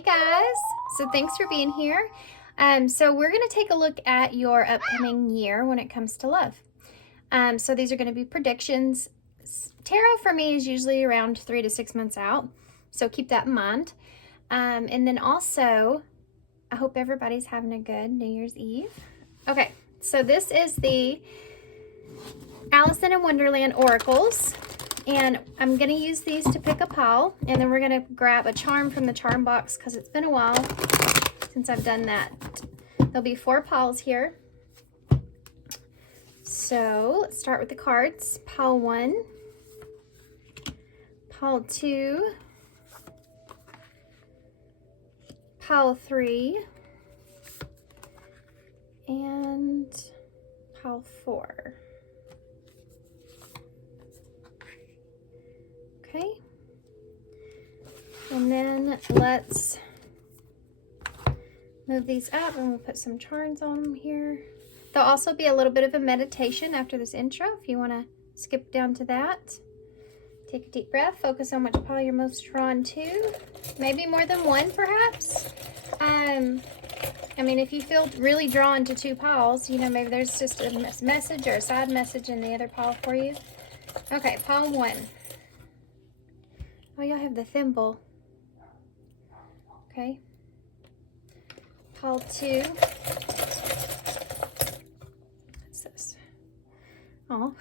Hey guys, so thanks for being here. So we're going to take a look at your upcoming year when it comes to love. So these are going to be predictions. Tarot for me is usually around 3 to 6 months out, so keep that in mind. And then also, I hope everybody's having a good New Year's Eve. Okay, so this is the Alice in Wonderland Oracles. And I'm going to use these to pick a pile, and then we're going to grab a charm from the charm box because it's been a while since I've done that. There'll be 4 piles here. So let's start with the cards. Pile 1, pile 2, pile 3, and pile 4. Okay, and then let's move these up and we'll put some charms on them here. There'll also be a little bit of a meditation after this intro if you want to skip down to that. Take a deep breath, focus on which pile you're most drawn to. Maybe more than one perhaps. I mean, if you feel really drawn to 2 piles, you know, maybe there's just a message or a side message in the other pile for you. Okay, pile 1. Oh, y'all have the thimble. Okay. Pile 2. What's this? Oh,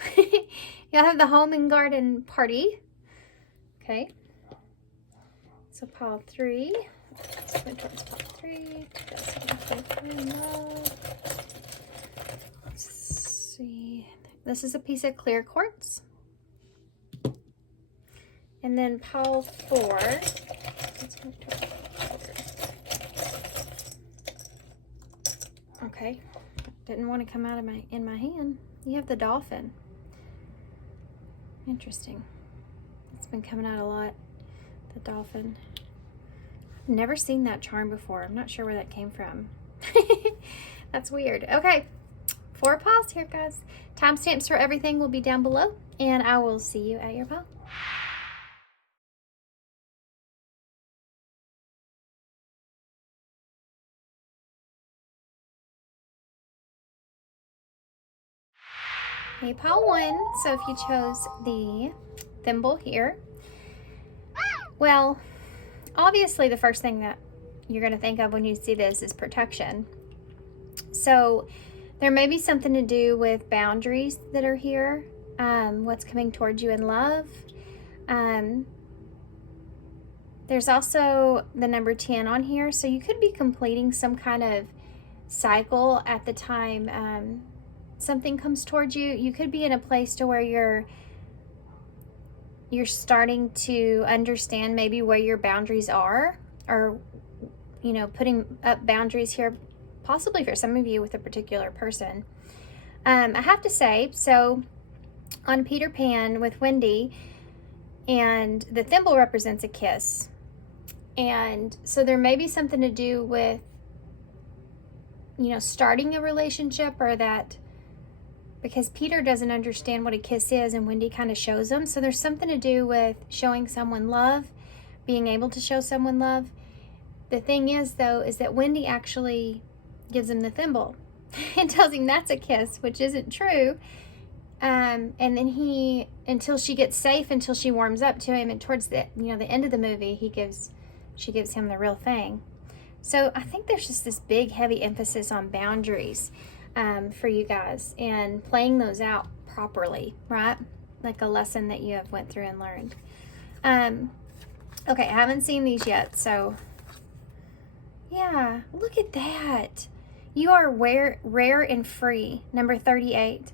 y'all have the home and garden party. Okay. So pile 3. Let's go towards pile 3. Let's see. This is a piece of clear quartz. And then pile 4. Let's go to pile 4. Okay, didn't want to come out of my hand. You have the Dolphin. Interesting. It's been coming out a lot. The Dolphin. I've never seen that charm before. I'm not sure where that came from. That's weird. Okay, 4 piles here, guys. Timestamps for everything will be down below, and I will see you at your pile. Okay, pile 1. So if you chose the thimble here, well, obviously the first thing that you're going to think of when you see this is protection. So there may be something to do with boundaries that are here, what's coming towards you in love. There's also the number 10 on here, so you could be completing some kind of cycle at the time something comes towards you. You could be in a place to where you're starting to understand maybe where your boundaries are, or, you know, putting up boundaries here, possibly for some of you with a particular person. I have to say, so on Peter Pan with Wendy, and the thimble represents a kiss. And so there may be something to do with, you know, starting a relationship, or that, because Peter doesn't understand what a kiss is and Wendy kind of shows him. So there's something to do with showing someone love, being able to show someone love. The thing is, though, is that Wendy actually gives him the thimble and tells him that's a kiss, which isn't true. And then until she gets safe, until she warms up to him, and towards the, you know, the end of the movie, she gives him the real thing. So I think there's just this big, heavy emphasis on boundaries for you guys, and playing those out properly, right? Like a lesson that you have went through and learned. Okay, I haven't seen these yet, so yeah, look at that. You are rare and free, number 38.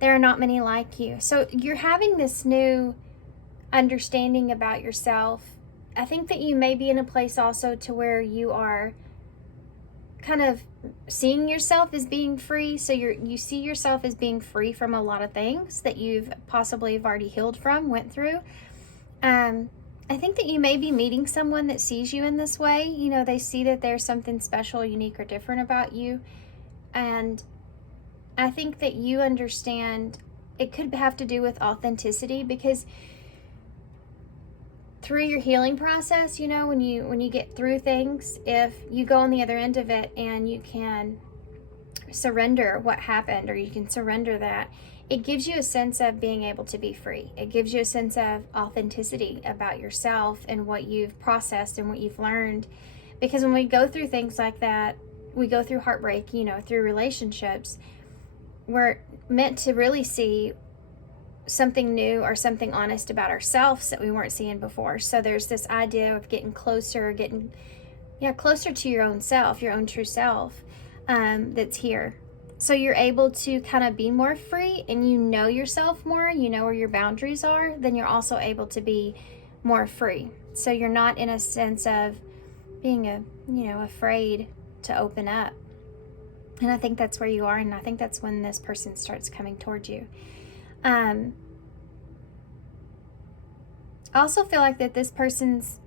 There are not many like you. So you're having this new understanding about yourself. I think that you may be in a place also to where you are kind of seeing yourself as being free. So you see yourself as being free from a lot of things that you've possibly have already healed from, went through. I think that you may be meeting someone that sees you in this way. You know, they see that there's something special, unique, or different about you. And I think that you understand it could have to do with authenticity, because through your healing process, you know, when you get through things, if you go on the other end of it and you can surrender what happened, or you can surrender that, it gives you a sense of being able to be free. It gives you a sense of authenticity about yourself and what you've processed and what you've learned. Because when we go through things like that, we go through heartbreak, you know, through relationships, we're meant to really see something new or something honest about ourselves that we weren't seeing before. So there's this idea of getting closer, closer to your own self, your own true self, that's here. So you're able to kind of be more free, and you know yourself more, you know where your boundaries are, then you're also able to be more free. So you're not in a sense of being afraid to open up. And I think that's where you are, and I think that's when this person starts coming towards you. I also feel like that this person's,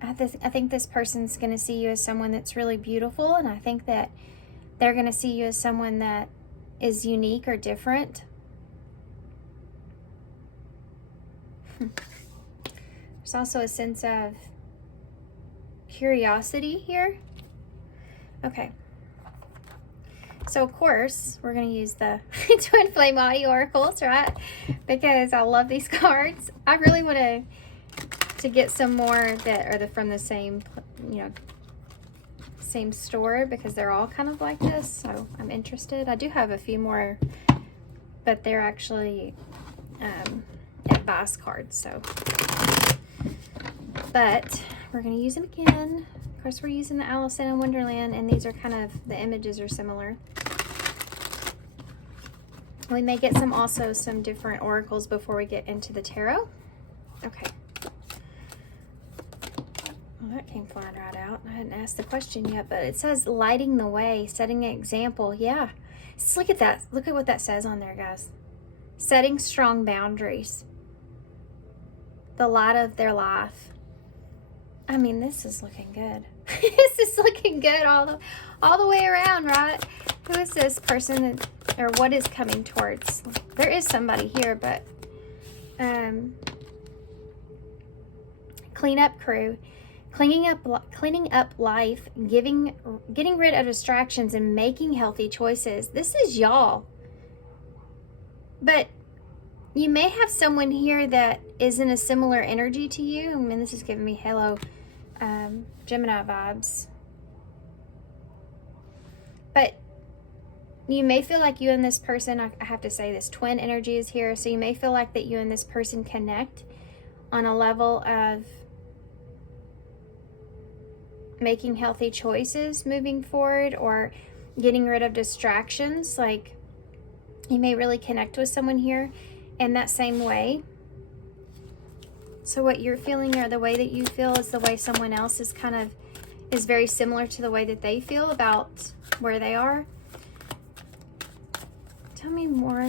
I think this person's going to see you as someone that's really beautiful, and I think that they're going to see you as someone that is unique or different. There's also a sense of curiosity here. Okay. So, of course, we're going to use the TwinFlame Audio Oracles, right? Because I love these cards. I really want to get some more that are from the same, same store, because they're all kind of like this. So I'm interested. I do have a few more, but they're actually advice cards. So, but we're going to use them again. Of course, we're using the Alice in Wonderland, and these are kind of, the images are similar. We may get some different oracles before we get into the tarot. Okay. Well, that came flying right out. I hadn't asked the question yet, but it says lighting the way, setting an example. Yeah. Just look at that. Look at what that says on there, guys. Setting strong boundaries. The light of their life. I mean, this is looking good. This is looking good all the way around, right? Who is this person, or what is coming towards? There is somebody here, but cleanup crew, cleaning up life, getting rid of distractions, and making healthy choices. This is y'all. But you may have someone here that is in a similar energy to you. I mean, this is giving me Halo Gemini vibes. But you may feel like you and this person, I have to say this, twin energy is here. So you may feel like that you and this person connect on a level of making healthy choices moving forward, or getting rid of distractions. Like, you may really connect with someone here in that same way. So what you're feeling, or the way that you feel, is the way someone else is very similar to the way that they feel about where they are. Tell me more.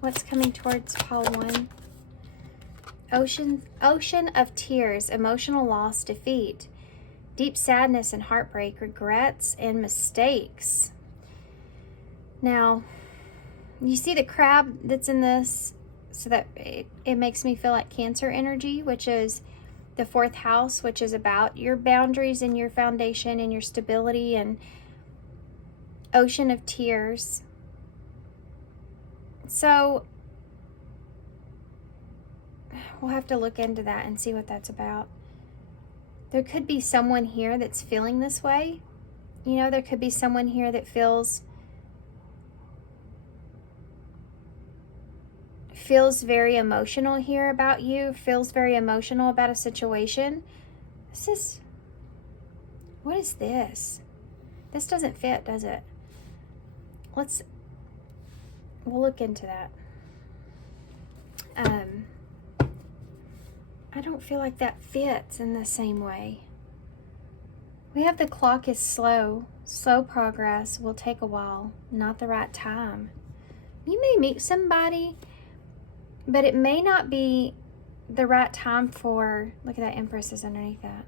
What's coming towards pile 1? Ocean of tears, emotional loss, defeat, deep sadness and heartbreak, regrets and mistakes. Now, you see the crab that's in this, so that it makes me feel like Cancer energy, which is the 4th house, which is about your boundaries and your foundation and your stability. And ocean of tears. So we'll have to look into that and see what that's about. There could be someone here that's feeling this way. You know, there could be someone here that feels very emotional here about you, feels very emotional about a situation. What is this? This doesn't fit, does it? We'll look into that. I don't feel like that fits in the same way. We have the clock is slow. Slow progress will take a while, not the right time. You may meet somebody, but it may not be the right time for, look at that, Empress is underneath that.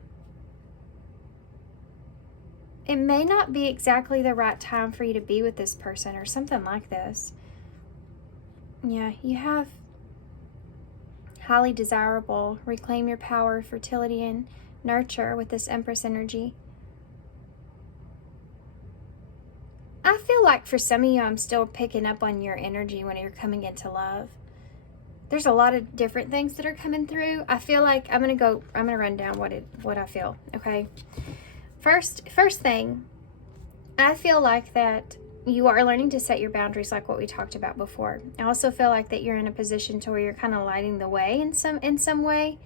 It may not be exactly the right time for you to be with this person, or something like this. Yeah, you have highly desirable. Reclaim your power, fertility, and nurture with this Empress energy. I feel like for some of you, I'm still picking up on your energy when you're coming into love. There's a lot of different things that are coming through. I feel like I'm gonna run down what I feel, okay? First thing, I feel like that you are learning to set your boundaries like what we talked about before. I also feel like that you're in a position to where you're kind of lighting the way in some way.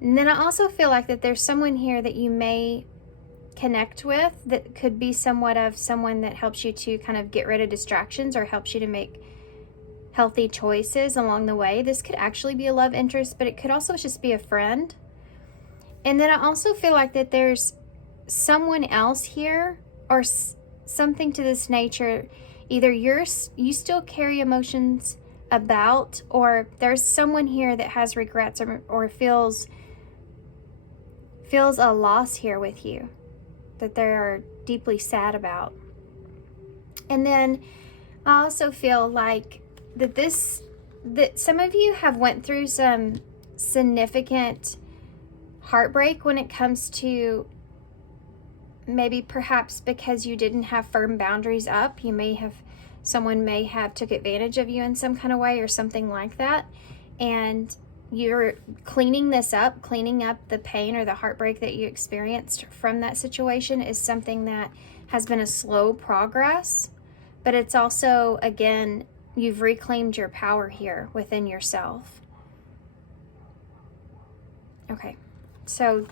And then I also feel like that there's someone here that you may connect with that could be somewhat of someone that helps you to kind of get rid of distractions or helps you to make healthy choices along the way. This could actually be a love interest, but it could also just be a friend. And then I also feel like that there's someone else here or something to this nature. Either you still carry emotions about, or there's someone here that has regrets or feels a loss here with you that they're deeply sad about. And then I also feel like that some of you have went through some significant heartbreak when it comes to maybe perhaps because you didn't have firm boundaries up. Someone may have took advantage of you in some kind of way or something like that. And you're cleaning up the pain or the heartbreak that you experienced from that situation is something that has been a slow progress, but it's also, again, you've reclaimed your power here within yourself. Okay, so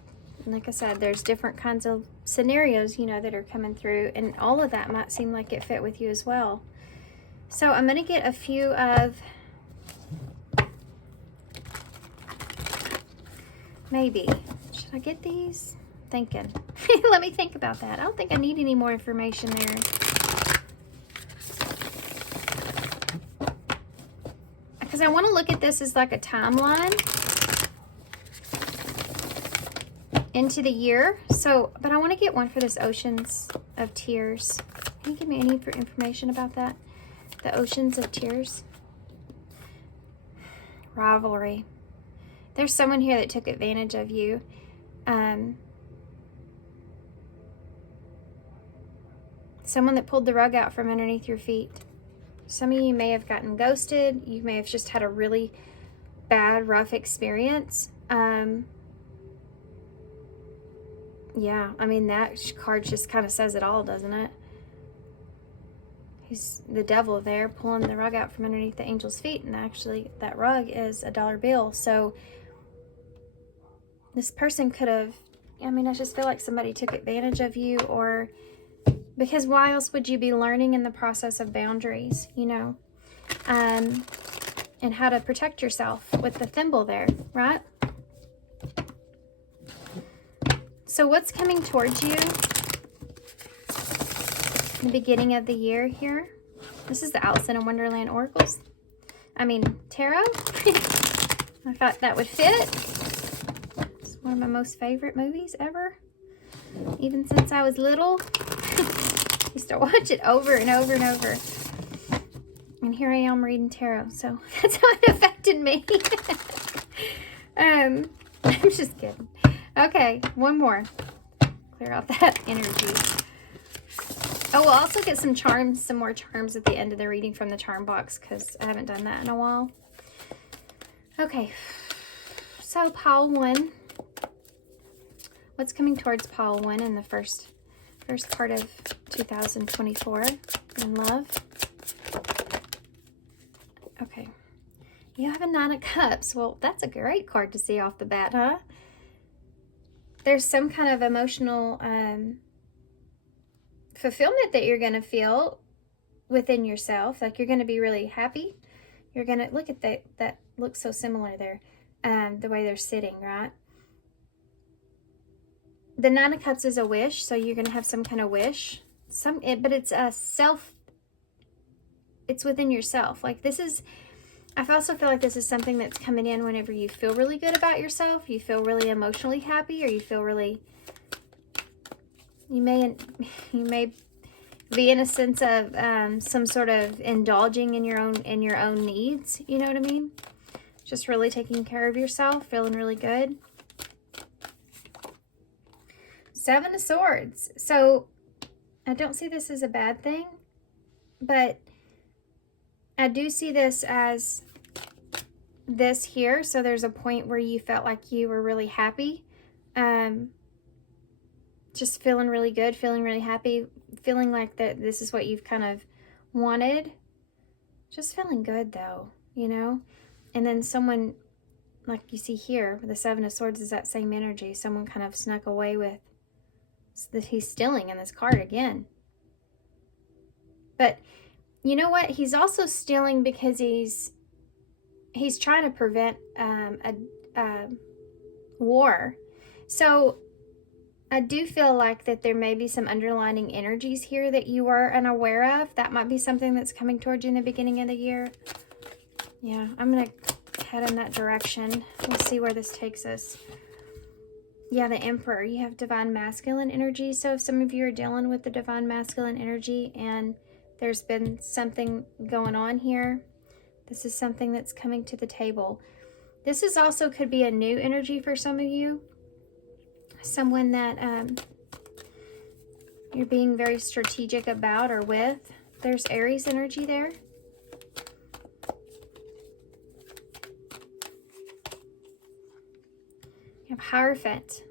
like I said, there's different kinds of scenarios, that are coming through, and all of that might seem like it fit with you as well. So I'm going to get a few of, maybe, should I get these? Thinking. Let me think about that. I don't think I need any more information there. Because I want to look at this as like a timeline into the year. So, but I want to get one for this Oceans of Tears. Can you give me any information about that? The Oceans of Tears. Rivalry. There's someone here that took advantage of you. Someone that pulled the rug out from underneath your feet. Some of you may have gotten ghosted. You may have just had a really bad, rough experience. Yeah, I mean, that card just kind of says it all, doesn't it? He's the devil there pulling the rug out from underneath the angel's feet, and actually that rug is a dollar bill. So this person could have, I just feel like somebody took advantage of you, or because why else would you be learning in the process of boundaries, and how to protect yourself with the thimble there, right? So what's coming towards you in the beginning of the year here? This is the Alice in Wonderland Oracles. Tarot. I thought that would fit. It's one of my most favorite movies ever. Even since I was little. I used to watch it over and over and over. And here I am reading tarot. So that's how it affected me. I'm just kidding. Okay, one more. Clear out that energy. Oh, we'll also get some charms, some more charms at the end of the reading from the charm box, because I haven't done that in a while. Okay, so pile 1. What's coming towards pile 1 in the first part of 2024 in love? Okay, you have a 9 of Cups. Well, that's a great card to see off the bat, huh? There's some kind of emotional fulfillment that you're going to feel within yourself. Like you're going to be really happy. You're going to look at that looks so similar there. The way they're sitting, right? The 9 of Cups is a wish. So you're going to have some kind of wish. But it's it's within yourself. Like this is, I also feel like this is something that's coming in whenever you feel really good about yourself, you feel really emotionally happy, or you feel really, you may be in a sense of some sort of indulging in your own needs. You know what I mean? Just really taking care of yourself, feeling really good. Seven of Swords. So I don't see this as a bad thing, but I do see this as this here. So there's a point where you felt like you were really happy. Just feeling really good, feeling really happy, feeling like that this is what you've kind of wanted. Just feeling good though, you know? And then someone, like you see here, the Seven of Swords is that same energy. Someone kind of snuck away with, that he's stealing in this card again. But you know what? He's also stealing because he's trying to prevent a war. So I do feel like that there may be some underlining energies here that you are unaware of. That might be something that's coming towards you in the beginning of the year. Yeah, I'm going to head in that direction. We'll see where this takes us. Yeah, the Emperor. You have divine masculine energy. So if some of you are dealing with the divine masculine energy and there's been something going on here, this is something that's coming to the table. This is also could be a new energy for some of you. Someone that you're being very strategic about or with. There's Aries energy there. You have Hierophant.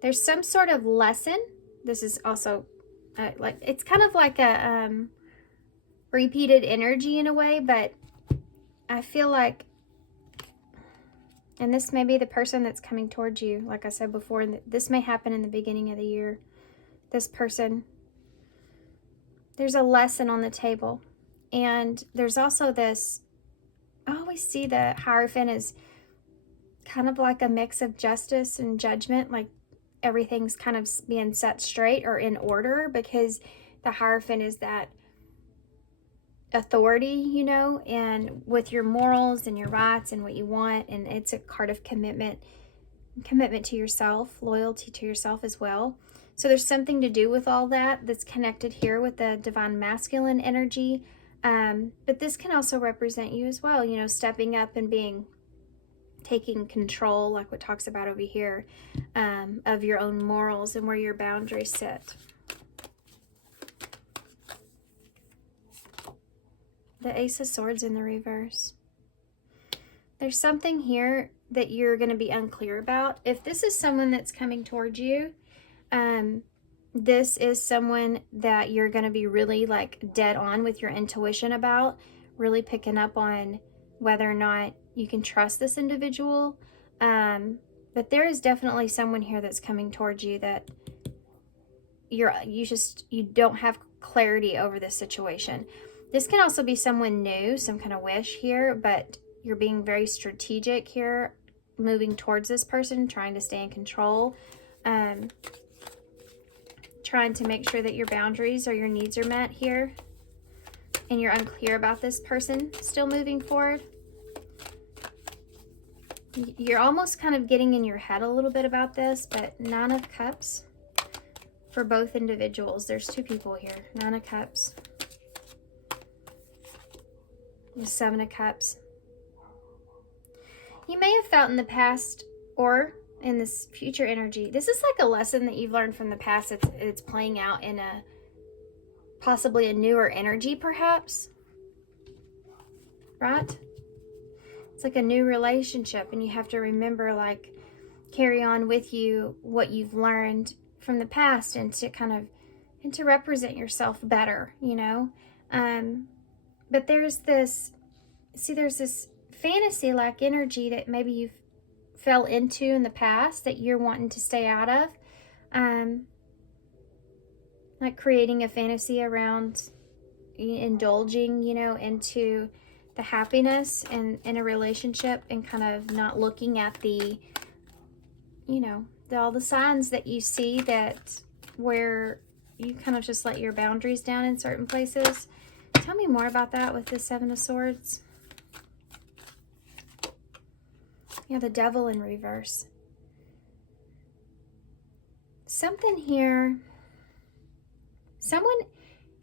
There's some sort of lesson. This is also like, it's kind of like a repeated energy in a way, but I feel like, and this may be the person that's coming towards you, like I said before, and this may happen in the beginning of the year. This person, there's a lesson on the table. And there's also this, I always see the Hierophant as kind of like a mix of justice and judgment, like everything's kind of being set straight or in order, because the Hierophant is that authority, you know, and with your morals and your rights and what you want. And it's a card of commitment to yourself, loyalty to yourself as well. So there's something to do with all that that's connected here with the divine masculine energy. But this can also represent you as well, you know, stepping up and taking control, like what talks about over here, of your own morals and where your boundaries sit. The Ace of Swords in the reverse. There's something here that you're going to be unclear about. If this is someone that's coming towards you, this is someone that you're going to be really like dead on with your intuition about, really picking up on whether or not you can trust this individual. But there is definitely someone here that's coming towards you that you don't have clarity over this situation. This can also be someone new, some kind of wish here, but you're being very strategic here, moving towards this person, trying to stay in control, trying to make sure that your boundaries or your needs are met here, and you're unclear about this person still moving forward. You're almost kind of getting in your head a little bit about this, but Nine of Cups for both individuals. There's two people here. Nine of Cups. The Seven of Cups. You may have felt in the past or in this future energy, this is like a lesson that you've learned from the past. It's playing out in a possibly a newer energy, perhaps, right? It's like a new relationship, and you have to remember, like, carry on with you what you've learned from the past, and to represent yourself better, you know. But there's this fantasy like energy that maybe you've fell into in the past that you're wanting to stay out of, like creating a fantasy around indulging, you know, into the happiness in a relationship, and kind of not looking at the, you know, all the signs that you see that where you kind of just let your boundaries down in certain places. Tell me more about that with the Seven of Swords. Yeah, the Devil in reverse. Something here, someone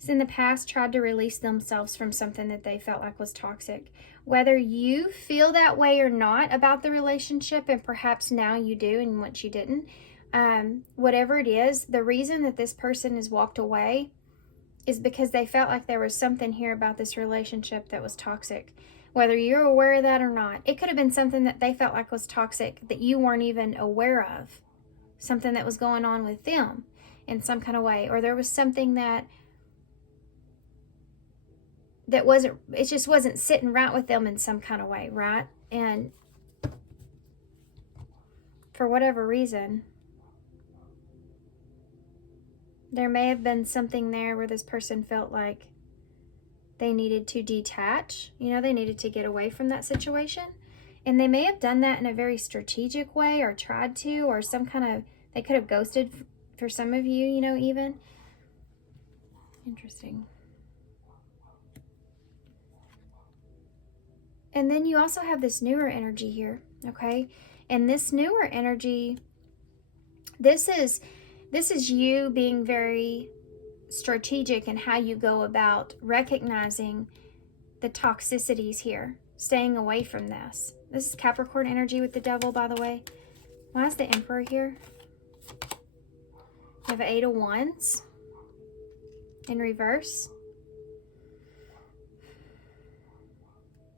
in the past tried to release themselves from something that they felt like was toxic. Whether you feel that way or not about the relationship, and perhaps now you do and once you didn't, whatever it is, the reason that this person has walked away is because they felt like there was something here about this relationship that was toxic. Whether you're aware of that or not, it could have been something that they felt like was toxic that you weren't even aware of. Something that was going on with them in some kind of way. Or there was something that wasn't, it just wasn't sitting right with them in some kind of way, right? And for whatever reason, there may have been something there where this person felt like they needed to detach. You know, they needed to get away from that situation. And they may have done that in a very strategic way, or tried to, or some kind of, they could have ghosted for some of you, you know, even. Interesting. And then you also have this newer energy here, okay? And this newer energy, this is you being very strategic in how you go about recognizing the toxicities here, staying away from this. This is Capricorn energy with the devil, by the way. Why is the Emperor here? You have 8 of Wands in reverse.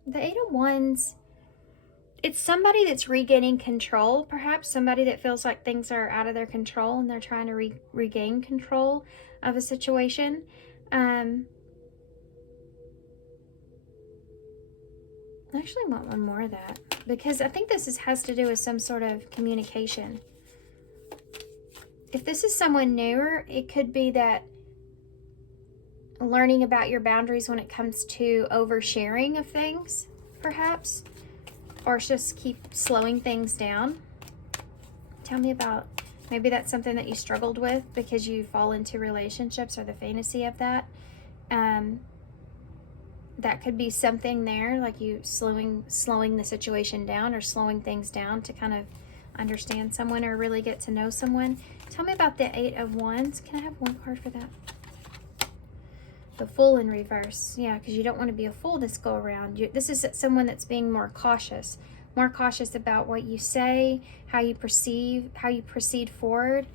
The 8 of Wands, it's somebody that's regaining control, perhaps somebody that feels like things are out of their control and they're trying to regain control of a situation. I actually want one more of that, because I think this has to do with some sort of communication. If this is someone newer, it could be that learning about your boundaries when it comes to oversharing of things, perhaps, or just keep slowing things down. Tell me about, maybe that's something that you struggled with because you fall into relationships or the fantasy of that. That could be something there, like you slowing the situation down, or slowing things down to kind of understand someone or really get to know someone. Tell me about the 8 of Wands. Can I have one card for that? The Fool in reverse. Yeah, because you don't want to be a fool this go around. This is someone that's being more cautious about what you say, how you proceed forward.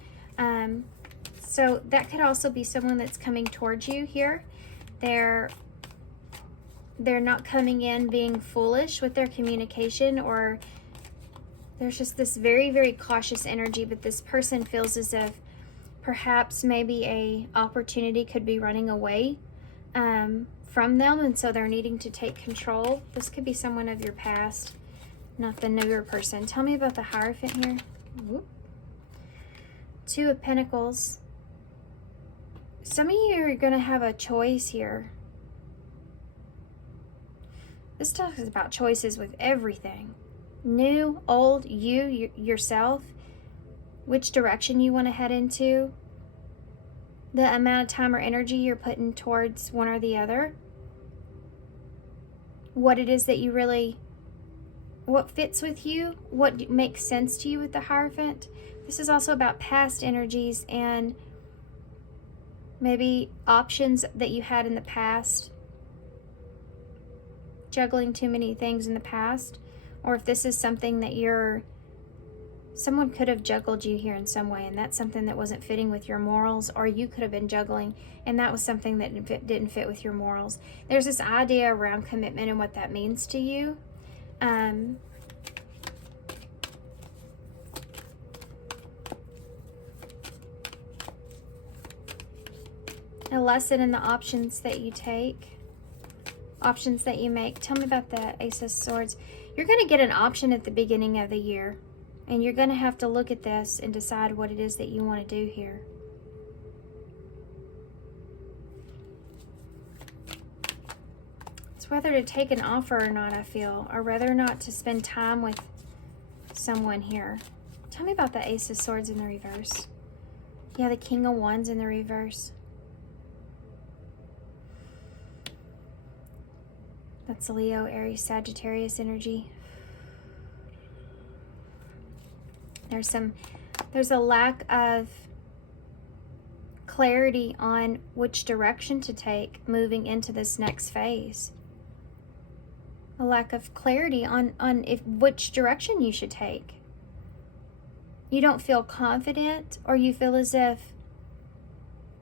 So that could also be someone that's coming towards you here. They're not coming in being foolish with their communication, or there's just this very, very cautious energy, but this person feels as if perhaps maybe a opportunity could be running away from them, and so they're needing to take control. This could be someone of your past, not the newer person. Tell me about the Hierophant here. Whoop. 2 of Pentacles. Some of you are going to have a choice here. This talks about choices with everything. New, old, yourself. Which direction you want to head into. The amount of time or energy you're putting towards one or the other. What it is that you really, what fits with you, what makes sense to you with the Hierophant. This is also about past energies and maybe options that you had in the past. Juggling too many things in the past. Or if this is something that someone could have juggled you here in some way, and that's something that wasn't fitting with your morals, or you could have been juggling and that was something that didn't fit with your morals. There's this idea around commitment and what that means to you. A lesson in the options that you take, options that you make. Tell me about the Ace of Swords. You're going to get an option at the beginning of the year, and you're going to have to look at this and decide what it is that you want to do here. It's whether to take an offer or not, I feel, or whether or not to spend time with someone here. Tell me about the Ace of Swords in the reverse. Yeah, the King of Wands in the reverse. That's Leo, Aries, Sagittarius energy. There's a lack of clarity on which direction to take moving into this next phase. A lack of clarity on which direction you should take. You don't feel confident, or you feel as if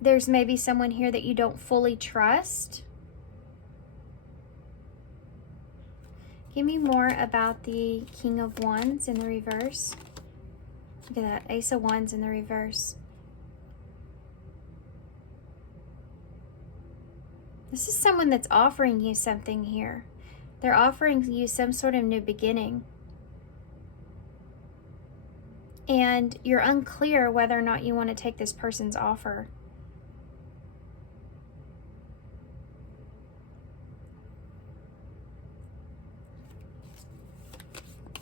there's maybe someone here that you don't fully trust. Give me more about the King of Wands in the reverse. Look at that, Ace of Wands in the reverse. This is someone that's offering you something here. They're offering you some sort of new beginning. And you're unclear whether or not you want to take this person's offer.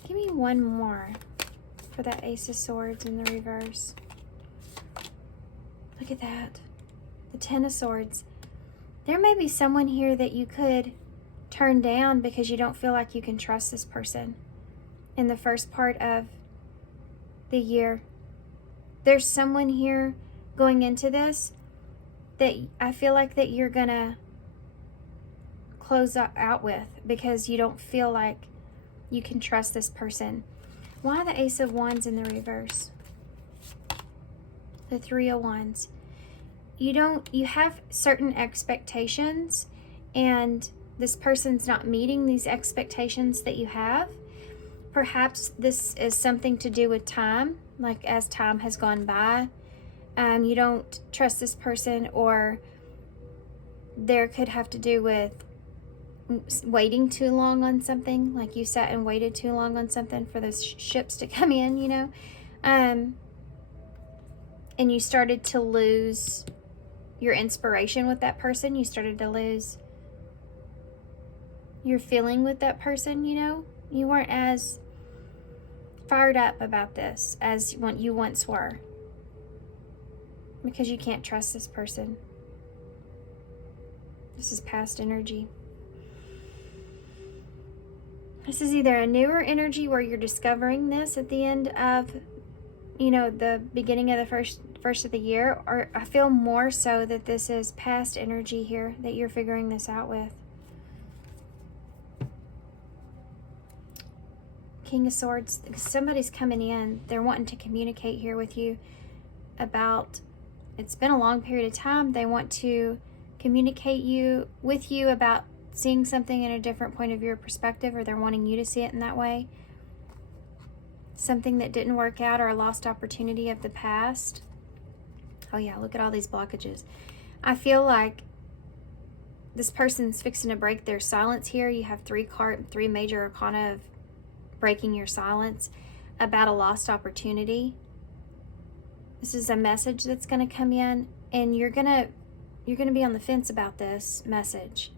Give me one more for that Ace of Swords in the reverse. Look at that. The Ten of Swords. There may be someone here that you could turn down because you don't feel like you can trust this person in the first part of the year. There's someone here going into this that I feel like that you're gonna close out with because you don't feel like you can trust this person. Why the Ace of Wands in the reverse? The Three of Wands. You have certain expectations, and this person's not meeting these expectations that you have. Perhaps this is something to do with time, like as time has gone by, you don't trust this person, or there could have to do with waiting too long on something, like you sat and waited too long on something for those ships to come in, you know, and you started to lose your inspiration with that person. You started to lose your feeling with that person, you know. You weren't as fired up about this as you once were because you can't trust this person. This is past energy. This is either a newer energy where you're discovering this at the end of, you know, the beginning of the first of the year, or I feel more so that this is past energy here that you're figuring this out with. King of Swords, somebody's coming in. They're wanting to communicate here with you about, it's been a long period of time. They want to communicate with you about seeing something in a different point of view or perspective, or they're wanting you to see it in that way. Something that didn't work out, or a lost opportunity of the past. Oh yeah, look at all these blockages. I feel like this person's fixing to break their silence here. You have three major arcana of breaking your silence about a lost opportunity. This is a message that's going to come in, and you're going to be on the fence about this message.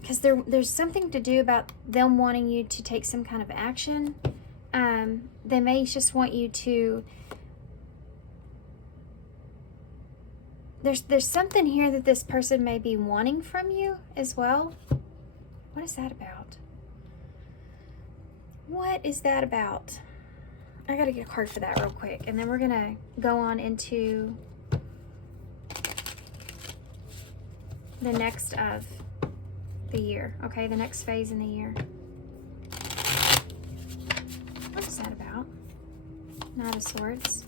Because there's something to do about them wanting you to take some kind of action. They may just want you to... There's something here that this person may be wanting from you as well. What is that about? What is that about? I gotta get a card for that real quick, and then we're gonna go on into the next of the year, okay? The next phase in the year. What is that about? Knight of Swords.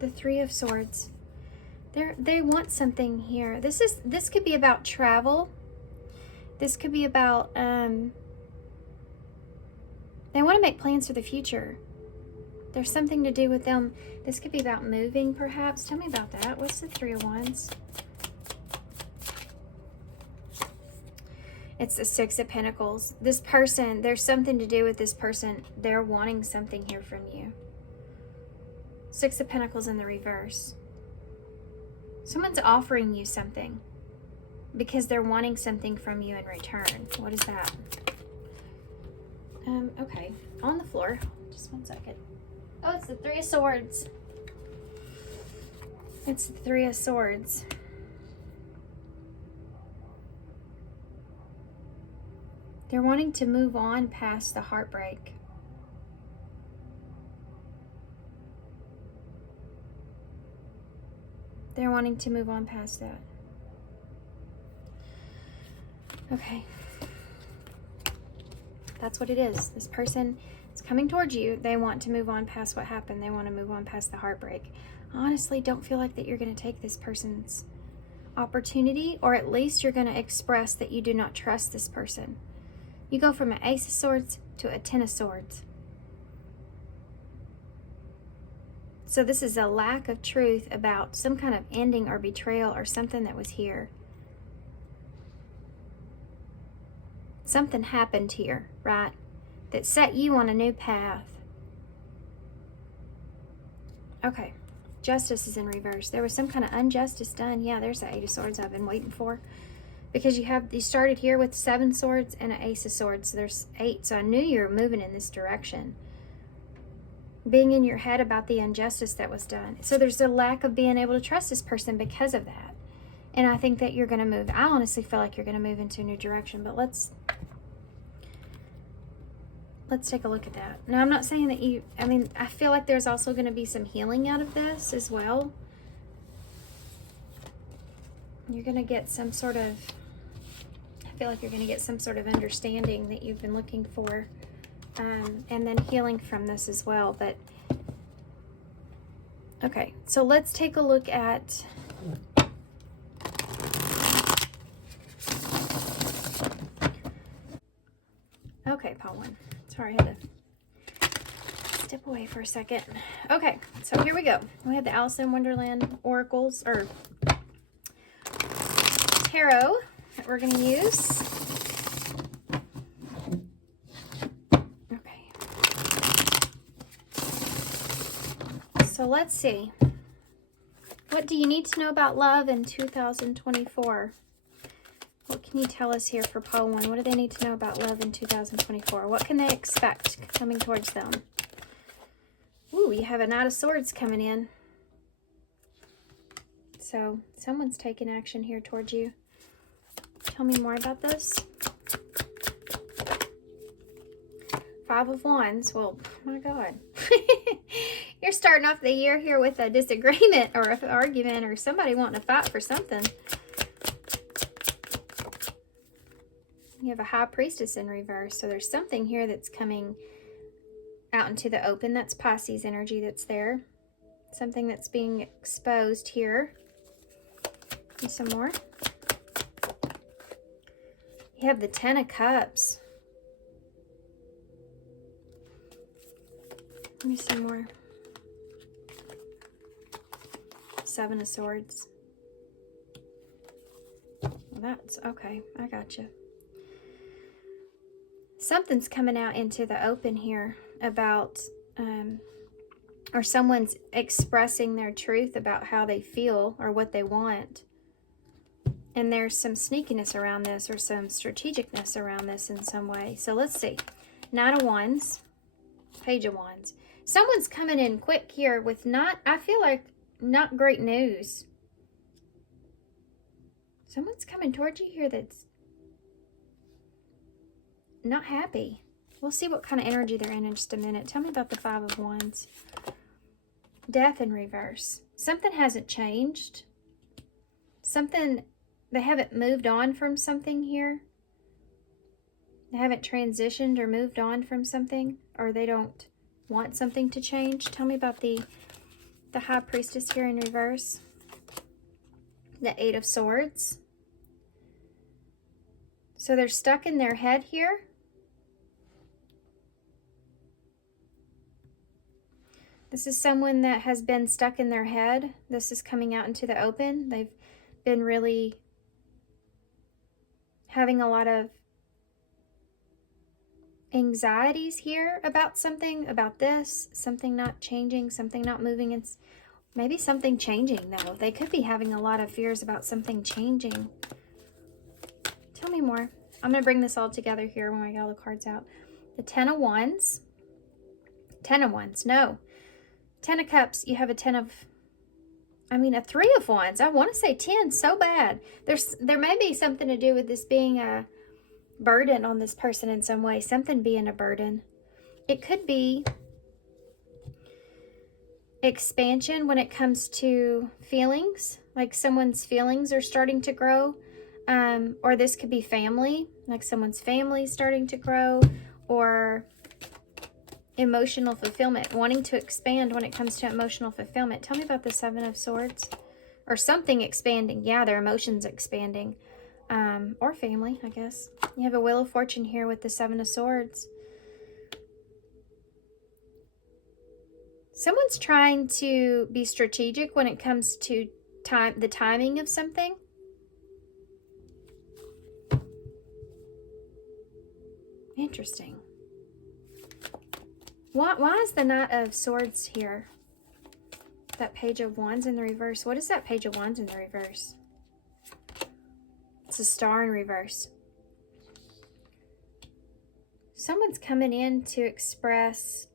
The Three of Swords. They want something here. This could be about travel. This could be about they want to make plans for the future. There's something to do with them. This could be about moving, perhaps. Tell me about that. What's the Three of Wands? It's the Six of Pentacles. This person, there's something to do with this person. They're wanting something here from you. Six of Pentacles in the reverse. Someone's offering you something because they're wanting something from you in return. What is that? Okay. On the floor. Just one second. Oh, it's the Three of Swords. It's the Three of Swords. They're wanting to move on past the heartbreak. They're wanting to move on past that. Okay. That's what it is. This person is coming towards you. They want to move on past what happened. They want to move on past the heartbreak. Honestly, don't feel like that you're going to take this person's opportunity, or at least you're going to express that you do not trust this person. You go from an Ace of Swords to a Ten of Swords. So this is a lack of truth about some kind of ending or betrayal or something that was here. Something happened here, right? That set you on a new path. Okay. Justice is in reverse. There was some kind of injustice done. Yeah, there's the Eight of Swords I've been waiting for. Because you started here with 7 swords and an Ace of Swords. So there's 8. So I knew you were moving in this direction. Being in your head about the injustice that was done. So there's a lack of being able to trust this person because of that. And I think that you're going to move. I honestly feel like you're going to move into a new direction. But let's take a look at that. Now, I'm not saying that I feel like there's also going to be some healing out of this as well. You're going to get some sort of, I feel like you're going to get some sort of understanding that you've been looking for. And then healing from this as well. But, okay, so let's take a look at okay, Paul 1. Sorry, I had to step away for a second. Okay, so here we go. We have the Alice in Wonderland oracles, or tarot, that we're going to use. Okay. So let's see. What do you need to know about love in 2024? What can you tell us here for Pole 1? What do they need to know about love in 2024? What can they expect coming towards them? Ooh, you have a Knight of Swords coming in. So someone's taking action here towards you. Tell me more about this. 5 of Wands. Well, my God. You're starting off the year here with a disagreement or an argument or somebody wanting to fight for something. You have a High Priestess in reverse. So there's something here that's coming out into the open. That's Pisces energy that's there. Something that's being exposed here. And some more. You have the Ten of Cups. Let me see more. 7 of Swords. Well, that's okay. I got you. Something's coming out into the open here about, or someone's expressing their truth about how they feel or what they want. And there's some sneakiness around this or some strategicness around this in some way. So let's see. Knight of Wands, Page of Wands. Someone's coming in quick here with I feel like not great news. Someone's coming towards you here that's not happy. We'll see what kind of energy they're in just a minute. Tell me about the 5 of Wands. Death in reverse. Something hasn't changed. They haven't moved on from something here. They haven't transitioned or moved on from something, or they don't want something to change. Tell me about the High Priestess here in reverse. The 8 of Swords. So they're stuck in their head here. This is someone that has been stuck in their head. This is coming out into the open. They've been really having a lot of anxieties here about something, about this, something not changing, something not moving. It's maybe something changing though. They could be having a lot of fears about something changing. Tell me more. I'm going to bring this all together here when I get all the cards out. The 10 of Wands. 10 of Wands. No. 10 of Cups. You have a 3 of Wands. I want to say 10 so bad. There may be something to do with this being a burden on this person in some way, something being a burden. It could be expansion when it comes to feelings, like someone's feelings are starting to grow, or this could be family, like someone's family starting to grow, or emotional fulfillment, wanting to expand when it comes to emotional fulfillment. Tell me about the Seven of Swords, or something expanding. Yeah, their emotions expanding, or family, I guess. You have a Wheel of Fortune here with the Seven of Swords. Someone's trying to be strategic when it comes to the timing of something. Interesting. Why is the Knight of Swords here? That Page of Wands in the reverse. What is that Page of Wands in the reverse? It's a Star in reverse. Someone's coming in to express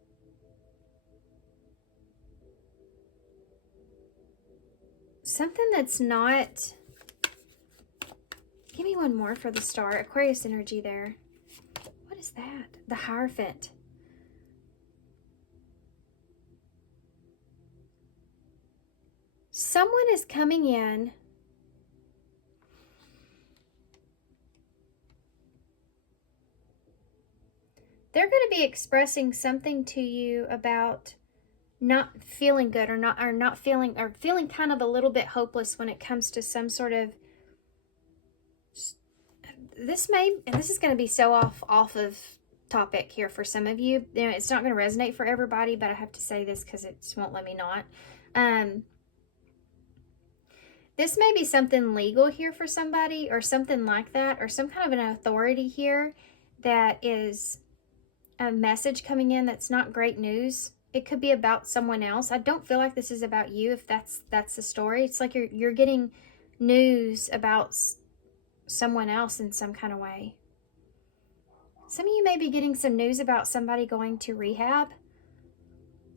something that's not... Give me one more for the Star. Aquarius energy there. What is that? The Hierophant. Someone is coming in they're going to be expressing something to you about not feeling good, or feeling kind of a little bit hopeless when it comes to some sort of... This is going to be so off of topic here for some of you. It's not going to resonate for everybody, but I have to say this because it just won't let me not. This may be something legal here for somebody, or something like that, or some kind of an authority here that is a message coming in that's not great news. It could be about someone else. I don't feel like this is about you, if that's the story. It's like you're getting news about someone else in some kind of way. Some of you may be getting some news about somebody going to rehab.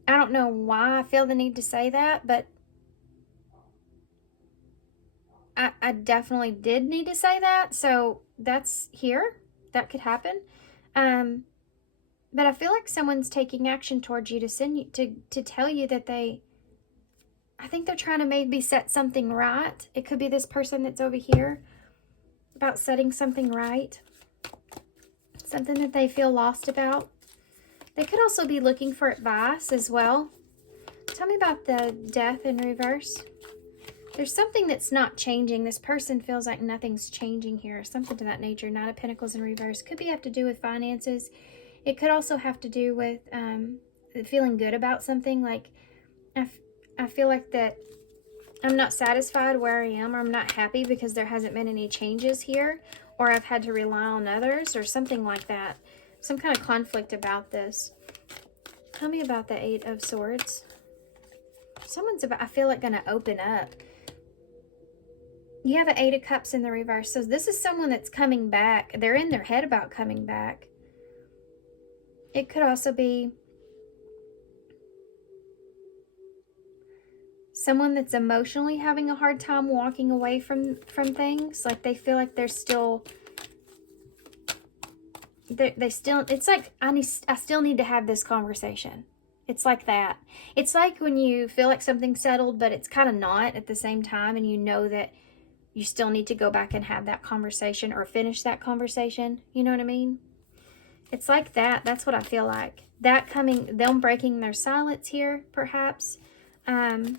I don't know why I feel the need to say that, but I definitely did need to say that. So that's here. That could happen. But I feel like someone's taking action towards you to send you to tell you that I think they're trying to maybe set something right. It could be this person that's over here, about setting something right. Something that they feel lost about. They could also be looking for advice as well. Tell me about the Death in reverse. There's something that's not changing. This person feels like nothing's changing here. Something to that nature. Knight of Pentacles in reverse. Could have to do with finances. It could also have to do with feeling good about something. Like, I feel like that I'm not satisfied where I am, or I'm not happy because there hasn't been any changes here, or I've had to rely on others, or something like that. Some kind of conflict about this. Tell me about the Eight of Swords. Someone's I feel like, going to open up. You have an Eight of Cups in the reverse. So this is someone that's coming back. They're in their head about coming back. It could also be someone that's emotionally having a hard time walking away from things. Like they feel like they're still... It's like, I still need to have this conversation. It's like that. It's like when you feel like something's settled, but it's kind of not at the same time, and you know that you still need to go back and have that conversation, or finish that conversation. You know what I mean? It's like that. That's what I feel like. Them breaking their silence here, perhaps. They're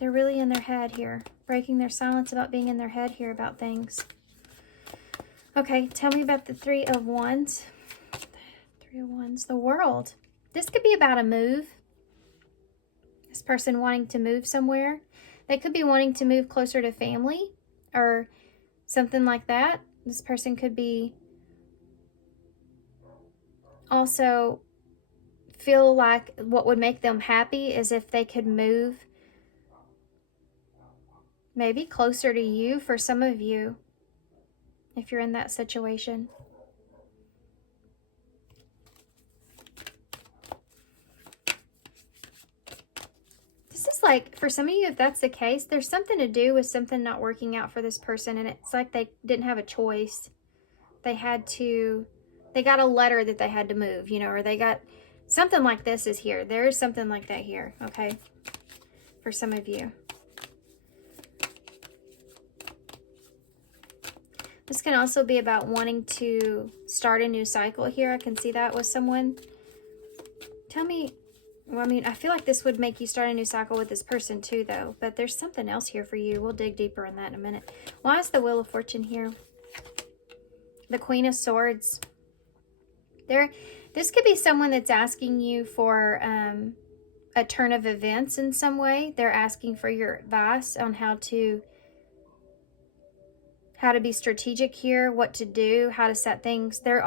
really in their head here. Breaking their silence about being in their head here about things. Okay, tell me about the Three of Wands. Three of Wands, the World. This could be about a move. This person wanting to move somewhere. They could be wanting to move closer to family or something like that. This person could be also feel like what would make them happy is if they could move maybe closer to you, for some of you, if you're in that situation. This is like, for some of you, if that's the case, there's something to do with something not working out for this person, and it's like they didn't have a choice. they got a letter that they had to move, you know, or they got something like this is here. There is something like that here, okay, for some of you. This can also be about wanting to start a new cycle here. I can see that with someone. Tell me, well, I mean, I feel like this would make you start a new cycle with this person too, though. But there's something else here for you. We'll dig deeper in that in a minute. Why is the Wheel of Fortune here? The Queen of Swords. This could be someone that's asking you for a turn of events in some way. They're asking for your advice on how to be strategic here, what to do, how to set things. They're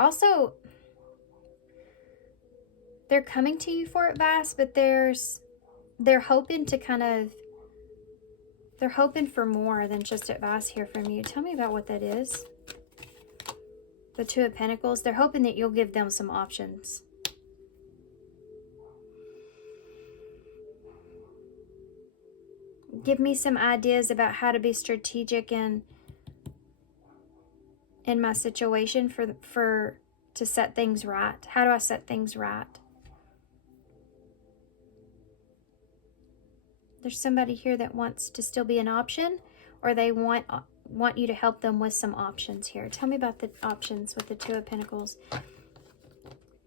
coming to you for advice, but they're hoping to they're hoping for more than just advice here from you. Tell me about what that is. The Two of Pentacles. They're hoping that you'll give them some options. Give me some ideas about how to be strategic in my situation to set things right. How do I set things right? There's somebody here that wants to still be an option, or they want you to help them with some options here. Tell me about the options with the Two of Pentacles.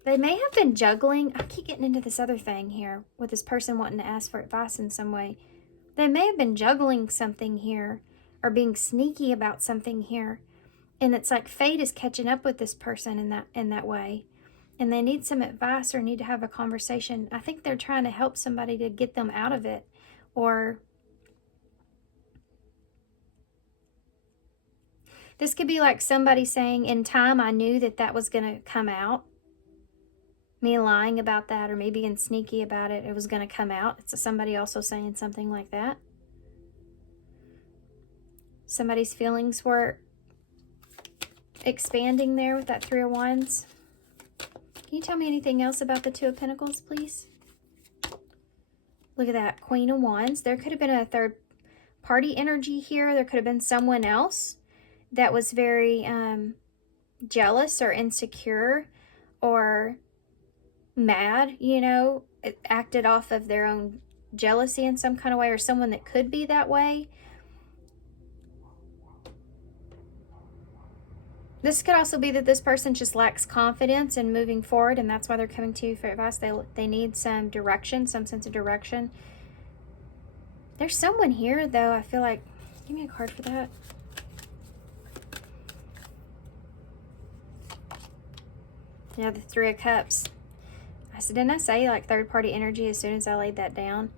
They may have been juggling. I keep getting into this other thing here with this person wanting to ask for advice in some way. They may have been juggling something here or being sneaky about something here. And it's like fate is catching up with this person in that way. And they need some advice or need to have a conversation. I think they're trying to help somebody to get them out of it. Or this could be like somebody saying, in time I knew that was going to come out. Me lying about that or me being sneaky about it. It was going to come out. It's somebody also saying something like that. Somebody's feelings were expanding there with that Three of Wands. Can you tell me anything else about the Two of Pentacles, please? Look at that, Queen of Wands. There could have been a third party energy here. There could have been someone else that was very jealous or insecure or mad, you know, it acted off of their own jealousy in some kind of way, or someone that could be that way. This could also be that this person just lacks confidence in moving forward, and that's why they're coming to you for advice. They need some direction, some sense of direction. There's someone here, though, I feel like... Give me a card for that. Yeah, the Three of Cups. Didn't I say, like, third-party energy as soon as I laid that down?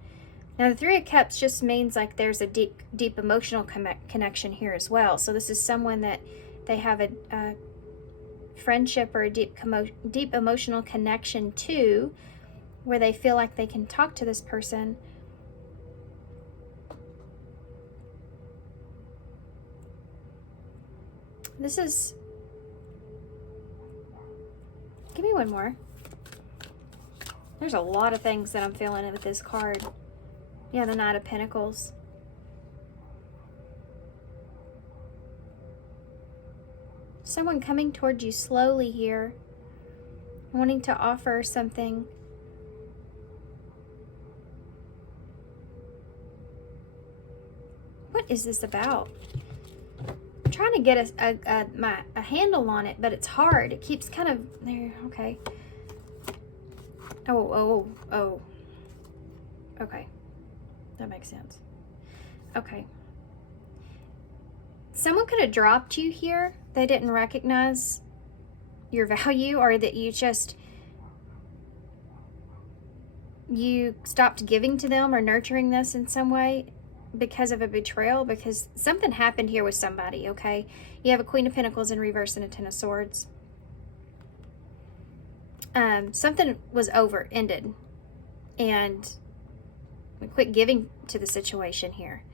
Now, the Three of Cups just means, like, there's a deep emotional connection here as well. So this is someone that... they have a friendship or a deep emotional connection to, where they feel like they can talk to this person. This is... Give me one more. There's a lot of things that I'm feeling with this card. Yeah, the Knight of Pentacles. Someone coming towards you slowly here, wanting to offer something. What is this about? I'm trying to get a handle on it, but it's hard. It keeps kind of there. Okay. Oh. Okay. That makes sense. Okay. Someone could have dropped you here. They didn't recognize your value, or that you stopped giving to them or nurturing this in some way because of a betrayal, because something happened here with somebody, okay? You have a Queen of Pentacles in reverse and a Ten of Swords. Something was ended, and quit giving to the situation here.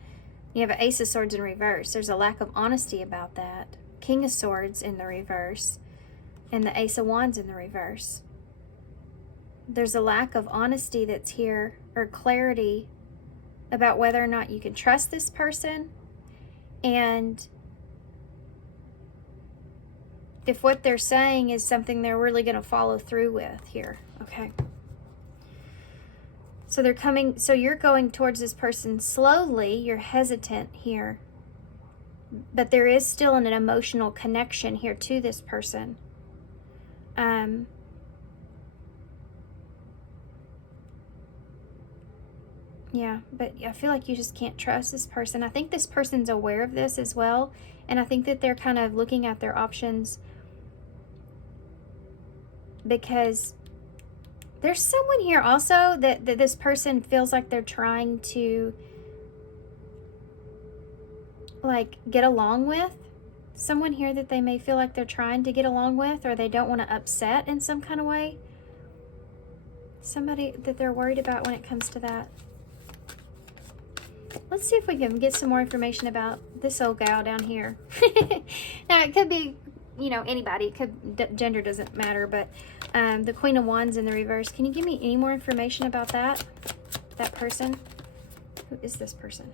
You have an Ace of Swords in reverse. There's a lack of honesty about that. King of Swords in the reverse, and the Ace of Wands in the reverse. There's a lack of honesty that's here, or clarity about whether or not you can trust this person, and if what they're saying is something they're really going to follow through with here. Okay. So they're coming, so you're going towards this person slowly. You're hesitant here. But there is still an emotional connection here to this person. Yeah, but I feel like you just can't trust this person. I think this person's aware of this as well. And I think that they're kind of looking at their options because there's someone here also that this person feels like they're trying to like get along with. Someone here that they may feel like they're trying to get along with, or they don't want to upset in some kind of way. Somebody that they're worried about when it comes to that. Let's see if we can get some more information about this old gal down here. Now, it could be, you know, anybody. It could, gender doesn't matter, but the Queen of Wands in the reverse. Can you give me any more information about that person? Who is this person?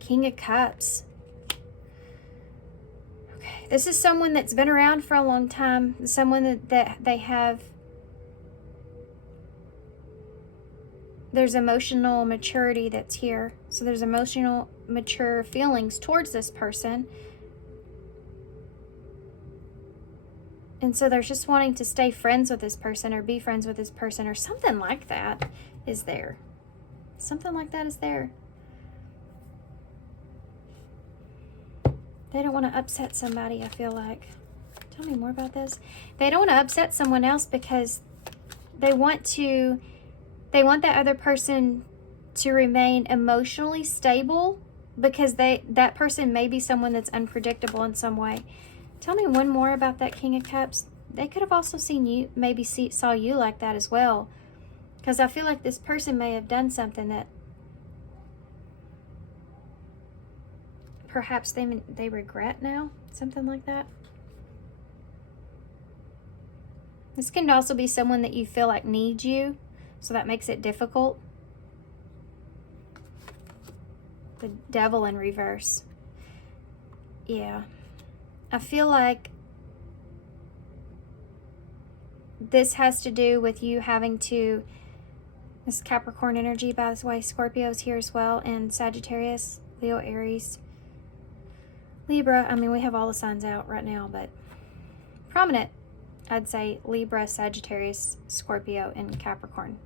King of Cups. Okay, this is someone that's been around for a long time. Someone that they have. There's emotional maturity that's here. So there's emotional, mature feelings towards this person. And so they're just wanting to stay friends with this person or be friends with this person or something like that is there. Something like that is there. They don't want to upset somebody, I feel like. Tell me more about this. They don't want to upset someone else because they want that other person to remain emotionally stable because that person may be someone that's unpredictable in some way. Tell me one more about that King of Cups. They could have also seen you, maybe saw you like that as well. Because I feel like this person may have done something that perhaps they regret now. Something like that. This can also be someone that you feel like needs you. So that makes it difficult. The Devil in reverse. Yeah. I feel like this has to do with you having to, this Capricorn energy, by the way, Scorpio's here as well, and Sagittarius, Leo, Aries, Libra. I mean, we have all the signs out right now, but prominent, I'd say Libra, Sagittarius, Scorpio, and Capricorn.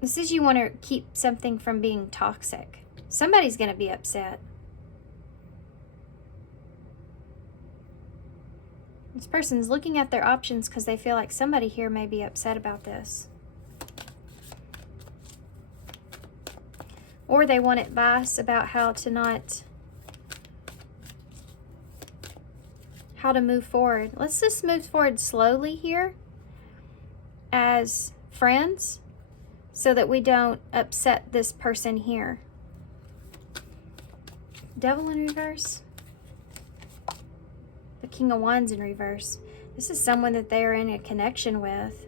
This is you want to keep something from being toxic. Somebody's going to be upset. This person's looking at their options because they feel like somebody here may be upset about this. Or they want advice about how to move forward. Let's just move forward slowly here as friends so that we don't upset this person here. Devil in reverse. The King of Wands in reverse. This is someone that they're in a connection with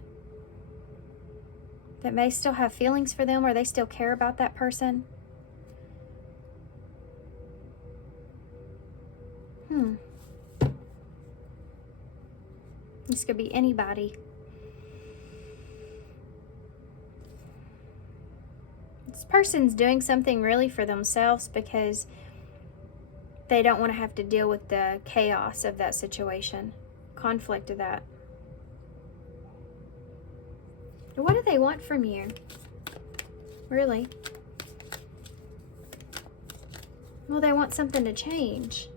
that may still have feelings for them, or they still care about that person. This could be anybody. This person's doing something really for themselves because they don't want to have to deal with the chaos of that situation, conflict of that. What do they want from you? Really? Well, they want something to change.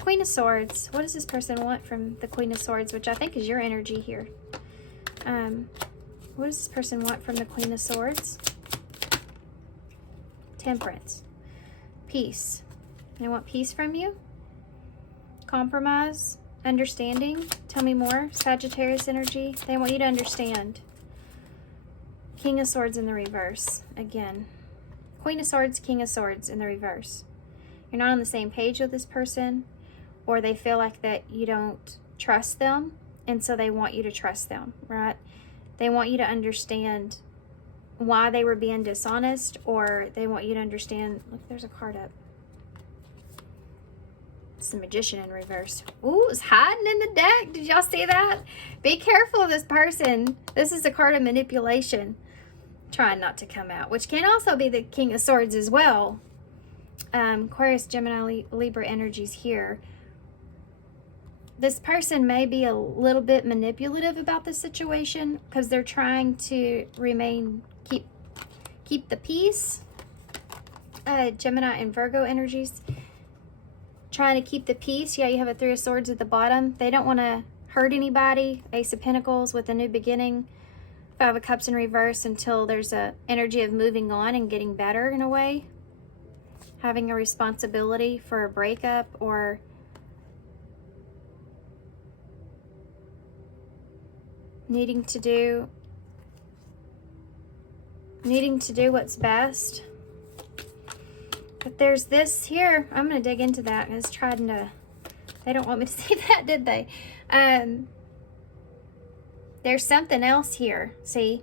Queen of Swords. What does this person want from the Queen of Swords, which I think is your energy here? What does this person want from the Queen of Swords? Temperance. Peace. They want peace from you? Compromise? Understanding? Tell me more. Sagittarius energy. They want you to understand. King of Swords in the reverse. Again. Queen of Swords, King of Swords in the reverse. You're not on the same page with this person, or they feel like that you don't trust them, and so they want you to trust them, right? They want you to understand why they were being dishonest, or they want you to understand. Look, there's a card up. It's the Magician in reverse. Ooh, it's hiding in the deck. Did y'all see that? Be careful of this person. This is a card of manipulation. Trying not to come out, which can also be the King of Swords as well. Aquarius, Gemini, Libra energies here. This person may be a little bit manipulative about the situation because they're trying to keep the peace. Gemini and Virgo energies. Trying to keep the peace. Yeah, you have a Three of Swords at the bottom. They don't want to hurt anybody. Ace of Pentacles with a new beginning. Five of Cups in reverse until there's a energy of moving on and getting better in a way. Having a responsibility for a breakup, or needing to do what's best. But there's this here. I'm going to dig into that. It's trying to, they don't want me to see that, did they? There's something else here. See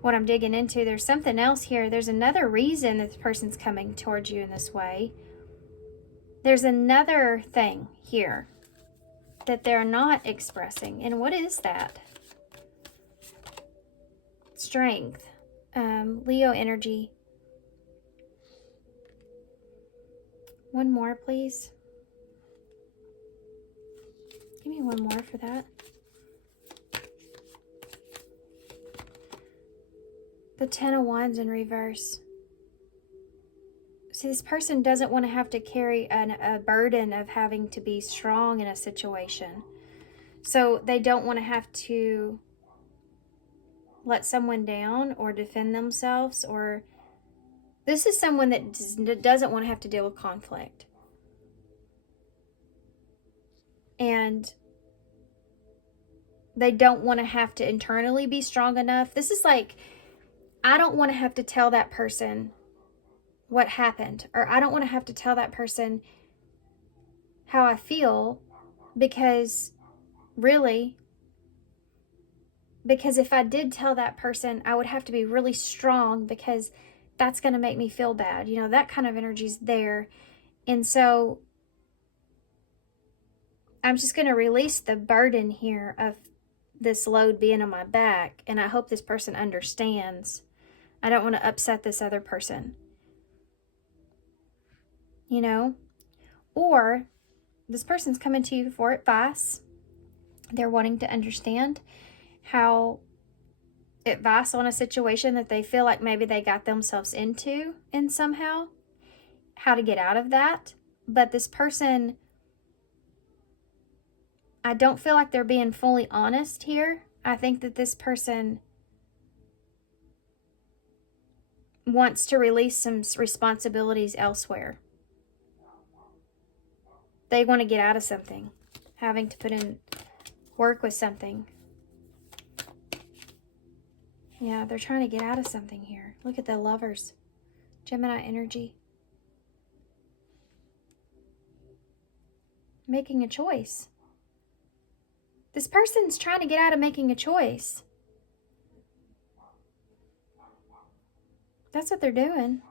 what I'm digging into? There's something else here. There's another reason that this person's coming towards you in this way. There's another thing here that they're not expressing. And what is that? Strength. Leo energy. One more, please. Give me one more for that. The Ten of Wands in reverse. See, this person doesn't want to have to carry a burden of having to be strong in a situation. So they don't want to have to let someone down or defend themselves, or this is someone that doesn't want to have to deal with conflict. And they don't want to have to internally be strong enough. This is like, I don't want to have to tell that person what happened, or I don't want to have to tell that person how I feel, because if I did tell that person, I would have to be really strong, because that's going to make me feel bad. You know, that kind of energy's there. And so I'm just going to release the burden here of this load being on my back. And I hope this person understands. I don't want to upset this other person. You know? Or this person's coming to you for advice. They're wanting to understand how advice on a situation that they feel like maybe they got themselves into, and somehow how to get out of that. But this person, I don't feel like they're being fully honest here. I think that this person wants to release some responsibilities elsewhere. They want to get out of something, having to put in work with something. Yeah, they're trying to get out of something here. Look at the Lovers. Gemini energy. Making a choice. This person's trying to get out of making a choice. That's what they're doing.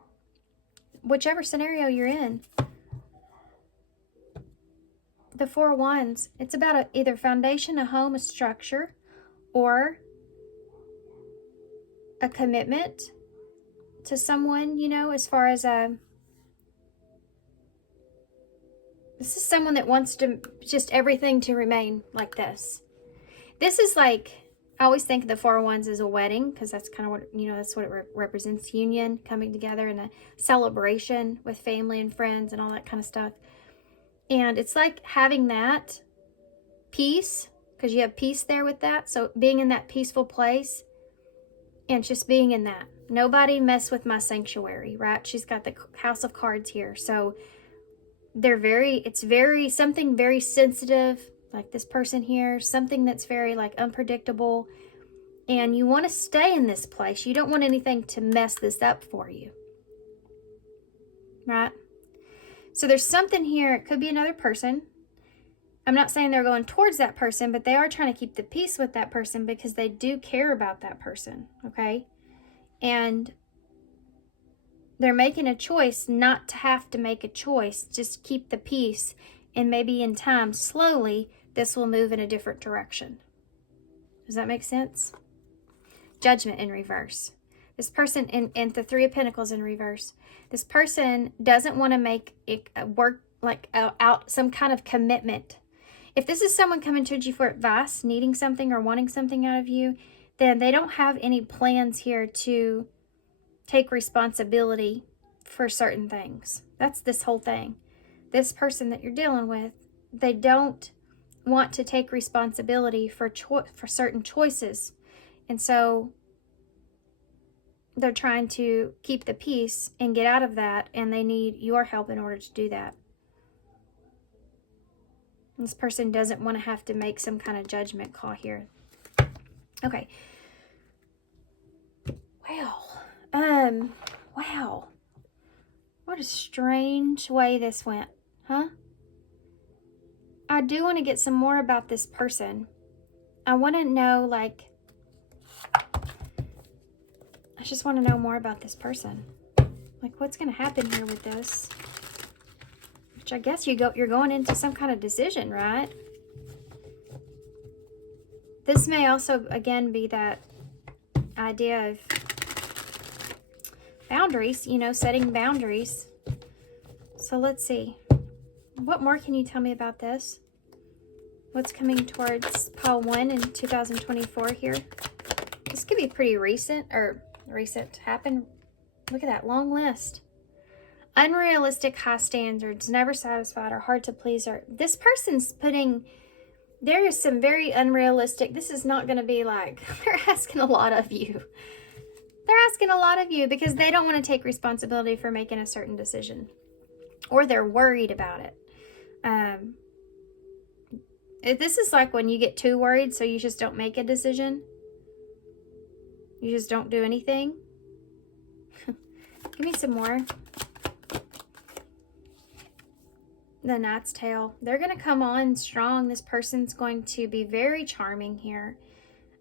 Whichever scenario you're in. The Four of Wands. It's about either foundation, a home, a structure, or a commitment to someone, you know, as far as this is someone that wants to just everything to remain like this. This is like, I always think of the Four of Wands as a wedding, because that's kind of what, you know, that's what it represents, union, coming together, and a celebration with family and friends and all that kind of stuff. And it's like having that peace, because you have peace there with that. So being in that peaceful place and just being in that. Nobody mess with my sanctuary, right? She's got the House of Cards here. So it's something very sensitive, like this person here, something that's very like unpredictable. And you want to stay in this place. You don't want anything to mess this up for you. Right? So there's something here. It could be another person. I'm not saying they're going towards that person, but they are trying to keep the peace with that person because they do care about that person, okay? And they're making a choice not to have to make a choice. Just keep the peace. And maybe in time, slowly, this will move in a different direction. Does that make sense? Judgment in reverse. This person, and the Three of Pentacles in reverse. This person doesn't want to make it work like out some kind of commitment. If this is someone coming to you for advice, needing something or wanting something out of you, then they don't have any plans here to take responsibility for certain things. That's this whole thing. This person that you're dealing with, they don't want to take responsibility for certain choices. And so they're trying to keep the peace and get out of that, and they need your help in order to do that. This person doesn't want to have to make some kind of judgment call here. Okay. Wow. Wow. What a strange way this went, huh? I do want to get some more about this person. I want to know, like, I just want to know more about this person. Like, what's going to happen here with this? Which I guess you're going into some kind of decision, right? This may also, again, be that idea of boundaries, you know, setting boundaries. So let's see. What more can you tell me about this? What's coming towards pile 1 in 2024 here? This could be pretty recent, or recent happen. Look at that long list. Unrealistic high standards, never satisfied, or hard to please. Or this person's putting, there is some very unrealistic, this is not going to be like, they're asking a lot of you. They're asking a lot of you because they don't want to take responsibility for making a certain decision. Or they're worried about it. This is like when you get too worried, so you just don't make a decision. You just don't do anything. Give me some more. The Knight's Tale. They're going to come on strong. This person's going to be very charming here.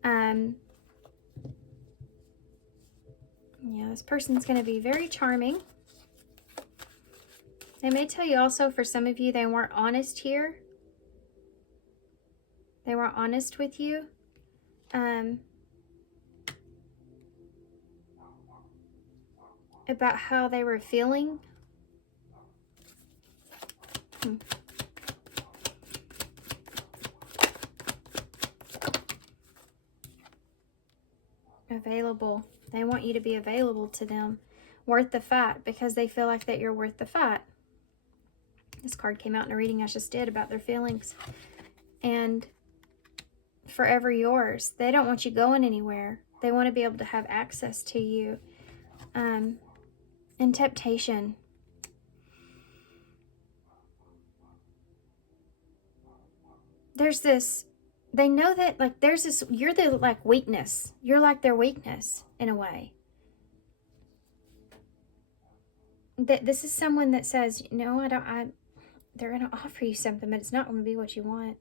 Yeah, this person's going to be very charming. They may tell you also, for some of you, they weren't honest here. They weren't honest with you. About how they were feeling. Available. They want you to be available to them. Worth the fight, because they feel like that you're worth the fight. This card came out in a reading I just did about their feelings. And forever yours. They don't want you going anywhere. They want to be able to have access to you. And temptation. There's this, they know that, like, there's this, you're the, like, weakness. You're like their weakness, in a way. That this is someone that says, no, they're going to offer you something, but it's not going to be what you want.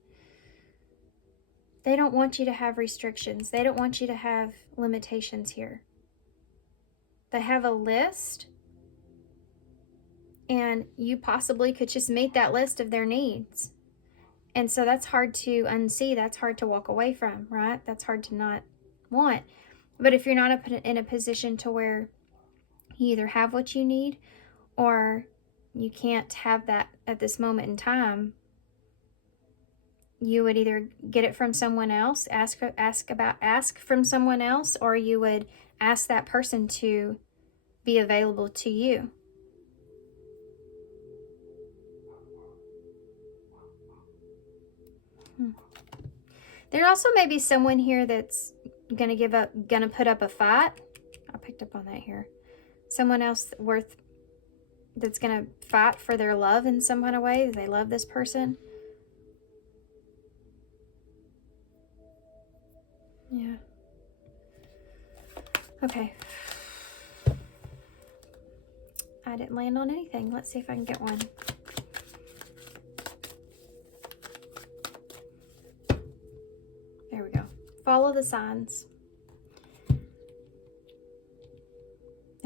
They don't want you to have restrictions. They don't want you to have limitations here. They have a list, and you possibly could just meet that list of their needs. And so that's hard to unsee. That's hard to walk away from, right? That's hard to not want. But if you're not in a position to where you either have what you need or you can't have that at this moment in time, you would either get it from someone else, ask from someone else, or you would ask that person to be available to you. There also may be someone here that's gonna put up a fight. I picked up on that here. Someone else that's gonna fight for their love in some kind of way. They love this person. Yeah. Okay. I didn't land on anything. Let's see if I can get one. There we go. Follow the signs.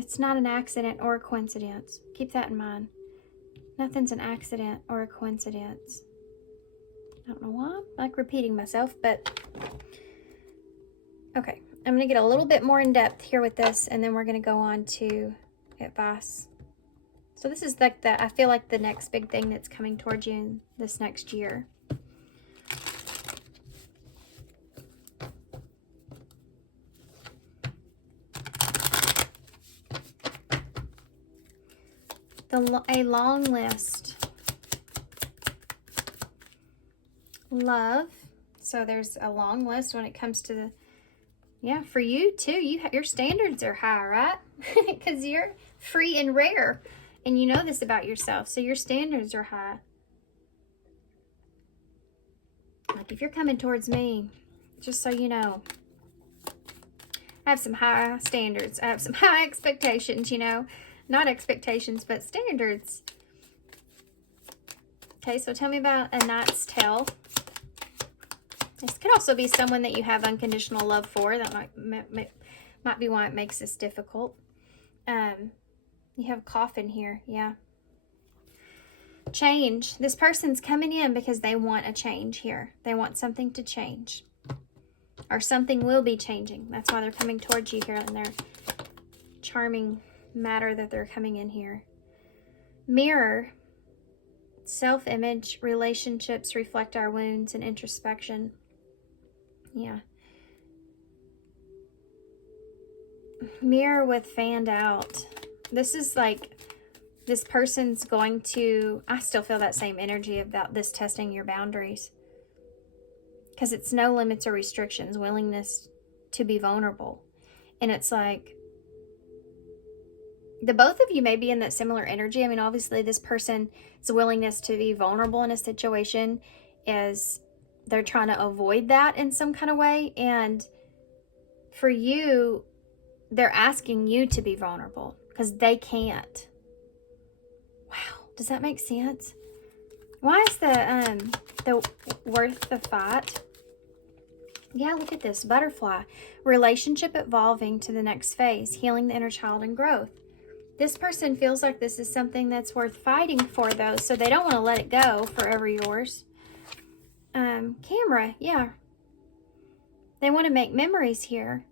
It's not an accident or a coincidence. Keep that in mind. Nothing's an accident or a coincidence. I don't know why I'm like repeating myself, but okay. I'm going to get a little bit more in depth here with this, and then we're going to go on to advice. So this is like I feel like the next big thing that's coming towards you in this next year. A long list. Love. So there's a long list when it comes to the, yeah, for you too. Your standards are high, right? Because you're free and rare. And you know this about yourself. So your standards are high. Like if you're coming towards me, just so you know, I have some high standards. I have some high expectations, you know. Not expectations, but standards. Okay, so tell me about a knight's tale. This could also be someone that you have unconditional love for. That might be why it makes this difficult. You have coffin here, yeah. Change. This person's coming in because they want a change here. They want something to change. Or something will be changing. That's why they're coming towards you here in their charming matter that they're coming in here. Mirror. Self-image. Relationships reflect our wounds and introspection. Yeah. Mirror with fanned out. This is like this person's going to, I still feel that same energy about this testing your boundaries. Because it's no limits or restrictions, willingness to be vulnerable. And it's like, the both of you may be in that similar energy. I mean, obviously this person's willingness to be vulnerable in a situation is they're trying to avoid that in some kind of way. And for you, they're asking you to be vulnerable because they can't. Wow, does that make sense? Why is the worth the fight? Yeah, look at this. Butterfly. Relationship evolving to the next phase. Healing the inner child and growth. This person feels like this is something that's worth fighting for, though, so they don't want to let it go forever yours. Camera, yeah. They want to make memories here.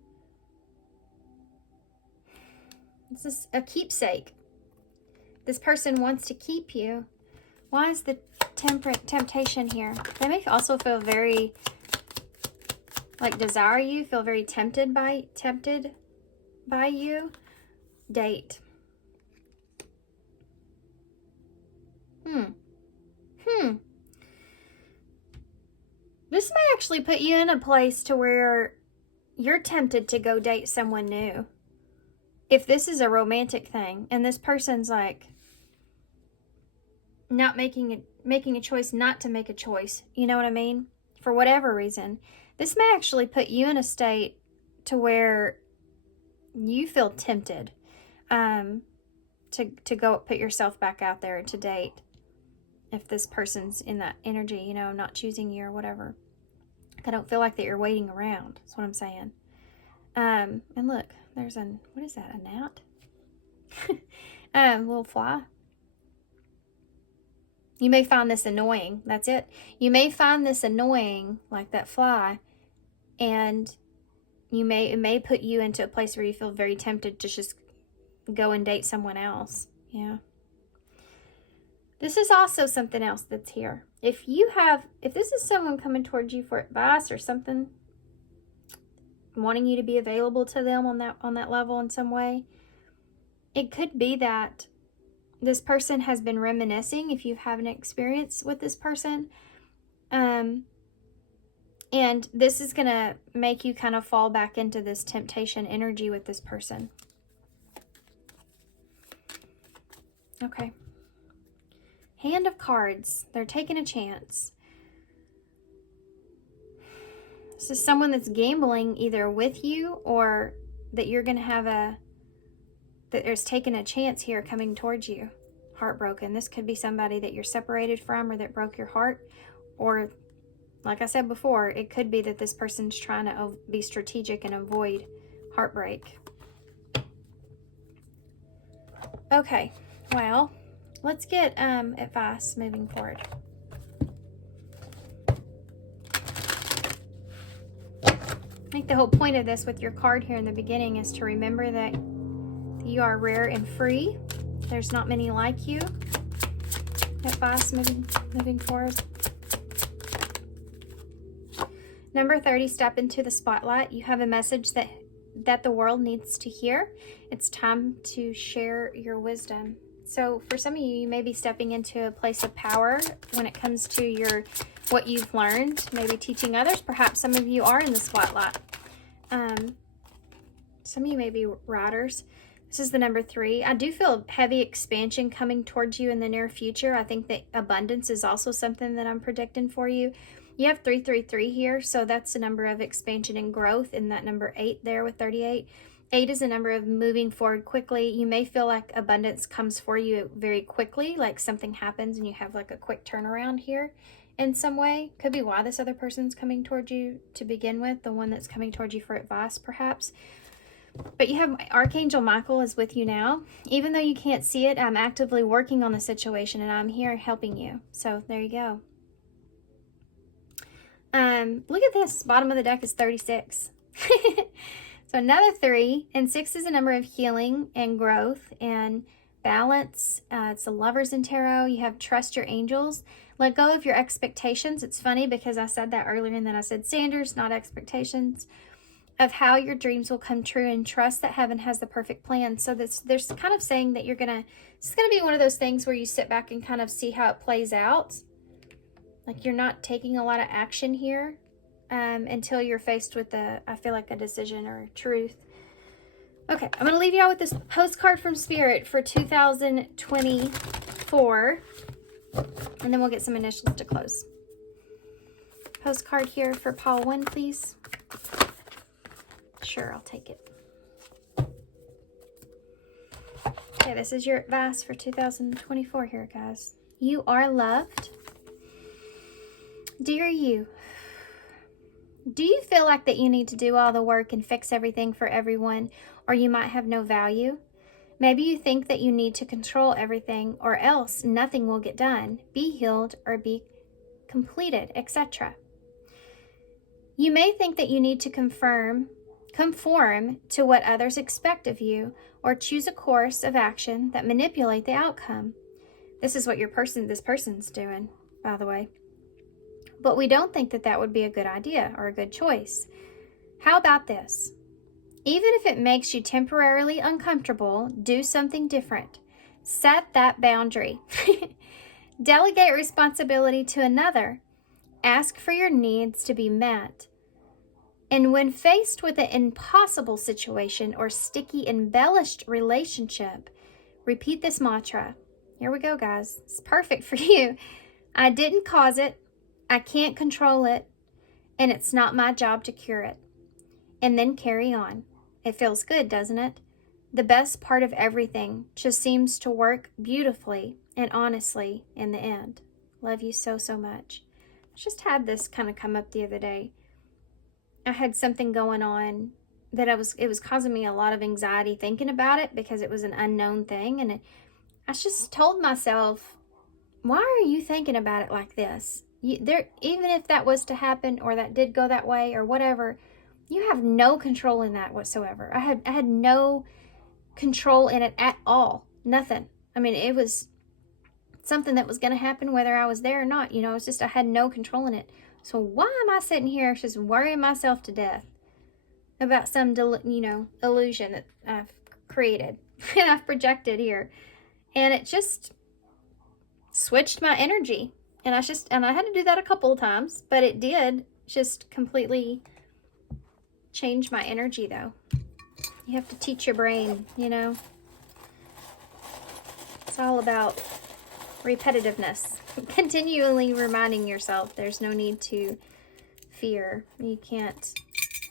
This is a keepsake. This person wants to keep you. Why is the temptation here? They may also feel very, like, desire you, feel very tempted by you. Date. This may actually put you in a place to where you're tempted to go date someone new. If this is a romantic thing and this person's like not making a choice not to make a choice, you know what I mean? For whatever reason, this may actually put you in a state to where you feel tempted to go put yourself back out there to date. If this person's in that energy, you know, not choosing you or whatever. I don't feel like that you're waiting around. That's what I'm saying. And look, there's what is that, a gnat? Little fly. You may find this annoying. That's it. You may find this annoying, like that fly, and it may put you into a place where you feel very tempted to just go and date someone else. Yeah. This is also something else that's here. If this is someone coming towards you for advice or something, wanting you to be available to them on that level in some way, it could be that this person has been reminiscing, if you have an experience with this person, and this is going to make you kind of fall back into this temptation energy with this person. Okay. Hand of Cards. They're taking a chance. This is someone that's gambling either with you or that you're going to have that there's taking a chance here coming towards you. Heartbroken. This could be somebody that you're separated from or that broke your heart. Or, like I said before, it could be that this person's trying to be strategic and avoid heartbreak. Okay, well, let's get advice moving forward. I think the whole point of this with your card here in the beginning is to remember that you are rare and free. There's not many like you. Advice moving forward. Number 30, step into the spotlight. You have a message that the world needs to hear. It's time to share your wisdom. So for some of you, you may be stepping into a place of power when it comes to what you've learned, maybe teaching others. Perhaps some of you are in the spotlight. Some of you may be writers. This is the number 3. I do feel heavy expansion coming towards you in the near future. I think that abundance is also something that I'm predicting for you. You have 333 here, so that's the number of expansion and growth, and that number 8 there with 38. 8 is a number of moving forward quickly. You may feel like abundance comes for you very quickly, like something happens and you have like a quick turnaround here in some way. Could be why this other person's coming towards you to begin with, the one that's coming towards you for advice perhaps. But you have Archangel Michael is with you now. Even though you can't see it, I'm actively working on the situation and I'm here helping you. So there you go. Look at this. Bottom of the deck is 36. So another 3, and 6 is a number of healing and growth and balance. It's the Lovers in Tarot. You have trust your angels. Let go of your expectations. It's funny because I said that earlier and then I said standards, not expectations, of how your dreams will come true, and trust that heaven has the perfect plan. So there's kind of saying that it's going to be one of those things where you sit back and kind of see how it plays out. Like you're not taking a lot of action here until you're faced with I feel like a decision or a truth. Okay, I'm going to leave you out with this postcard from Spirit for 2024. And then we'll get some initials to close. Postcard here for Paul 1, please. Sure, I'll take it. Okay, this is your advice for 2024 here, guys. You are loved. Dear you, do you feel like that you need to do all the work and fix everything for everyone, or you might have no value? Maybe you think that you need to control everything, or else nothing will get done, be healed, or be completed, etc. You may think that you need to conform to what others expect of you, or choose a course of action that manipulate the outcome. This is what this person's doing, by the way. But we don't think that would be a good idea or a good choice. How about this? Even if it makes you temporarily uncomfortable, do something different. Set that boundary. Delegate responsibility to another. Ask for your needs to be met. And when faced with an impossible situation or sticky, embellished relationship, repeat this mantra. Here we go, guys. It's perfect for you. I didn't cause it. I can't control it. And it's not my job to cure it. And then carry on. It feels good, doesn't it? The best part of everything just seems to work beautifully and honestly in the end. Love you so, so much. I just had this kind of come up the other day. I had something going on that it was causing me a lot of anxiety thinking about it because it was an unknown thing. And I just told myself, why are you thinking about it like this? Even if that was to happen or that did go that way or whatever, you have no control in that whatsoever. I had no control in it at all. Nothing. I mean, it was something that was going to happen whether I was there or not. You know, it's just I had no control in it. So why am I sitting here just worrying myself to death about some, illusion that I've created and I've projected here? And it just switched my energy. And I had to do that a couple of times, but it did just completely change my energy, though. You have to teach your brain, It's all about repetitiveness. Continually reminding yourself there's no need to fear. You can't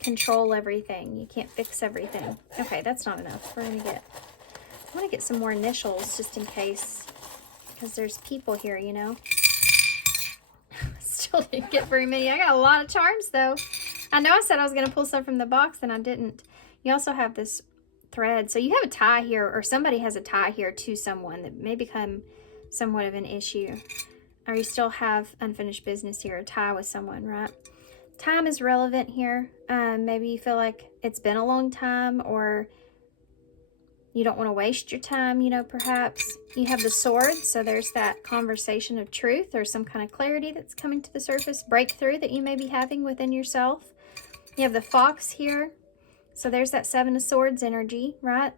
control everything. You can't fix everything. Okay, that's not enough. I want to get some more initials just in case, because there's people here, Still didn't get very many. I got a lot of charms, though. I know I said I was going to pull some from the box, and I didn't. You also have this thread. So you have a tie here, or somebody has a tie here to someone that may become somewhat of an issue. Or you still have unfinished business here, a tie with someone, right? Time is relevant here. Maybe you feel like it's been a long time, or you don't want to waste your time, you know, perhaps. You have the sword, so there's that conversation of truth or some kind of clarity that's coming to the surface, breakthrough that you may be having within yourself. You have the fox here, so there's that Seven of Swords energy, right?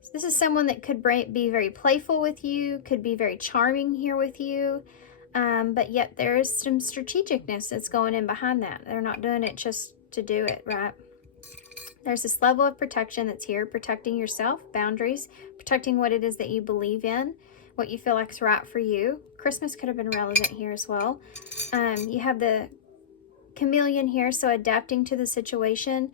So this is someone that could be very playful with you, could be very charming here with you, but yet there is some strategicness that's going in behind that. They're not doing it just to do it, right? There's this level of protection that's here, protecting yourself, boundaries, protecting what it is that you believe in, what you feel like is right for you. Christmas could have been relevant here as well. You have the chameleon here, so adapting to the situation,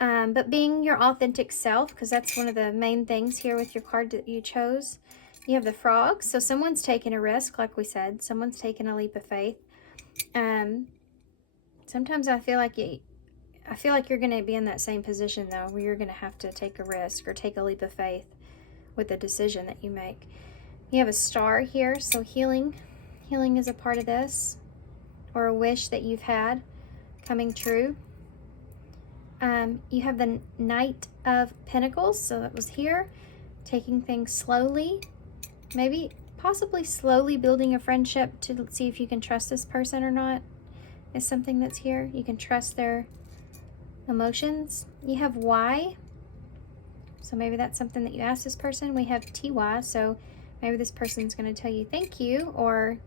but being your authentic self, because that's one of the main things here with your card that you chose. You have the frog, so someone's taking a risk, like we said. Someone's taking a leap of faith. Sometimes I feel like you're going to be in that same position, though, where you're going to have to take a risk or take a leap of faith with the decision that you make. You have a star here, so healing. Healing is a part of this, or a wish that you've had coming true. You have the Knight of Pentacles, so that was here. Taking things slowly. Maybe, possibly slowly building a friendship to see if you can trust this person or not is something that's here. You can trust their emotions. You have Y, so maybe that's something that you ask this person. We have TY, so maybe this person's going to tell you thank you, or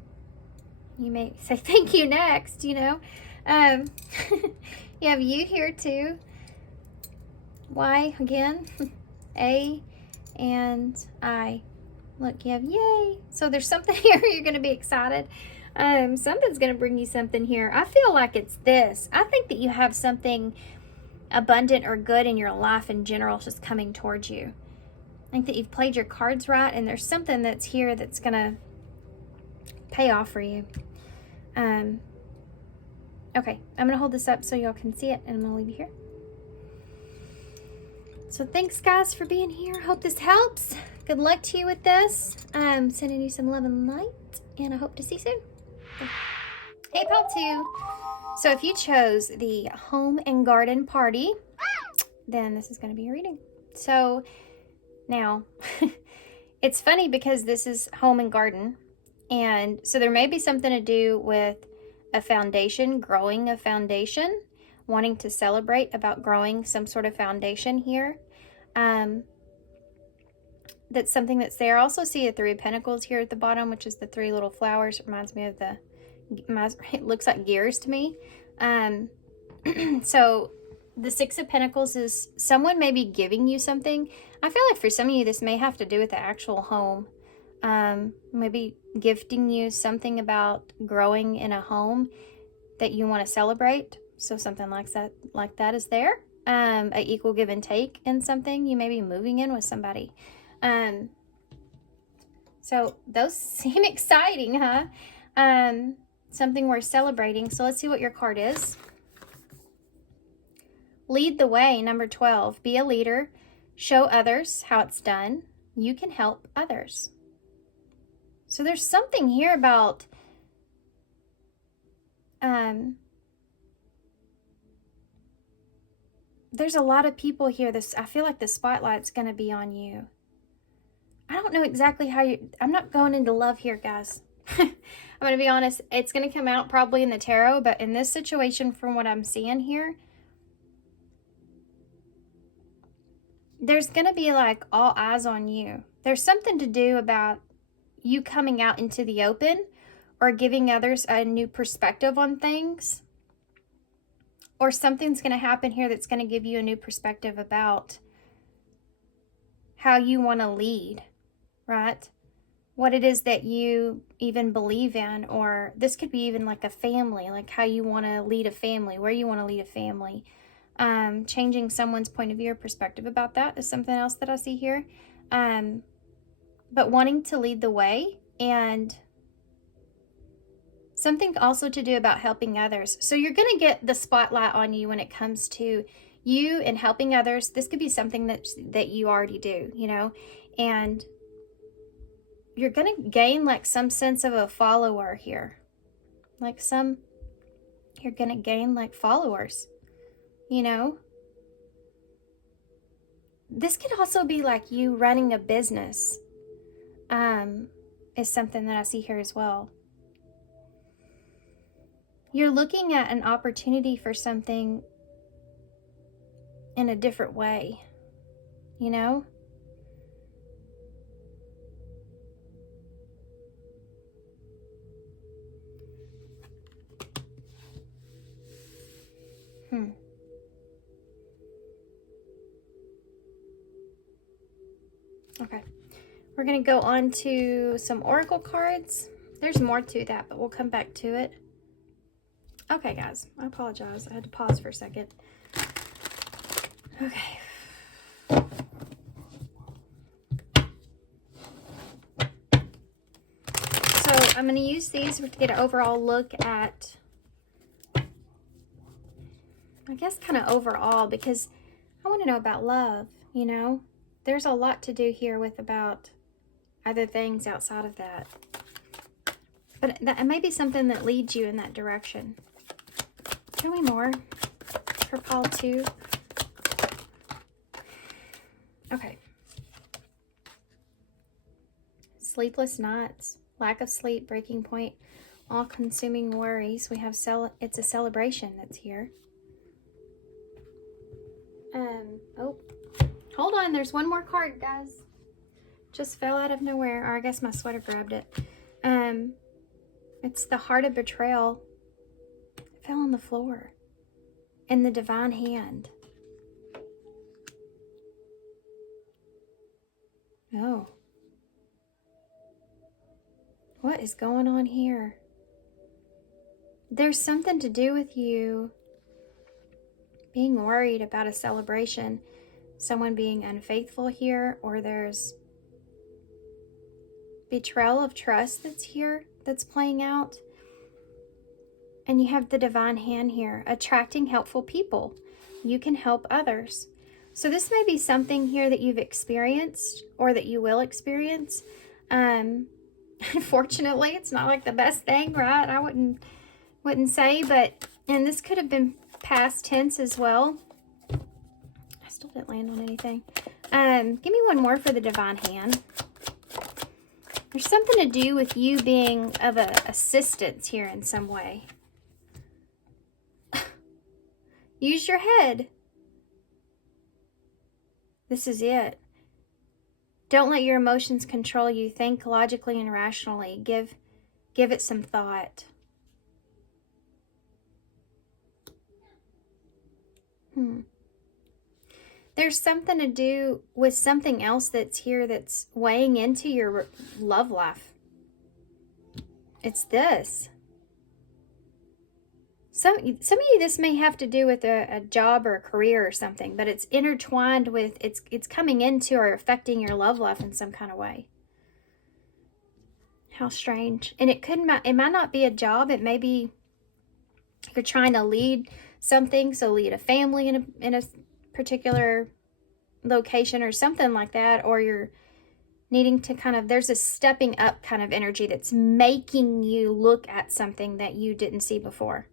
you may say thank you next, you know. You have U here too. Y again. A and I. Look, you have yay. So there's something here you're going to be excited. Something's going to bring you something here. I feel like it's this. I think that you have something abundant or good in your life in general just coming towards you. I think that you've played your cards right, and there's something that's here that's going to pay off for you. Okay, I'm going to hold this up so y'all can see it, and I'm going to leave you here. So thanks, guys, for being here. Hope this helps. Good luck to you with this. I'm sending you some love and light, and I hope to see you soon. Hey, Pal 2. So if you chose the home and garden party, then this is going to be your reading. So now, it's funny because this is home and garden, and so there may be something to do with a foundation, growing a foundation, wanting to celebrate about growing some sort of foundation here. That's something that's there. I also see a Three of Pentacles here at the bottom, which is the three little flowers. It reminds me of it looks like gears to me. So the Six of Pentacles is someone may be giving you something. I feel like for some of you, this may have to do with the actual home. Maybe gifting you something about growing in a home that you want to celebrate. So something like that is there. An equal give and take in something. You may be moving in with somebody. So those seem exciting, huh? Something worth celebrating. So let's see what your card is. Lead the way, number 12. Be a leader. Show others how it's done. You can help others. So there's something here about there's a lot of people here. I feel like the spotlight's going to be on you. I don't know exactly I'm not going into love here, guys. I'm going to be honest. It's going to come out probably in the tarot, but in this situation, from what I'm seeing here, there's going to be like all eyes on you. There's something to do about you coming out into the open or giving others a new perspective on things. Or something's going to happen here that's going to give you a new perspective about how you want to lead, right? What it is that you even believe in, or this could be even like a family, like how you want to lead a family, where you want to lead a family. Changing someone's point of view or perspective about that is something else that I see here. But wanting to lead the way, and something also to do about helping others. So you're going to get the spotlight on you when it comes to you and helping others. This could be something that you already do, you know, and you're going to gain like some sense of a follower here. You're going to gain like followers, you know. This could also be like you running a business, is something that I see here as well. You're looking at an opportunity for something in a different way, you know? Okay. We're going to go on to some oracle cards. There's more to that, but we'll come back to it. Okay, guys. I apologize. I had to pause for a second. Okay. So I'm going to use these to get an overall look at, I guess, kind of overall, because I want to know about love, you know? There's a lot to do here with about other things outside of that. But that may be something that leads you in that direction. Tell me more for pile 2. Okay. Sleepless nights, lack of sleep, breaking point, all-consuming worries. We have it's a celebration that's here. Oh, hold on. There's one more card, guys. Just fell out of nowhere, or I guess my sweater grabbed it. It's the heart of betrayal. It fell on the floor. And the divine hand. Oh. What is going on here? There's something to do with you being worried about a celebration, someone being unfaithful here, or there's betrayal of trust that's here, that's playing out. And you have the divine hand here, attracting helpful people. You can help others. So this may be something here that you've experienced or that you will experience. Unfortunately, it's not like the best thing, right? I wouldn't say, but, and this could have been past tense as well. I still didn't land on anything. Give me one more for the divine hand. There's something to do with you being of assistance here in some way. Use your head. This is it. Don't let your emotions control you. Think logically and rationally. Give it some thought. There's something to do with something else that's here that's weighing into your love life. It's this. Some of you, this may have to do with a job or a career or something, but it's intertwined with, it's coming into or affecting your love life in some kind of way. How strange. And it might not be a job. It may be you're trying to lead something, so lead a family in a particular location or something like that, or you're needing to kind of, there's a stepping up kind of energy that's making you look at something that you didn't see before.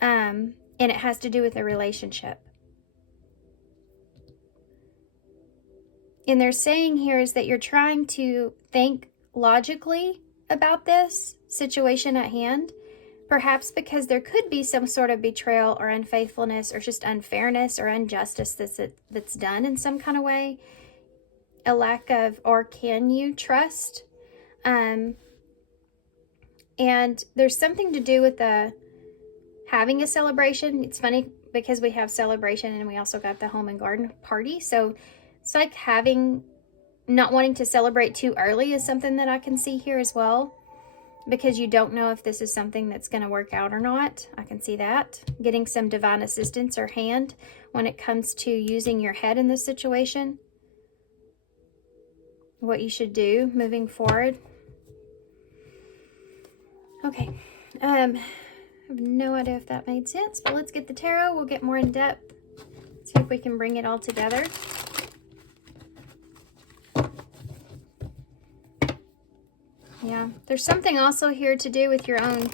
And it has to do with a relationship. And they're saying here is that you're trying to think logically about this situation at hand, perhaps because there could be some sort of betrayal or unfaithfulness or just unfairness or injustice that's done in some kind of way. A lack of, or can you trust? And there's something to do with having a celebration. It's funny because we have celebration and we also got the home and garden party. So it's like not wanting to celebrate too early is something that I can see here as well, because you don't know if this is something that's going to work out or not. I can see that. Getting some divine assistance or hand when it comes to using your head in this situation. What you should do moving forward. Okay. I have no idea if that made sense, but let's get the tarot. We'll get more in depth See if we can bring it all together. Yeah, there's something also here to do with your own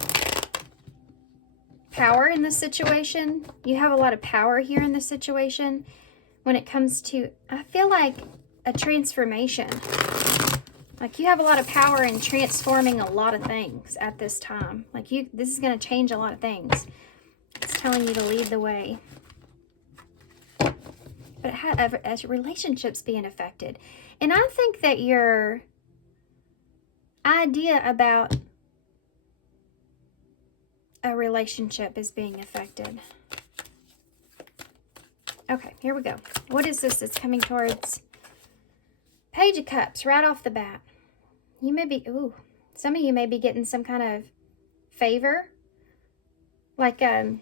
power in this situation. You have a lot of power here in this situation when it comes to, I feel like, a transformation. Like you have a lot of power in transforming a lot of things at this time. Like this is going to change a lot of things. It's telling you to lead the way. But it had as relationships being affected. And I think that your idea about a relationship is being affected. Okay, here we go. What is this that's coming towards? Page of Cups, right off the bat. You may be, some of you may be getting some kind of favor. Like, I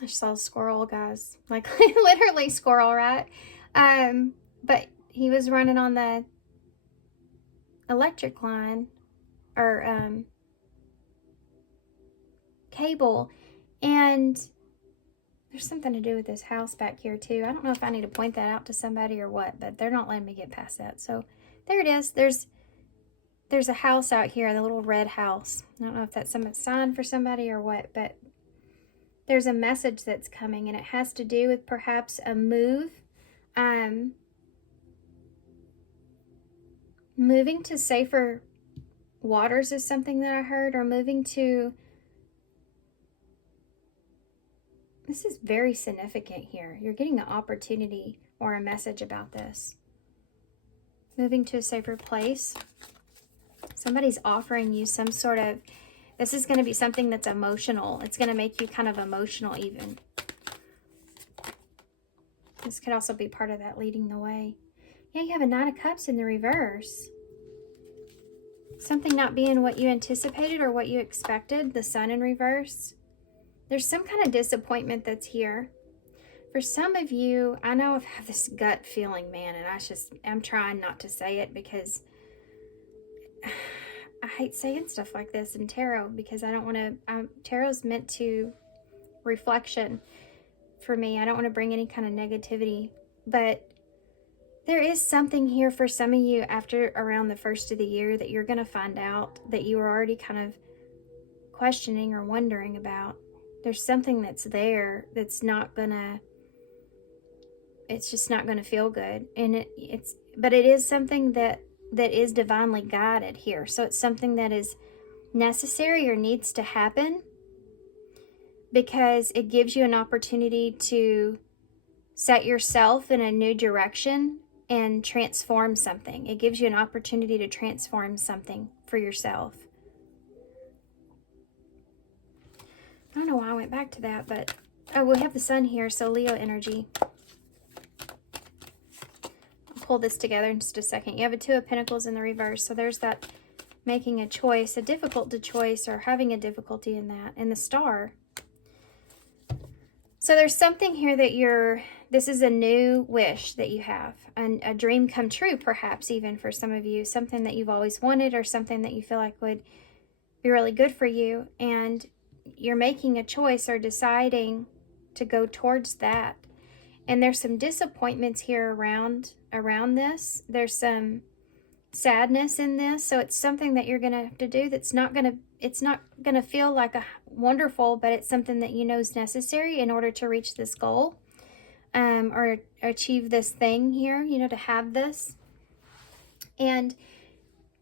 just saw a squirrel, guys. Like, literally squirrel, right? But he was running on the electric line, or, cable, and there's something to do with this house back here too. I don't know if I need to point that out to somebody or what, but they're not letting me get past that. So there it is. There's a house out here, the little red house. I don't know if that's some sign for somebody or what, but there's a message that's coming, and it has to do with perhaps a move. Moving to safer waters is something that I heard, or moving to... This is very significant here. You're getting an opportunity or a message about this. Moving to a safer place. Somebody's offering you some sort of... This is going to be something that's emotional. It's going to make you kind of emotional even. This could also be part of that leading the way. Yeah, you have a Nine of Cups in the reverse. Something not being what you anticipated or what you expected. The Sun in reverse. There's some kind of disappointment that's here. For some of you, I know I have this gut feeling, man, and I'm trying not to say it because I hate saying stuff like this in tarot because I don't want to, tarot's meant to reflection for me. I don't want to bring any kind of negativity, but there is something here for some of you after around the first of the year that you're going to find out that you were already kind of questioning or wondering about. There's something that's there that's not gonna, it's just not gonna feel good. And but it is something that is divinely guided here. So it's something that is necessary or needs to happen because it gives you an opportunity to set yourself in a new direction and transform something. It gives you an opportunity to transform something for yourself. I don't know why I went back to that, but... Oh, we have the Sun here, so Leo energy. I'll pull this together in just a second. You have a Two of Pentacles in the reverse, so there's that making a choice, a difficult choice, or having a difficulty in that. And the Star. So there's something here that this is a new wish that you have. And a dream come true, perhaps, even for some of you. Something that you've always wanted or something that you feel like would be really good for you. And you're making a choice or deciding to go towards that. And there's some disappointments here around this. There's some sadness in this. So it's something that you're going to have to do that's not going to feel like a wonderful, but it's something that you know is necessary in order to reach this goal, or achieve this thing here, to have this. And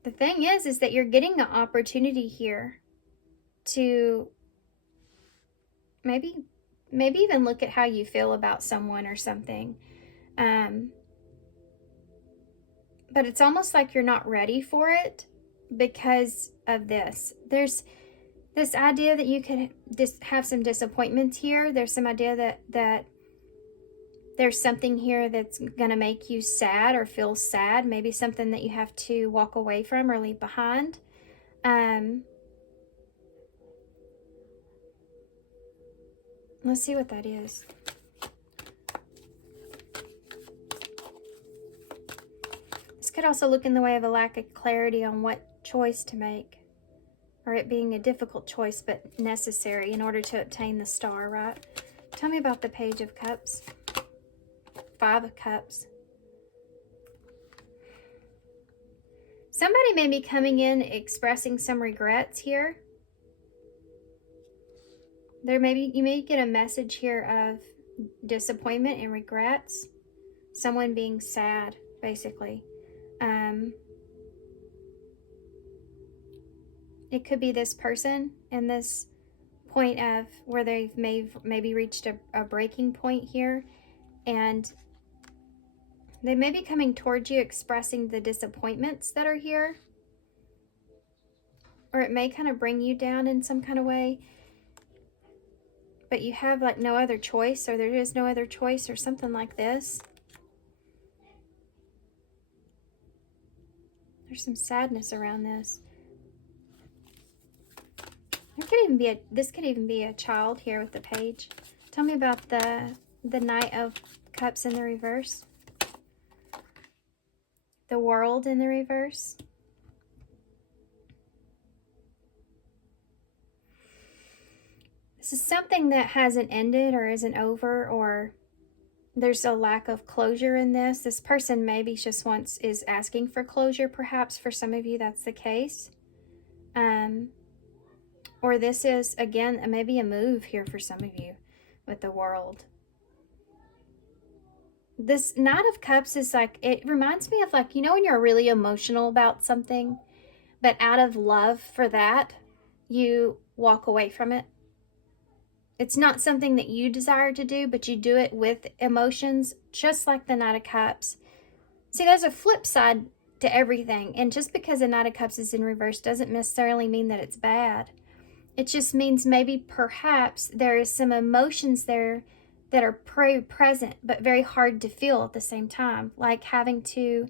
the thing is that you're getting an opportunity here to maybe even look at how you feel about someone or something. But it's almost like you're not ready for it because of this. There's this idea that you could have some disappointments here. There's some idea that there's something here that's going to make you sad or feel sad. Maybe something that you have to walk away from or leave behind. Let's see what that is. This could also look in the way of a lack of clarity on what choice to make, or it being a difficult choice but necessary in order to obtain the Star, right? Tell me about the Page of Cups. 5 of Cups. Somebody may be coming in expressing some regrets here. You may get a message here of disappointment and regrets. Someone being sad, basically. It could be this person in this point of where they've maybe reached a breaking point here, and they may be coming towards you expressing the disappointments that are here, or it may kind of bring you down in some kind of way, but you have like no other choice, or there is no other choice, or something like this. There's some sadness around this. This could even be a child here with the page. Tell me about the Knight of Cups in the reverse. The World in the reverse. This is something that hasn't ended or isn't over, or there's a lack of closure in this. This person maybe just is asking for closure, perhaps. For some of you, that's the case. Or this is, again, maybe a move here for some of you with the World. This Knight of Cups is like, it reminds me of like, you know, when you're really emotional about something, but out of love for that, you walk away from it. It's not something that you desire to do, but you do it with emotions, just like the Knight of Cups. See, there's a flip side to everything. And just because the Knight of Cups is in reverse doesn't necessarily mean that it's bad. It just means maybe perhaps there is some emotions there that are present, but very hard to feel at the same time. Like having to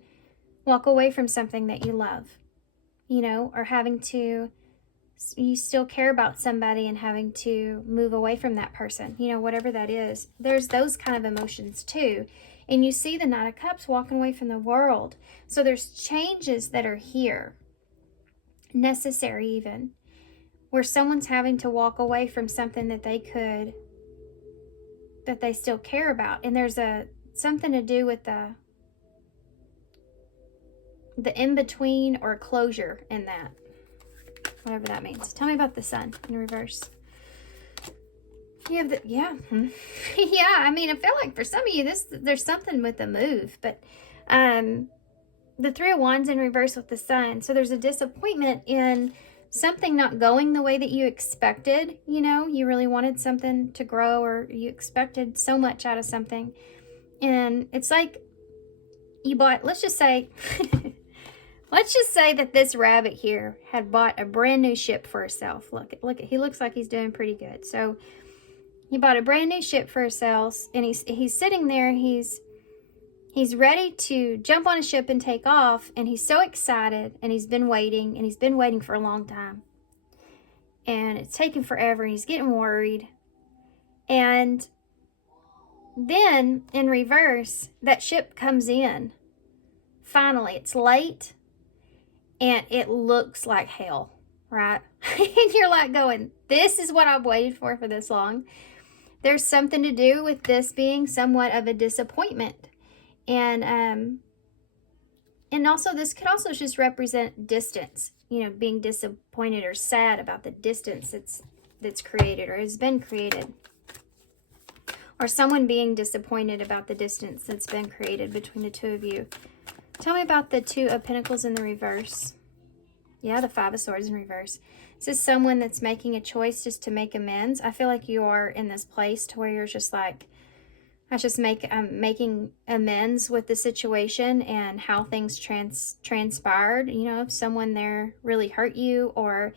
walk away from something that you love, you know, or you still care about somebody and having to move away from that person, you know, whatever that is. There's those kind of emotions too. And you see the Knight of Cups walking away from the World. So there's changes that are here, necessary even, where someone's having to walk away from something that they still care about. And there's something to do with the in-between or closure in that. Whatever that means. Tell me about the Sun in reverse. You have yeah. Yeah, I mean, I feel like for some of you, there's something with the move. But the Three of Wands in reverse with the Sun. So there's a disappointment in something not going the way that you expected. You know, you really wanted something to grow, or you expected so much out of something. And it's like you bought, let's just say that this rabbit here had bought a brand new ship for herself. Look, he looks like he's doing pretty good. So he bought a brand new ship for himself, and he's sitting there, he's ready to jump on a ship and take off, and he's so excited, and he's been waiting for a long time. And it's taken forever, and he's getting worried. And then in reverse, that ship comes in. Finally, it's late, and it looks like hell, right? And you're like going, this is what I've waited for this long. There's something to do with this being somewhat of a disappointment. And also this could also just represent distance, you know, being disappointed or sad about the distance that's created or has been created. Or someone being disappointed about the distance that's been created between the two of you. Tell me about the Two of Pentacles in the reverse. Yeah, the Five of Swords in reverse. This is someone that's making a choice just to make amends. I feel like you are in this place to where you're just like, I'm making amends with the situation and how things transpired. You know, if someone there really hurt you, or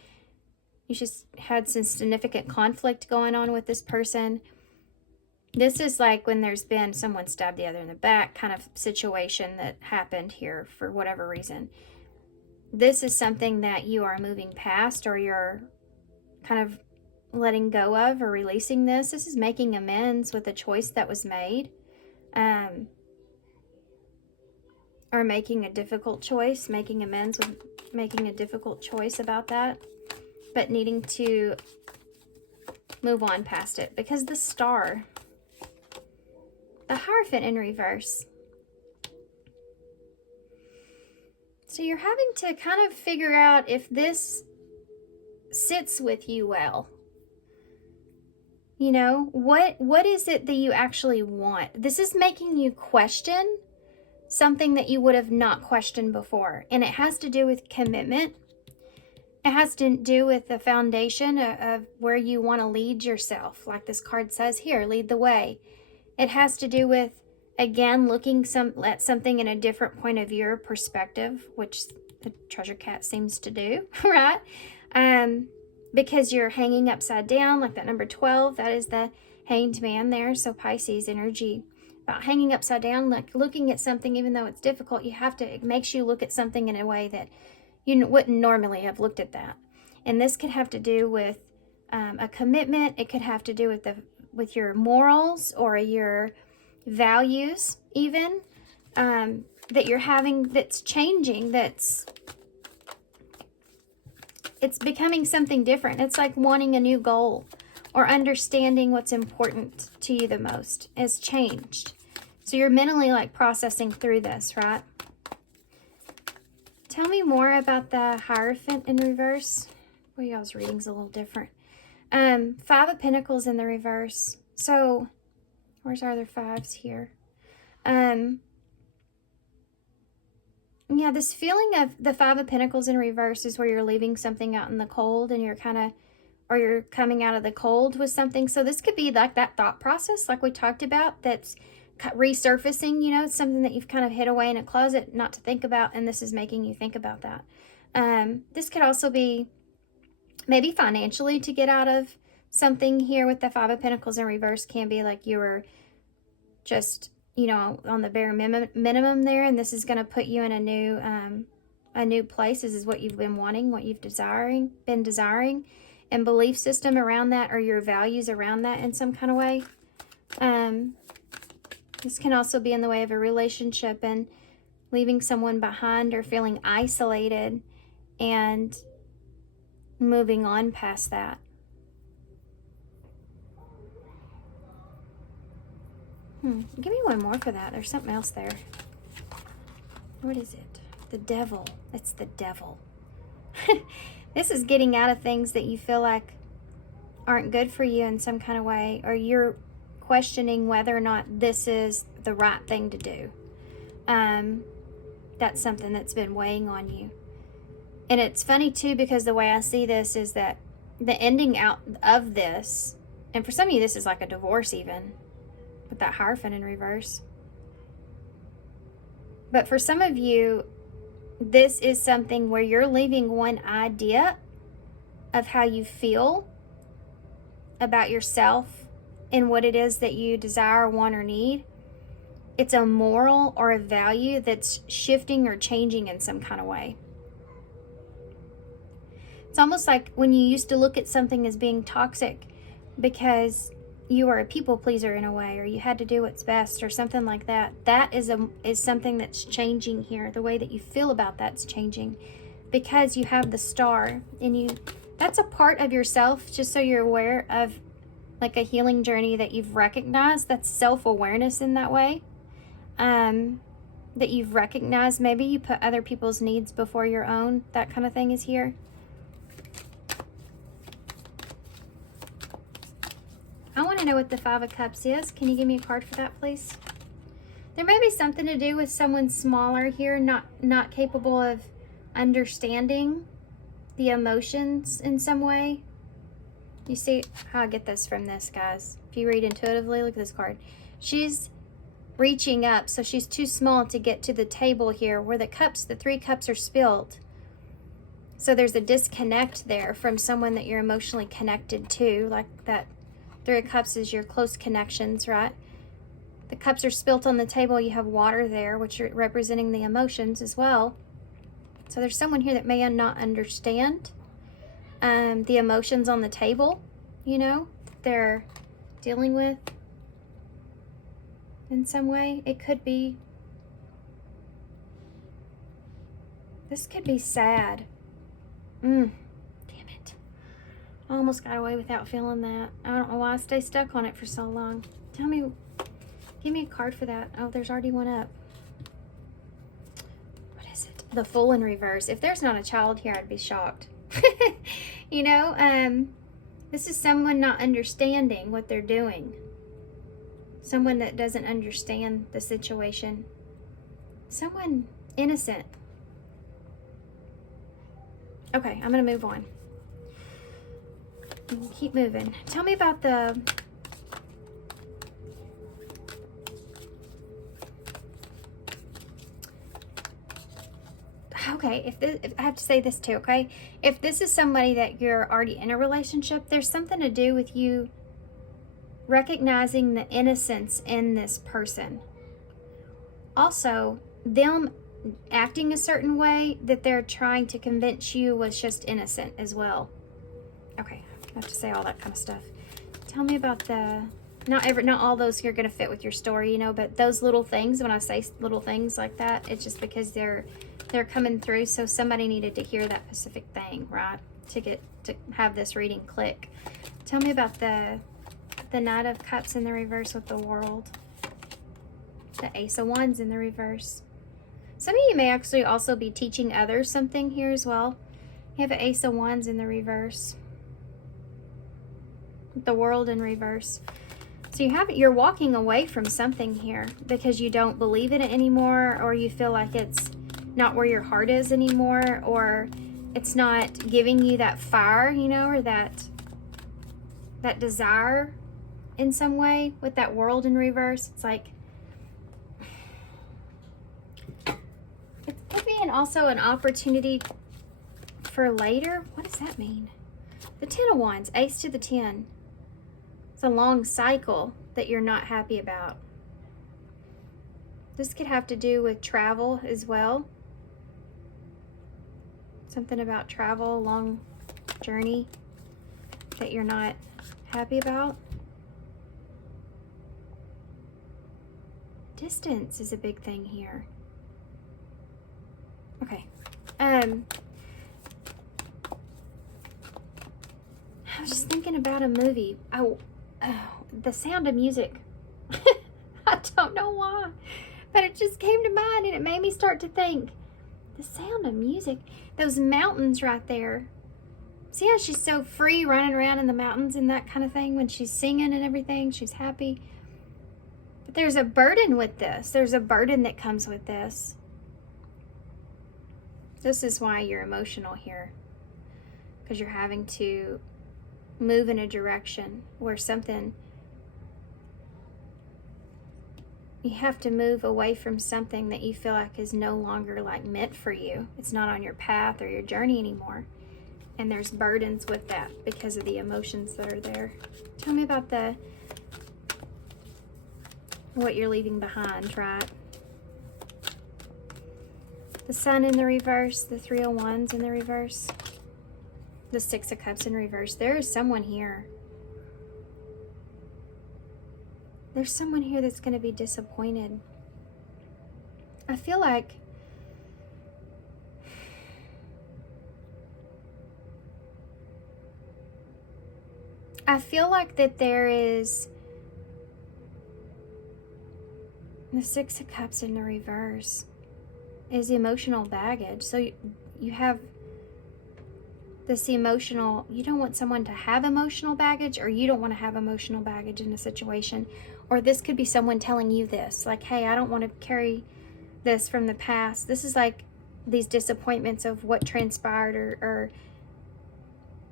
you just had some significant conflict going on with this person. This is like when there's been someone stabbed the other in the back kind of situation that happened here for whatever reason. This is something that you are moving past, or you're kind of letting go of or releasing this. This is making amends with a choice that was made. Or making a difficult choice, making amends with making a difficult choice about that, but needing to move on past it. Because the Star, the Hierophant in reverse. So you're having to kind of figure out if this sits with you well. You know, what is it that you actually want? This is making you question something that you would have not questioned before. And it has to do with commitment. It has to do with the foundation of where you want to lead yourself. Like this card says here, lead the way. It has to do with, again, looking at something in a different point of view or perspective, which the treasure cat seems to do, right? Because you're hanging upside down, like that number 12, that is the hanged man there. So Pisces energy, about hanging upside down, like looking at something, even though it's difficult, it makes you look at something in a way that you wouldn't normally have looked at that. And this could have to do with a commitment. It could have to do with your morals or your values, even that you're having, that's changing, it's becoming something different. It's like wanting a new goal or understanding what's important to you the most has changed. So you're mentally like processing through this, right? Tell me more about the Hierophant in reverse. Well, y'all's reading's a little different. 5 of Pentacles in the reverse. So, where's our other 5s here? Yeah, this feeling of the 5 of Pentacles in reverse is where you're leaving something out in the cold and you're or you're coming out of the cold with something. So this could be like that thought process like we talked about that's resurfacing, you know, it's something that you've kind of hid away in a closet not to think about, and this is making you think about that. This could also be maybe financially to get out of something here with the 5 of Pentacles in reverse. Can be like you were just, you know, on the bare minimum there, and this is going to put you in a new place. This is what you've been wanting, what you've been desiring, and belief system around that, or your values around that in some kind of way. This can also be in the way of a relationship and leaving someone behind or feeling isolated and moving on past that. Give me one more for that. There's something else there. What is it? The devil. It's the devil. This is getting out of things that you feel like aren't good for you in some kind of way, or you're questioning whether or not this is the right thing to do. That's something that's been weighing on you. And it's funny too, because the way I see this is that the ending out of this, and for some of you this is like a divorce even, with that Hierophant in reverse. But for some of you, this is something where you're leaving one idea of how you feel about yourself and what it is that you desire, want, or need. It's a moral or a value that's shifting or changing in some kind of way. It's almost like when you used to look at something as being toxic because you were a people pleaser in a way, or you had to do what's best or something like that. That is something that's changing here. The way that you feel about that's changing because you have the star, and that's a part of yourself, just so you're aware of, like a healing journey that you've recognized. That's self-awareness in that way. That you've recognized. Maybe you put other people's needs before your own. That kind of thing is here. I want to know what the 5 of Cups is. Can you give me a card for that, please? There may be something to do with someone smaller here, not capable of understanding the emotions in some way. You see how I get this from this, guys. If you read intuitively, look at this card. She's reaching up, so she's too small to get to the table here where the 3 cups are spilled. So there's a disconnect there from someone that you're emotionally connected to, like that 3 of Cups is your close connections, right? The cups are spilt on the table. You have water there, which are representing the emotions as well. So there's someone here that may not understand the emotions on the table, you know, that they're dealing with in some way. It could be, this could be sad. Damn it. I almost got away without feeling that. I don't know why I stay stuck on it for so long. Tell me, Give me a card for that. Oh, there's already one up. What is it? The Fool in reverse. If there's not a child here, I'd be shocked. You know, this is someone not understanding what they're doing. Someone that doesn't understand the situation. Someone innocent. Okay, I'm going to move on. Keep moving. Tell me about the... Okay, if I have to say this too, okay? If this is somebody that you're already in a relationship, there's something to do with you recognizing the innocence in this person. Also, them acting a certain way that they're trying to convince you was just innocent as well. Okay, I have to say all that kind of stuff. Tell me about the... Not all those are going to fit with your story, you know, but those little things, when I say little things like that, it's just because they're coming through, so somebody needed to hear that specific thing, right? To have this reading click. Tell me about the Knight of Cups in the reverse with the World. The Ace of Wands in the reverse. Some of you may actually also be teaching others something here as well. You have an Ace of Wands in the reverse. The World in reverse. So you're walking away from something here because you don't believe in it anymore, or you feel like it's not where your heart is anymore, or it's not giving you that fire, you know, or that desire in some way with that World in reverse. It's like, it could be also an opportunity for later. What does that mean? The Ten of Wands, Ace to the 10. It's a long cycle that you're not happy about. This could have to do with travel as well. Something about travel, long journey that you're not happy about. Distance is a big thing here. Okay. I was just thinking about a movie. Oh, The Sound of Music. I don't know why, but it just came to mind and it made me start to think. The Sound of Music. Those mountains right there. See how she's so free running around in the mountains and that kind of thing when she's singing and everything. She's happy. But there's a burden with this. There's a burden that comes with this. This is why you're emotional here. Because you're having to move in a direction where something... You have to move away from something that you feel like is no longer like meant for you. It's not on your path or your journey anymore. And there's burdens with that because of the emotions that are there. Tell me about what you're leaving behind, right? The Sun in the reverse, the Three of Wands in the reverse, the Six of Cups in reverse. There is someone here. There's someone here that's going to be disappointed. I feel like that there is the Six of Cups in the reverse is emotional baggage. So you have this emotional, you don't want someone to have emotional baggage, or you don't want to have emotional baggage in a situation. Or this could be someone telling you this, like, hey, I don't want to carry this from the past. This is like these disappointments of what transpired or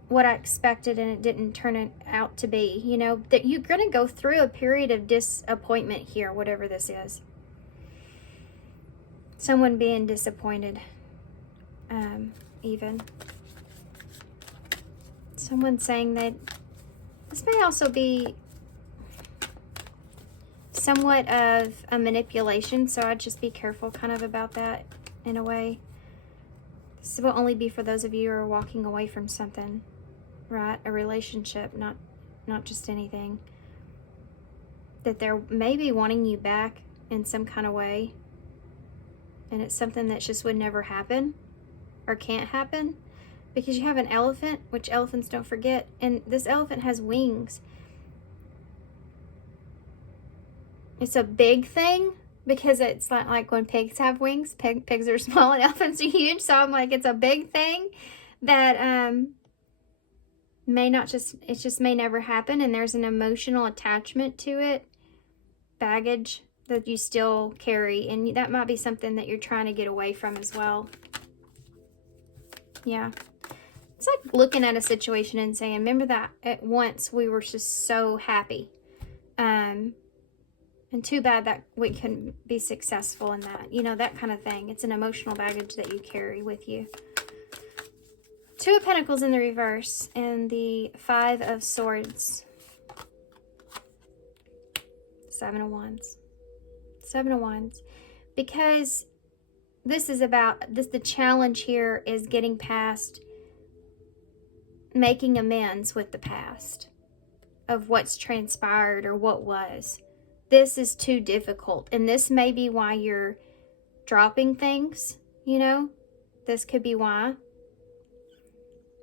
what I expected and it didn't turn it out to be. You know, that you're going to go through a period of disappointment here, whatever this is. Someone being disappointed, even. Someone saying that this may also be somewhat of a manipulation, so I'd just be careful kind of about that in a way. This will only be for those of you who are walking away from something, right? A relationship, not just anything. That they're maybe wanting you back in some kind of way, and it's something that just would never happen or can't happen. Because you have an elephant, which elephants don't forget, and this elephant has wings. It's a big thing because it's not like when pigs have wings. Pigs are small and elephants are huge. So I'm like, it's a big thing that may not just, it just may never happen. And there's an emotional attachment to it, baggage that you still carry. And that might be something that you're trying to get away from as well. Yeah. It's like looking at a situation and saying, remember that at once we were just so happy. And too bad that we couldn't be successful in that. You know, that kind of thing. It's an emotional baggage that you carry with you. Two of Pentacles in the reverse and the Five of Swords. Seven of Wands. Seven of Wands. Because this is about, the challenge here is getting past, making amends with the past of what's transpired or what was. This is too difficult. And this may be why you're dropping things, you know? This could be why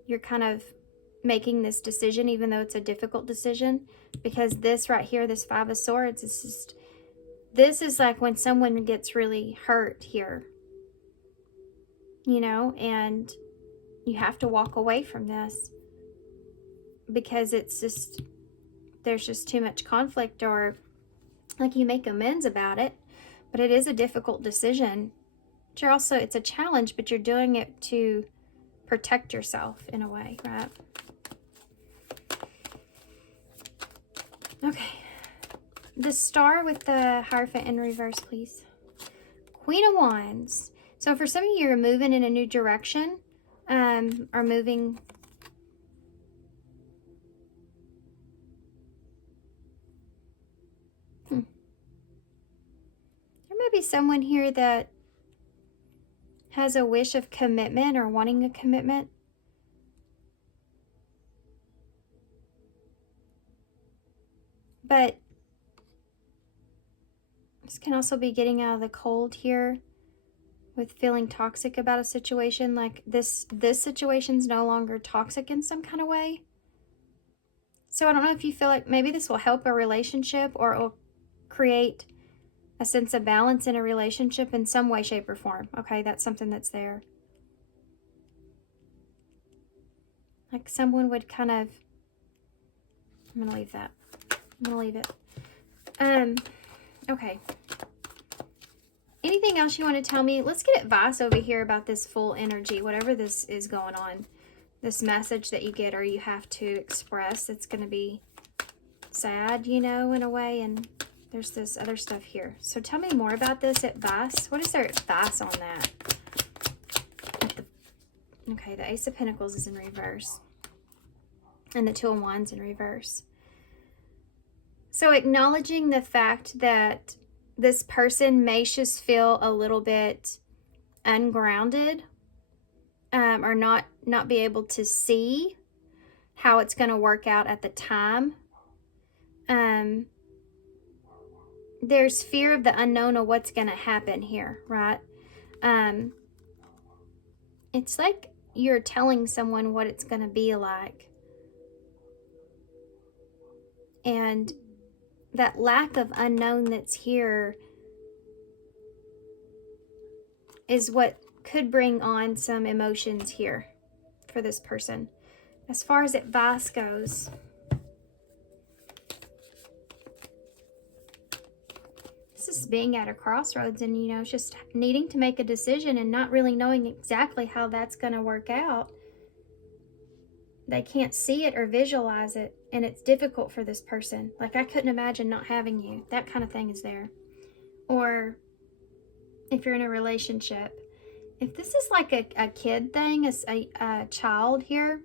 you're kind of making this decision, even though it's a difficult decision. Because this right here, this Five of Swords, is just, this is like when someone gets really hurt here, you know? And you have to walk away from this because it's just, there's just too much conflict, or like you make amends about it, but it is a difficult decision. But you're also, it's a challenge, but you're doing it to protect yourself in a way, right? Okay. The Star with the Hierophant in reverse, please. Queen of Wands. So for some of you, you're moving in a new direction, or moving. There may be someone here that has a wish of commitment or wanting a commitment. But this can also be getting out of the cold here with feeling toxic about a situation. Like this situation's no longer toxic in some kind of way. So I don't know if you feel like maybe this will help a relationship, or it will create a sense of balance in a relationship in some way, shape, or form. Okay, that's something that's there. Like someone would kind of, I'm going to leave that. I'm going to leave it. Okay. Anything else you want to tell me? Let's get advice over here about this full energy, whatever this is going on. This message that you get or you have to express, it's going to be sad, you know, in a way. And there's this other stuff here. So tell me more about this advice. What is their advice on that? Okay, the Ace of Pentacles is in reverse. And the Two of Wands in reverse. So acknowledging the fact that this person may just feel a little bit ungrounded, or not be able to see how it's going to work out at the time. There's fear of the unknown of what's going to happen here, right? It's like you're telling someone what it's going to be like. And that lack of unknown that's here is what could bring on some emotions here for this person. As far as advice goes, this is being at a crossroads and, you know, just needing to make a decision and not really knowing exactly how that's going to work out. They can't see it or visualize it, and it's difficult for this person. Like, I couldn't imagine not having you. That kind of thing is there. Or if you're in a relationship, if this is like a kid thing, a child here,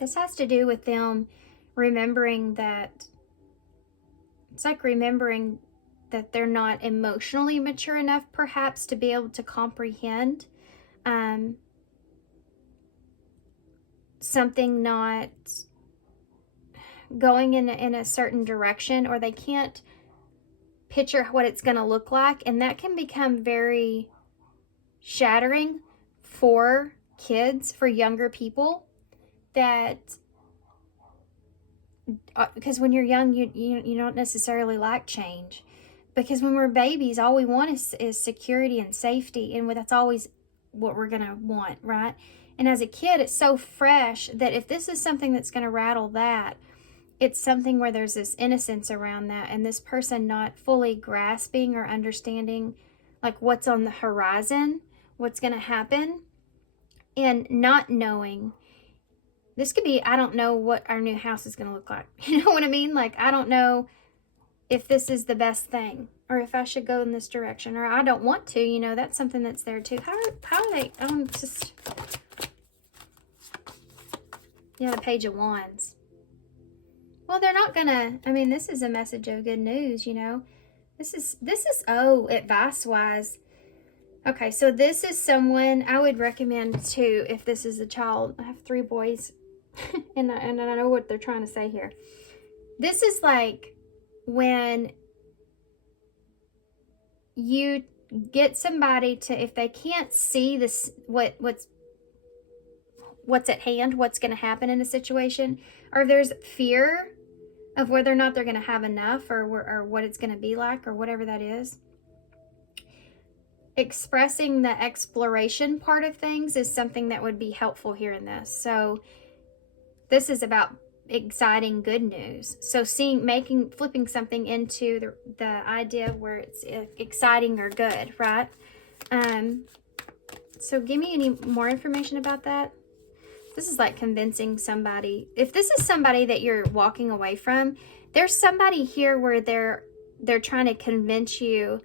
this has to do with them remembering that, it's like remembering that they're not emotionally mature enough perhaps to be able to comprehend something not going in a certain direction, or they can't picture what it's going to look like, and that can become very shattering for kids, for younger people, that because when you're young, you don't necessarily like change. Because when we're babies, all we want is security and safety. And that's always what we're going to want, right? And as a kid, it's so fresh that if this is something that's going to rattle that, it's something where there's this innocence around that, and this person not fully grasping or understanding like what's on the horizon, what's going to happen, and not knowing. This could be, I don't know what our new house is going to look like. You know what I mean? Like, I don't know if this is the best thing, or if I should go in this direction, or I don't want to, you know, that's something that's there too. How are they, just, yeah, the Page of Wands. Well, they're not gonna, I mean, this is a message of good news, you know. This is, oh, advice-wise. Okay, so this is someone I would recommend too, if this is a child. I have 3 boys, and I know what they're trying to say here. This is like when you get somebody to, if they can't see this, what's at hand, what's going to happen in a situation, or there's fear of whether or not they're going to have enough, or what it's going to be like, or whatever that is. Expressing the exploration part of things is something that would be helpful here in this. So this is about exciting good news. So flipping something into the idea where it's exciting or good, right? So give me any more information about that. This is like convincing somebody. If this is somebody that you're walking away from, there's somebody here where they're trying to convince you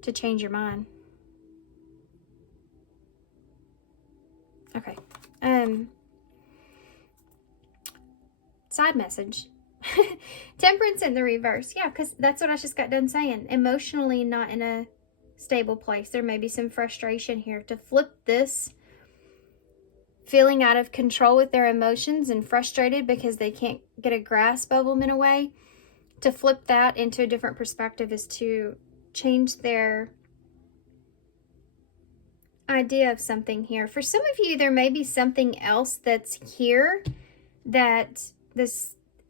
to change your mind. Okay. Side message. Temperance in the reverse. Yeah, because that's what I just got done saying. Emotionally not in a stable place. There may be some frustration here. To flip this, feeling out of control with their emotions and frustrated because they can't get a grasp of them in a way, to flip that into a different perspective is to change their idea of something here. For some of you, there may be something else that's here that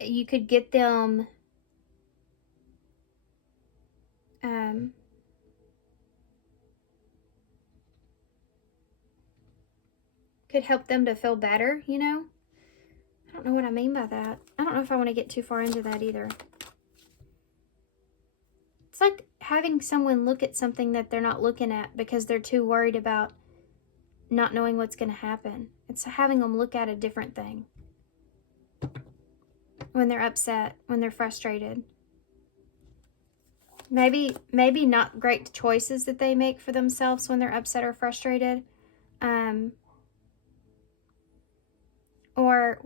you could get them could help them to feel better, you know? I don't know what I mean by that. I don't know if I want to get too far into that either. It's like having someone look at something that they're not looking at because they're too worried about not knowing what's going to happen. It's having them look at a different thing. When they're upset, when they're frustrated. Maybe not great choices that they make for themselves when they're upset or frustrated. Or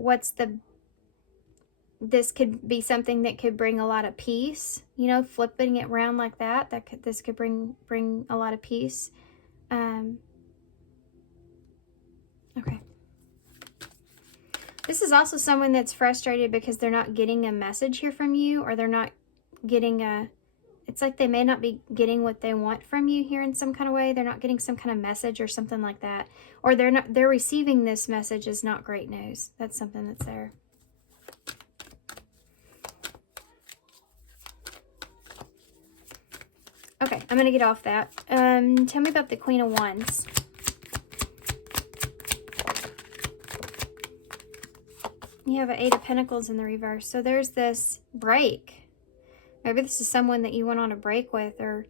this could be something that could bring a lot of peace, you know, flipping it around like that. This could bring a lot of peace. Okay. This is also someone that's frustrated because they're not getting a message here from you, or they're not getting it's like they may not be getting what they want from you here in some kind of way. They're not getting some kind of message or something like that. Or they're receiving this message as not great news. That's something that's there. Okay, I'm going to get off that. Tell me about the Queen of Wands. You have an 8 of Pentacles in the reverse. So there's this break. Maybe this is someone that you went on a break with, or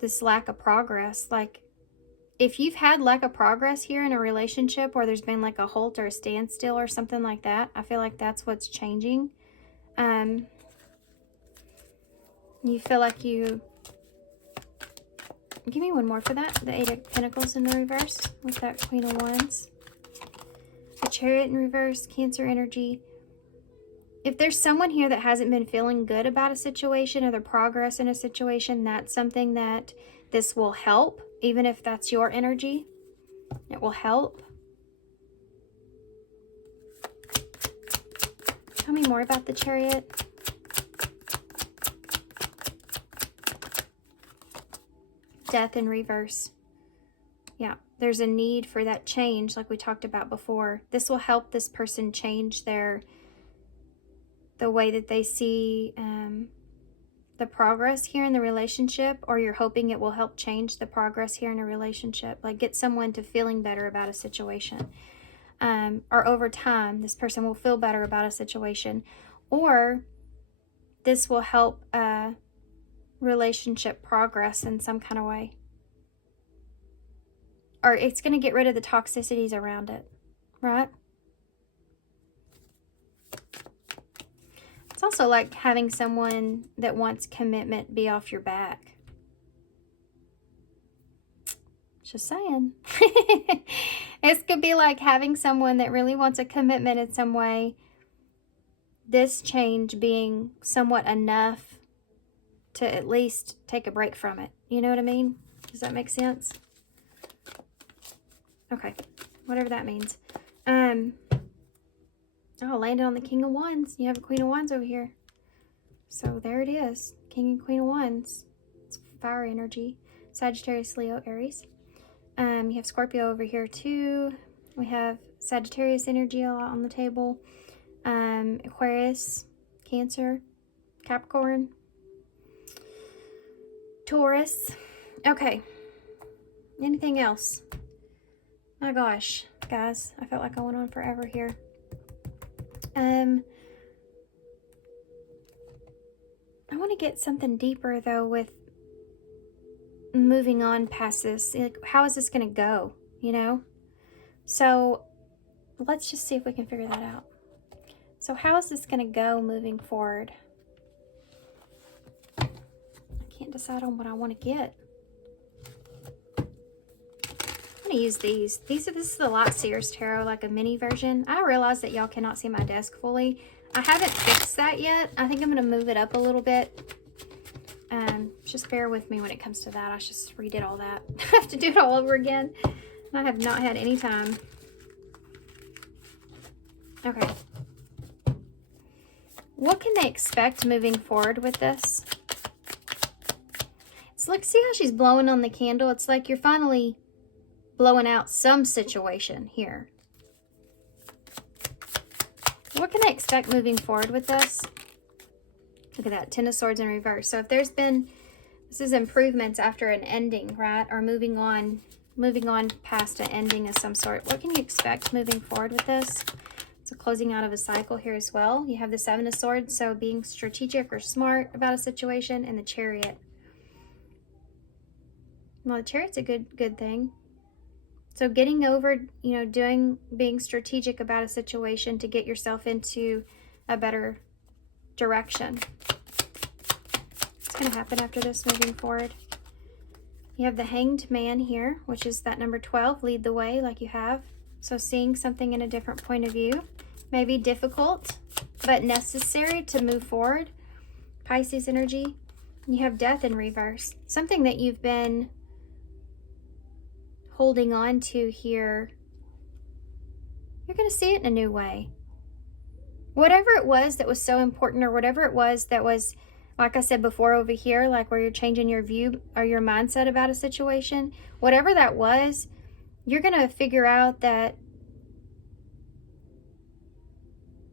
this lack of progress. Like, if you've had lack of progress here in a relationship, or there's been like a halt or a standstill or something like that, I feel like that's what's changing. You feel like you... Give me one more for that. The 8 of Pentacles in the reverse with that Queen of Wands. The Chariot in reverse, Cancer energy. If there's someone here that hasn't been feeling good about a situation or the progress in a situation, that's something that this will help. Even if that's your energy, it will help. Tell me more about the Chariot. Death in reverse. Yeah, there's a need for that change like we talked about before. This will help this person change the way that they see the progress here in the relationship, or you're hoping it will help change the progress here in a relationship, like get someone to feeling better about a situation. Or over time, this person will feel better about a situation, or this will help relationship progress in some kind of way. Or it's going to get rid of the toxicities around it, right? It's also like having someone that wants commitment be off your back. Just saying. This could be like having someone that really wants a commitment in some way. This change being somewhat enough to at least take a break from it. You know what I mean? Does that make sense? Okay, whatever that means. Oh, landed on the King of Wands. You have a Queen of Wands over here. So there it is. King and Queen of Wands. It's fire energy. Sagittarius, Leo, Aries. You have Scorpio over here too. We have Sagittarius energy a lot on the table. Aquarius, Cancer, Capricorn, Taurus. Okay. Anything else? My gosh, guys, I felt like I went on forever here. I want to get something deeper though with moving on past this. Like, how is this going to go, you know? So let's just see if we can figure that out. So how is this going to go moving forward? I can't decide on what I want to get. I'm going to use these. This is the Light Seers Tarot, like a mini version. I realize that y'all cannot see my desk fully. I haven't fixed that yet. I think I'm going to move it up a little bit. Just bear with me when it comes to that. I just redid all that. I have to do it all over again. I have not had any time. Okay. What can they expect moving forward with this? It's like, see how she's blowing on the candle? It's like you're finally blowing out some situation here. What can I expect moving forward with this? Look at that, Ten of Swords in reverse. So if there's been, this is improvements after an ending, right? Or moving on past an ending of some sort. What can you expect moving forward with this? It's a closing out of a cycle here as well. You have the Seven of Swords, so being strategic or smart about a situation, and the Chariot. Well, the Chariot's a good thing. So getting over, you know, being strategic about a situation to get yourself into a better direction. What's going to happen after this moving forward? You have the Hanged Man here, which is that number 12, lead the way like you have. So seeing something in a different point of view, maybe difficult, but necessary to move forward. Pisces energy. You have Death in reverse. Something that you've been holding on to here, you're going to see it in a new way. Whatever it was that was so important, or whatever it was that was, like I said before over here, like where you're changing your view or your mindset about a situation, whatever that was, you're going to figure out that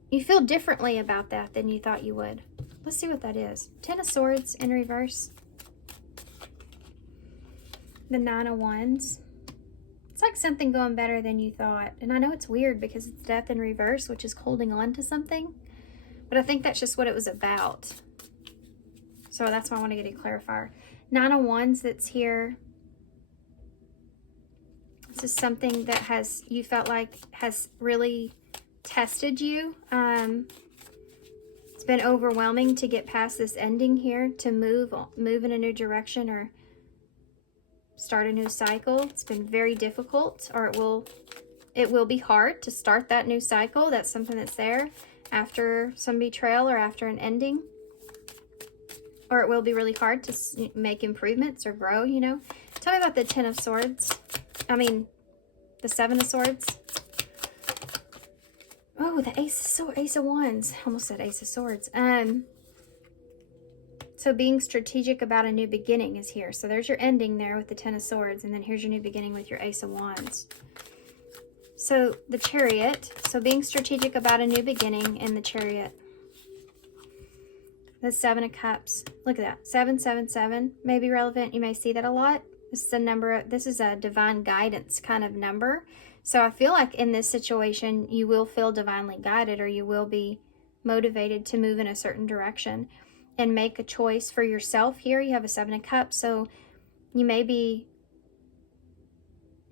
you feel differently about that than you thought you would. Let's see what that is. Ten of Swords in reverse. The Nine of Wands. It's like something going better than you thought. And I know it's weird because it's Death in reverse, which is holding on to something. But I think that's just what it was about. So that's why I want to get a clarifier. Nine of Wands that's here. This is something that you felt like has really tested you. It's been overwhelming to get past this ending here, to move in a new direction or start a new cycle. It's been very difficult, or it will be hard to start that new cycle. That's something that's there after some betrayal or after an ending. Or it will be really hard to make improvements or grow, you know. Tell me about the Ten of Swords. The Seven of Swords. Oh, the Ace of Wands. Almost said Ace of Swords. So being strategic about a new beginning is here. So there's your ending there with the Ten of Swords, and then here's your new beginning with your Ace of Wands. So the Chariot. So being strategic about a new beginning in the Chariot. The Seven of Cups. Look at that. 777 may be relevant. You may see that a lot. This is a number. This is a divine guidance kind of number. So I feel like in this situation, you will feel divinely guided, or you will be motivated to move in a certain direction and make a choice for yourself. Here you have a Seven of Cups. So you may be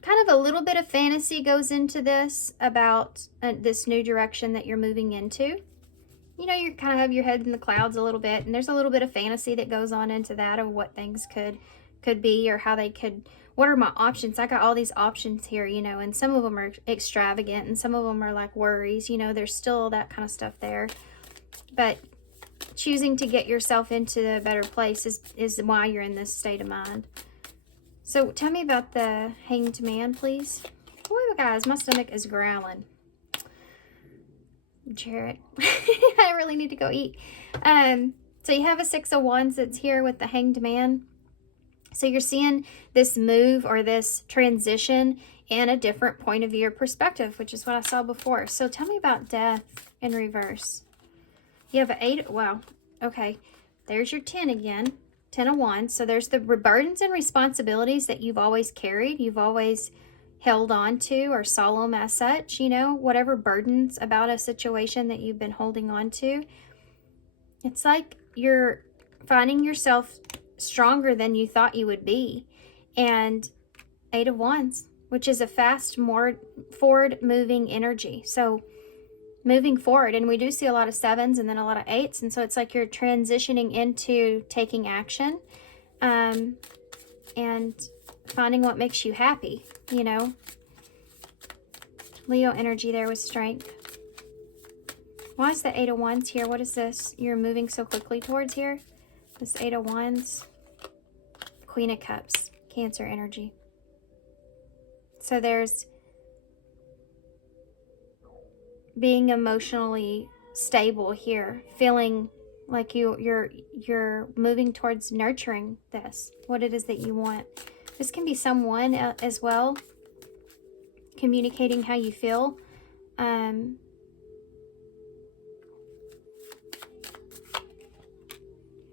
kind of a little bit of fantasy goes into this about this new direction that you're moving into. You know, you kind of have your head in the clouds a little bit, and there's a little bit of fantasy that goes on into that of what things could be, or how they could, what are my options? I got all these options here, you know, and some of them are extravagant and some of them are like worries, you know, there's still that kind of stuff there. But choosing to get yourself into a better place is why you're in this state of mind. So tell me about the Hanged Man, please. Oh, guys, my stomach is growling. Jarrett, I really need to go eat. So you have a Six of Wands that's here with the Hanged Man. So you're seeing this move or this transition in a different point of view or perspective, which is what I saw before. So tell me about death in reverse. You have an 8. Wow. Okay. There's your 10 again. 10 of Wands. So there's the burdens and responsibilities that you've always carried. You've always held on to or solemn as such, you know, whatever burdens about a situation that you've been holding on to. It's like you're finding yourself stronger than you thought you would be. And 8 of Wands, which is a fast, more forward moving energy. So moving forward, and we do see a lot of 7s and then a lot of 8s. And so it's like you're transitioning into taking action, and finding what makes you happy, you know. Leo energy there with strength. Why is the 8 of Wands here? What is this you're moving so quickly towards here? This 8 of Wands. Queen of Cups. Cancer energy. So there's being emotionally stable here. Feeling like you're moving towards nurturing this. What it is that you want. This can be someone as well, communicating how you feel.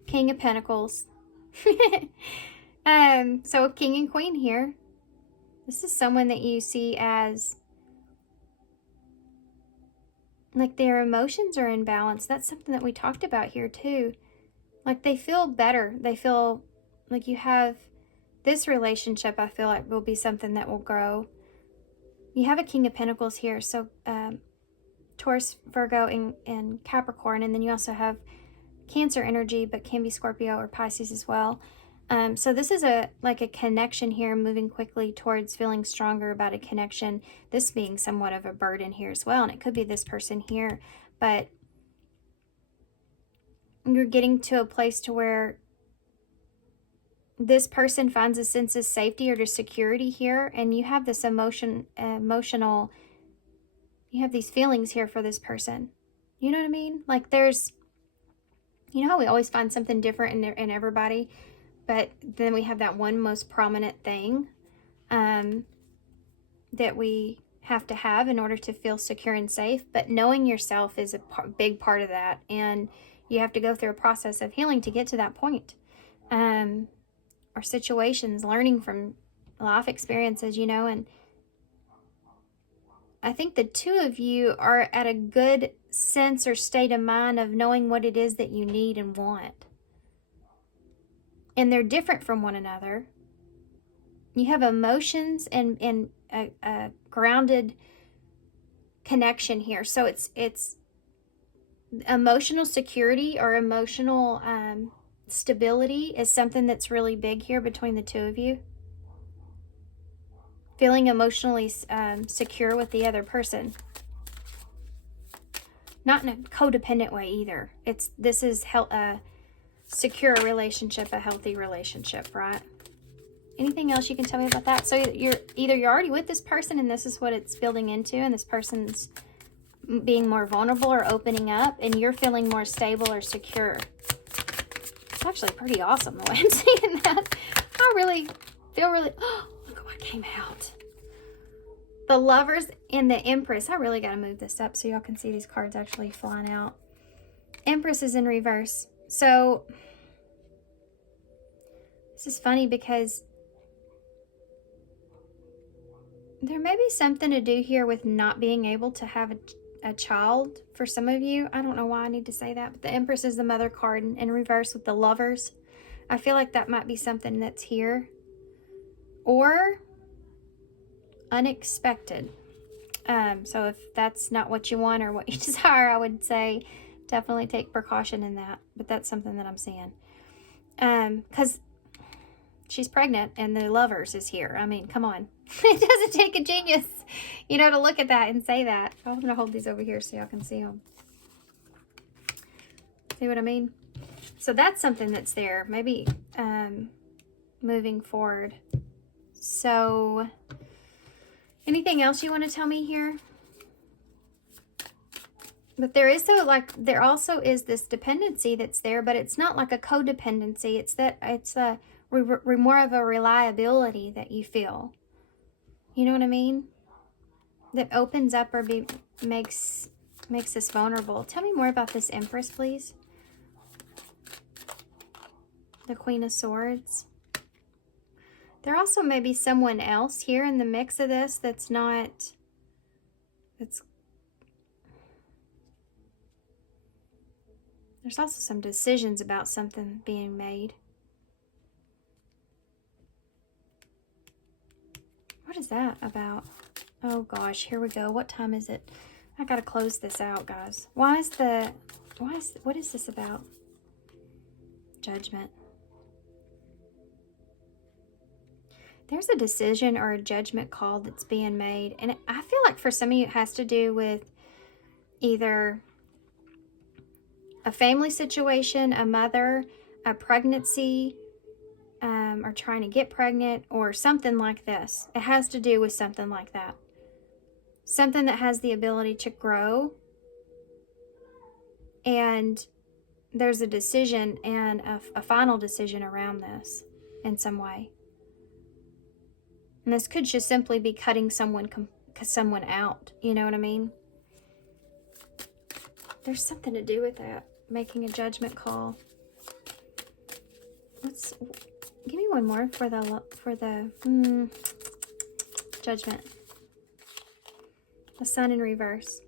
King of Pentacles. So King and Queen here. This is someone that you see as like their emotions are in balance. That's something that we talked about here too. Like they feel better. They feel like you have this relationship, I feel like will be something that will grow. You have a King of Pentacles here. So Taurus, Virgo, and Capricorn. And then you also have Cancer energy, but can be Scorpio or Pisces as well. So this is like a connection here, moving quickly towards feeling stronger about a connection. This being somewhat of a burden here as well. And it could be this person here. But you're getting to a place to where this person finds a sense of safety or just security here, and you have this emotional, you have these feelings here for this person. You know what I mean? Like there's, you know how we always find something different in everybody, but then we have that one most prominent thing that we have to have in order to feel secure and safe. But knowing yourself is a big part of that, and you have to go through a process of healing to get to that point. Or situations, learning from life experiences, you know, and I think the two of you are at a good sense or state of mind of knowing what it is that you need and want. And they're different from one another. You have emotions and a grounded connection here. So it's emotional security or emotional stability is something that's really big here between the two of you. Feeling emotionally secure with the other person. Not in a codependent way either. This is a secure relationship, a healthy relationship, right? Anything else you can tell me about that? So you're already with this person and this is what it's building into, and this person's being more vulnerable or opening up, and you're feeling more stable or secure. It's actually pretty awesome the way I'm saying that. I really feel oh, look at what came out. The Lovers and the Empress. I really got to move this up so y'all can see these cards actually flying out. Empress is in reverse. So this is funny because there may be something to do here with not being able to have a child for some of you. I don't know why I need to say that, but the Empress is the Mother card in reverse with the Lovers. I feel like that might be something that's here. Or unexpected. So if that's not what you want or what you desire, I would say definitely take precaution in that. But that's something that I'm seeing. Because she's pregnant and the Lovers is here. I mean, come on. It doesn't take a genius, you know, to look at that and say that. I'm going to hold these over here so y'all can see them. See what I mean? So that's something that's there. Maybe moving forward. So anything else you want to tell me here? But there is there also is this dependency that's there, but it's not like a codependency. It's a more of a reliability that you feel. You know what I mean? That opens up or makes us vulnerable. Tell me more about this Empress, please. The Queen of Swords. There also may be someone else here in the mix of this there's also some decisions about something being made. What is that about? Oh gosh, here we go. What time is it? I gotta close this out, guys. What is this about? Judgment. There's a decision or a judgment call that's being made. And I feel like for some of you it has to do with either a family situation, a mother, a pregnancy, or trying to get pregnant, or something like this. It has to do with something like that. Something that has the ability to grow. And there's a decision and a final decision around this in some way. And this could just simply be cutting someone out. You know what I mean? There's something to do with that. Making a judgment call. Give me one more for the Judgment. The Sun in reverse.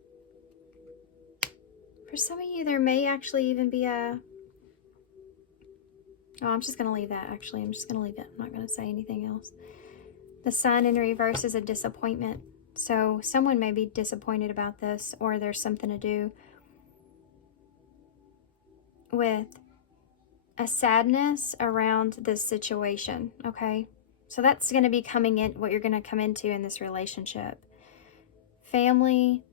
For some of you, there may actually even be I'm just going to leave that, actually. I'm just going to leave it. I'm not going to say anything else. The Sun in reverse is a disappointment. So someone may be disappointed about this, or there's something to do with a sadness around this situation, okay? So that's going to be coming in, what you're going to come into in this relationship. Family,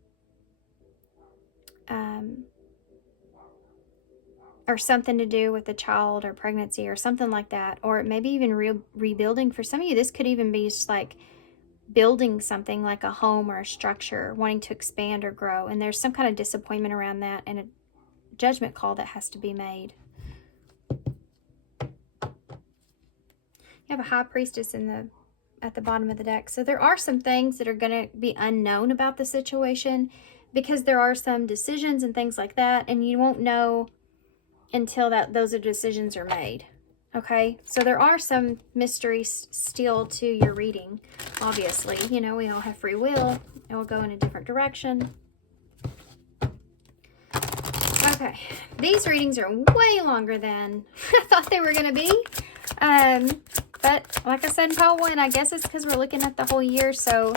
or something to do with a child or pregnancy or something like that, or maybe even rebuilding. For some of you, this could even be just like building something like a home or a structure, wanting to expand or grow, and there's some kind of disappointment around that and a judgment call that has to be made. You have a High Priestess at the bottom of the deck. So there are some things that are going to be unknown about the situation, because there are some decisions and things like that, and you won't know until those decisions are made. Okay, so there are some mysteries still to your reading. Obviously, you know, we all have free will. It will go in a different direction. Okay, these readings are way longer than I thought they were going to be. But like I said in part 1, I guess it's because we're looking at the whole year. So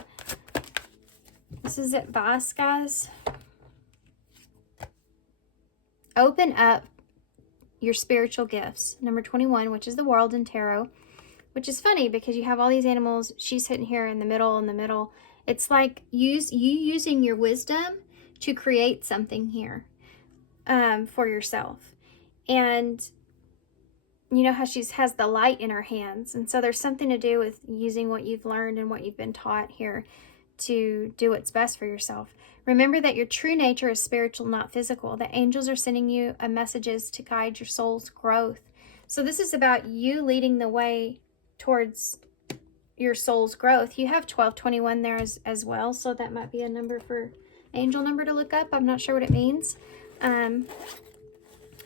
this is advice, guys. Open up your spiritual gifts. Number 21, which is the World in Tarot, which is funny because you have all these animals. She's sitting here in the middle. It's like using your wisdom to create something here for yourself. And you know how she has the light in her hands. And so there's something to do with using what you've learned and what you've been taught here to do what's best for yourself. Remember that your true nature is spiritual, not physical. The angels are sending you messages to guide your soul's growth. So this is about you leading the way towards your soul's growth. You have 1221 there as well. So that might be a number for angel number to look up. I'm not sure what it means.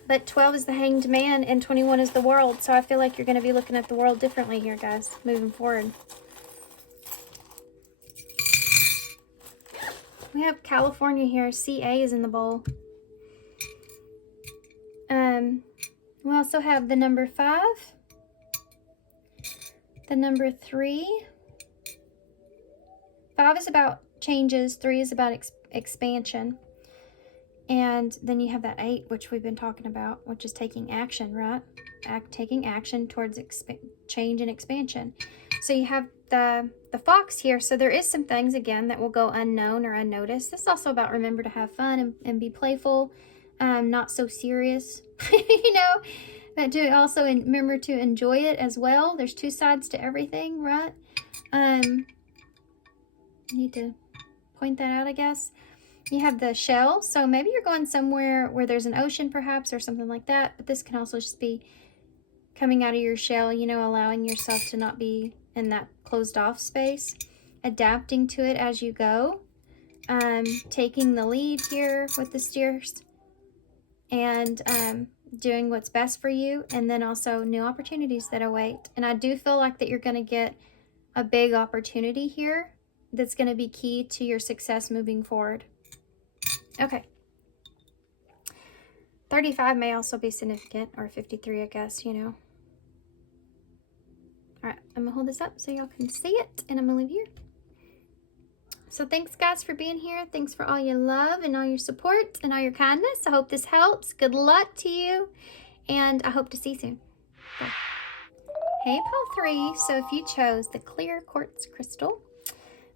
But 12 is the Hanged Man and 21 is the world. So I feel like you're going to be looking at the world differently here, guys, moving forward. We have California here. CA is in the bowl. We also have the number 5, the number 3. 5 is about changes. 3 is about expansion. And then you have that 8, which we've been talking about, which is taking action, right? Taking action towards change and expansion. So you have the fox here. So there is some things, again, that will go unknown or unnoticed. This is also about remember to have fun and be playful, not so serious, you know, but to also remember to enjoy it as well. There's 2 sides to everything, right? Need to point that out, I guess. You have the shell, so maybe you're going somewhere where there's an ocean perhaps or something like that, but this can also just be coming out of your shell, you know, allowing yourself to not be in that closed off space, adapting to it as you go, taking the lead here with the steers, and doing what's best for you, and then also new opportunities that await. And I do feel like that you're going to get a big opportunity here that's going to be key to your success moving forward. Okay. 35 may also be significant, or 53, I guess, you know. All right, I'm going to hold this up so y'all can see it, and I'm going to leave here. So thanks, guys, for being here. Thanks for all your love and all your support and all your kindness. I hope this helps. Good luck to you, and I hope to see you soon. Bye. Hey, Pile 3. So if you chose the clear quartz crystal,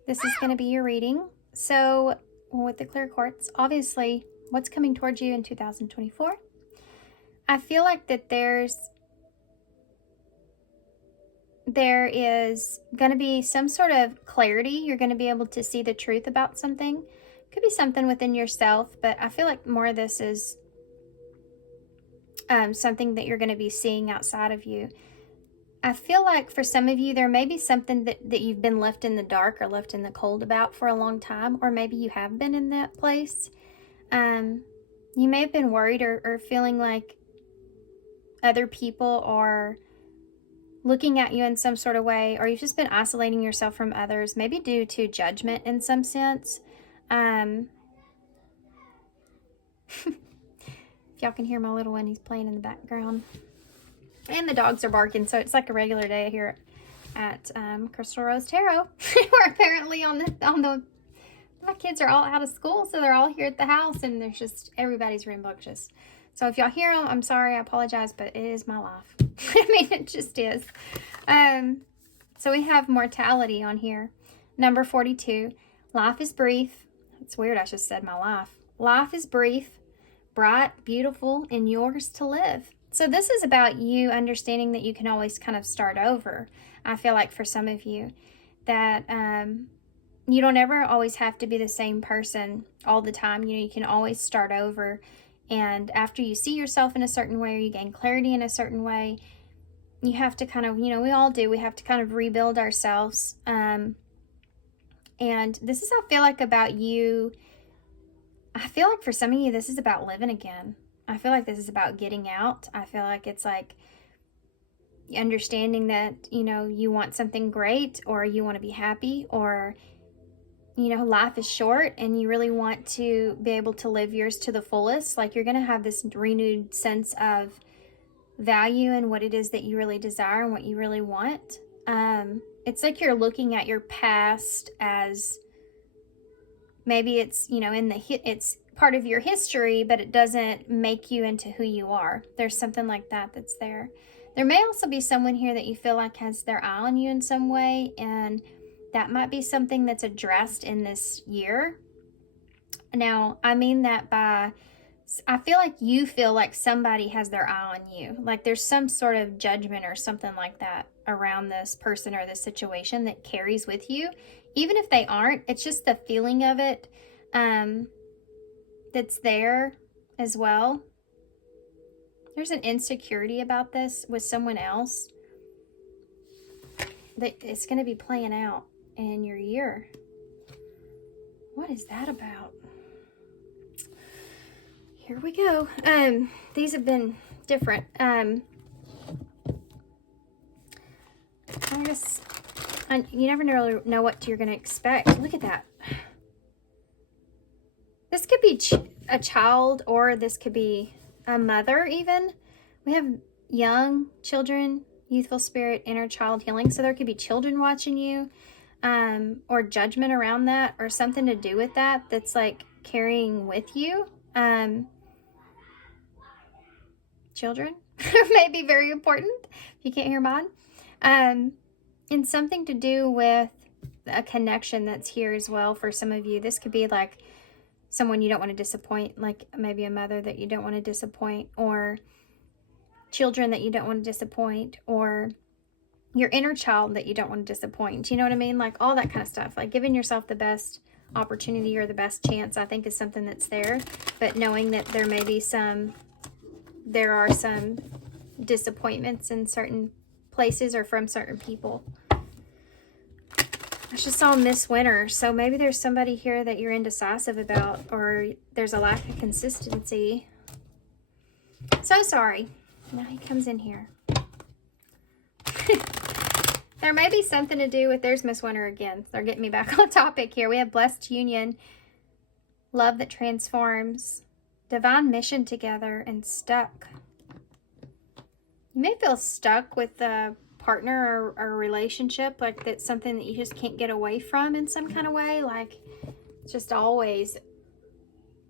this is going to be your reading. So with the clear quartz, obviously, what's coming towards you in 2024? I feel like that there is going to be some sort of clarity. You're going to be able to see the truth about something. Could be something within yourself, but I feel like more of this is something that you're going to be seeing outside of you. I feel like for some of you, there may be something that you've been left in the dark or left in the cold about for a long time, or maybe you have been in that place. You may have been worried or feeling like other people are looking at you in some sort of way, or you've just been isolating yourself from others, maybe due to judgment in some sense. If y'all can hear my little one, he's playing in the background. And the dogs are barking, so it's like a regular day here at Crystal Rose Tarot. We're apparently my kids are all out of school, so they're all here at the house, and there's just, everybody's rambunctious. So if y'all hear them, I'm sorry, I apologize, but it is my life. I mean, it just is. So we have mortality on here. Number 42, life is brief. It's weird, I just said my life. Life is brief, bright, beautiful, and yours to live. So this is about you understanding that you can always kind of start over. I feel like for some of you that you don't ever always have to be the same person all the time. You know, you can always start over. And after you see yourself in a certain way, or you gain clarity in a certain way, you have to kind of, you know, we all do. We have to kind of rebuild ourselves. And this is, I feel like, about you. I feel like for some of you, this is about living again. I feel like this is about getting out. I feel like it's like understanding that, you know, you want something great, or you want to be happy, or, you know, life is short and you really want to be able to live yours to the fullest. Like you're going to have this renewed sense of value in what it is that you really desire and what you really want. It's like you're looking at your past as maybe it's, you know, it's part of your history, but it doesn't make you into who you are. There's something like that that's there. There may also be someone here that you feel like has their eye on you in some way, and that might be something that's addressed in this year. Now, I mean that by, I feel like you feel like somebody has their eye on you. Like there's some sort of judgment or something like that around this person or this situation that carries with you. Even if they aren't, it's just the feeling of it that's there as well. There's an insecurity about this with someone else that it's going to be playing out in your year. What is that about? Here we go. These have been different. I guess you never really know what you're going to expect. Look at that. This could be a child, or this could be a mother even. We have young children, youthful spirit, inner child healing. So there could be children watching you, or judgment around that, or something to do with that that's like carrying with you. Children may be very important if you can't hear mine. And something to do with a connection that's here as well for some of you. This could be like someone you don't want to disappoint, like maybe a mother that you don't want to disappoint, or children that you don't want to disappoint, or your inner child that you don't want to disappoint. You know what I mean? Like all that kind of stuff. Like giving yourself the best opportunity or the best chance, I think, is something that's there. But knowing that there are some disappointments in certain places or from certain people. I just saw Miss Winter, so maybe there's somebody here that you're indecisive about, or there's a lack of consistency. So sorry. Now he comes in here. There may be something to do with, there's Miss Winter again. They're getting me back on topic here. We have blessed union, love that transforms, divine mission together, and stuck. You may feel stuck with a partner or a relationship, like that's something that you just can't get away from in some kind of way. Like it's just always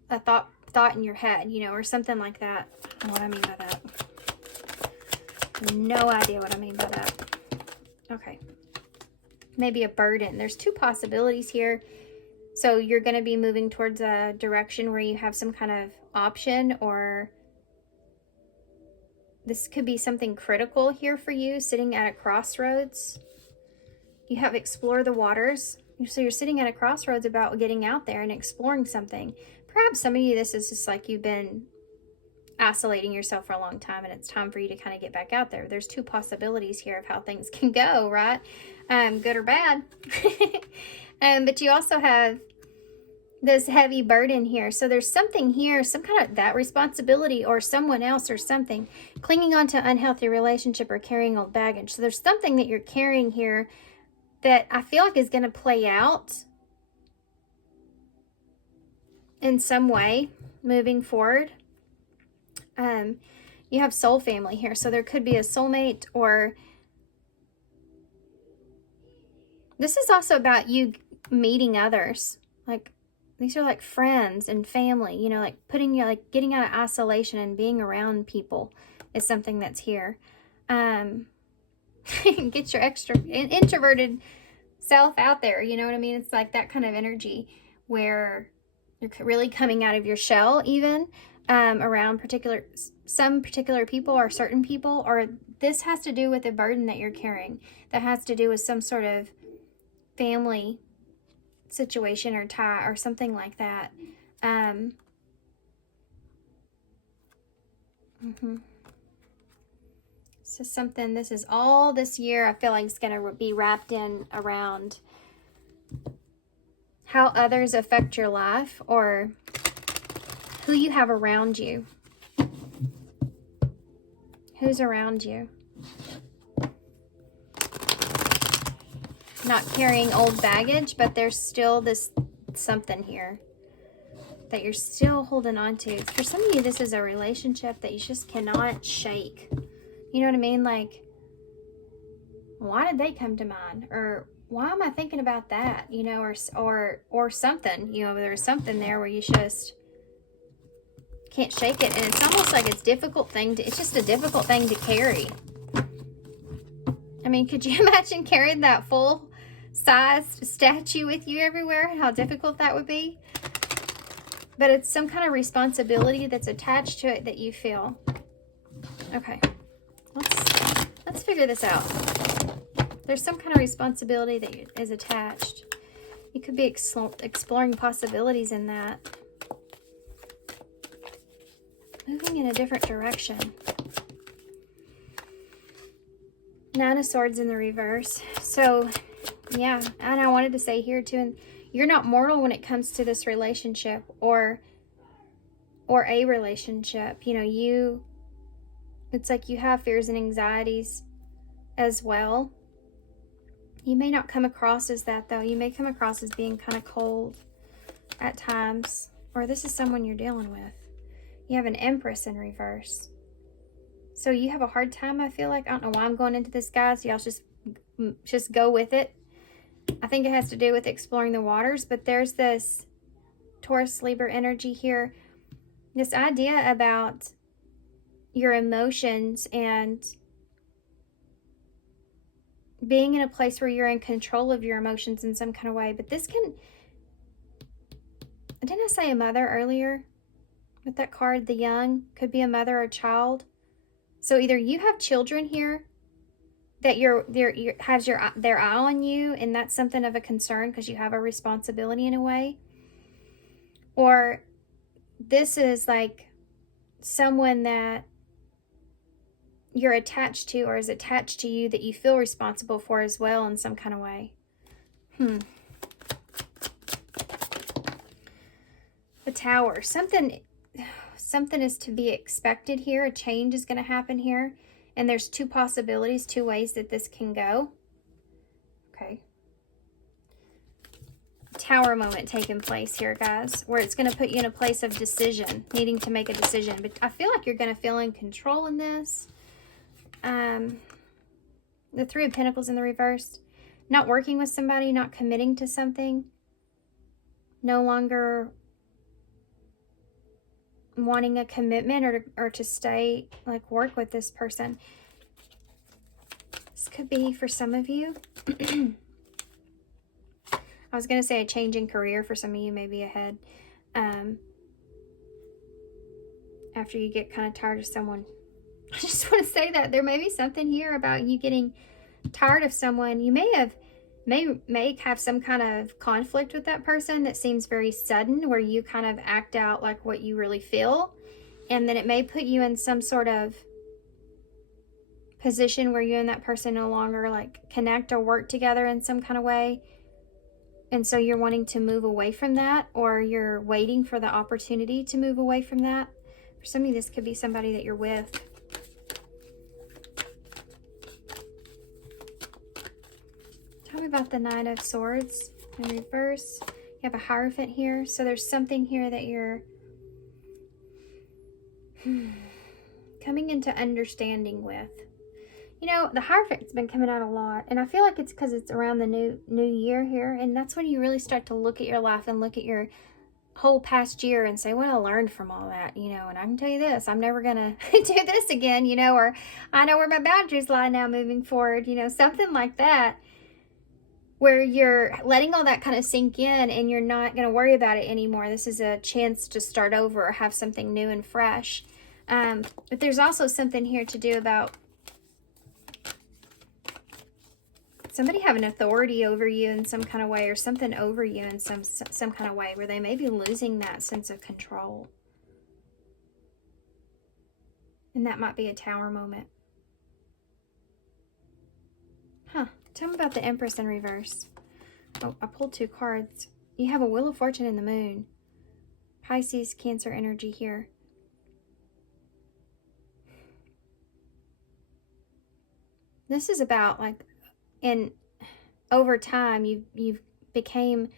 a thought in your head, you know, or something like that. I don't know what I mean by that. No idea what I mean by that. Okay. Maybe a burden. There's two possibilities here. So you're going to be moving towards a direction where you have some kind of option, or this could be something critical here for you, sitting at a crossroads. You have explore the waters. So you're sitting at a crossroads about getting out there and exploring something. Perhaps some of you, this is just like you've been isolating yourself for a long time and it's time for you to kind of get back out there. There's two possibilities here of how things can go, right? Good or bad. But you also have this heavy burden here. So there's something here, some kind of that responsibility, or someone else or something, clinging on to unhealthy relationship or carrying old baggage. So there's something that you're carrying here that I feel like is going to play out in some way moving forward. You have soul family here. So there could be a soulmate, or this is also about you meeting others. Like these are like friends and family, you know, like getting out of isolation and being around people is something that's here. Get your extra introverted self out there. You know what I mean? It's like that kind of energy where you're really coming out of your shell, even around some particular people or certain people, or this has to do with a burden that you're carrying that has to do with some sort of family situation or tie or something like that. So something, this is all this year, I feel like it's going to be wrapped in around how others affect your life, or who you have around you. Who's around you? Not carrying old baggage, but there's still this something here that you're still holding on to. For some of you, this is a relationship that you just cannot shake. You know what I mean? Like, why did they come to mind? Or why am I thinking about that? You know, or something, you know, there's something there where you just can't shake it. And it's almost like it's just a difficult thing to carry. I mean, could you imagine carrying that full-sized statue with you everywhere? How difficult that would be. But it's some kind of responsibility that's attached to it that you feel. Okay, let's figure this out. There's some kind of responsibility that is attached. You could be exploring possibilities in that. Moving in a different direction. Nine of Swords in the reverse. So, yeah, and I wanted to say here too, and you're not mortal when it comes to this relationship, or or a relationship. You know, it's like you have fears and anxieties as well. You may not come across as that, though. You may come across as being kind of cold at times, or this is someone you're dealing with. You have an Empress in reverse. So you have a hard time, I feel like. I don't know why I'm going into this, guys. Y'all just go with it. I think it has to do with exploring the waters, but there's this Taurus Libra energy here. This idea about your emotions and being in a place where you're in control of your emotions in some kind of way. But this can, didn't I say a mother earlier with that card? The young could be a mother or a child. So either you have children here that their eye on you, and that's something of a concern because you have a responsibility in a way, or this is like someone that you're attached to or is attached to you that you feel responsible for as well in some kind of way. The Tower. Something is to be expected here. A change is going to happen here. And there's two possibilities, two ways that this can go. Okay. Tower moment taking place here, guys, where it's going to put you in a place of decision, needing to make a decision. But I feel like you're going to feel in control in this. The Three of Pentacles in the reverse. Not working with somebody, not committing to something. No longer wanting a commitment or to stay, like, work with this person. This could be for some of you. I was going to say a change in career for some of you, maybe ahead. After you get kind of tired of someone. I just want to say that there may be something here about you getting tired of someone. You may have some kind of conflict with that person that seems very sudden, where you kind of act out like what you really feel, and then it may put you in some sort of position where you and that person no longer like connect or work together in some kind of way, and so you're wanting to move away from that, or you're waiting for the opportunity to move away from that. For some of you, this could be somebody that you're with. Tell me about the Nine of Swords in reverse. You have a Hierophant here. So there's something here that you're coming into understanding with. You know, the Hierophant's been coming out a lot. And I feel like it's because it's around the new year here. And that's when you really start to look at your life and look at your whole past year and say, what I learned from all that, you know. And I can tell you this, I'm never going to do this again, you know. Or I know where my boundaries lie now moving forward, you know, something like that. Where you're letting all that kind of sink in and you're not going to worry about it anymore. This is a chance to start over or have something new and fresh. But there's also something here to do about somebody having authority over you in some kind of way, or something over you in some kind of way, where they may be losing that sense of control. And that might be a Tower moment. Tell me about the Empress in reverse. Oh, I pulled two cards. You have a Wheel of Fortune in the Moon. Pisces, Cancer energy here. This is about, like, over time, you've became,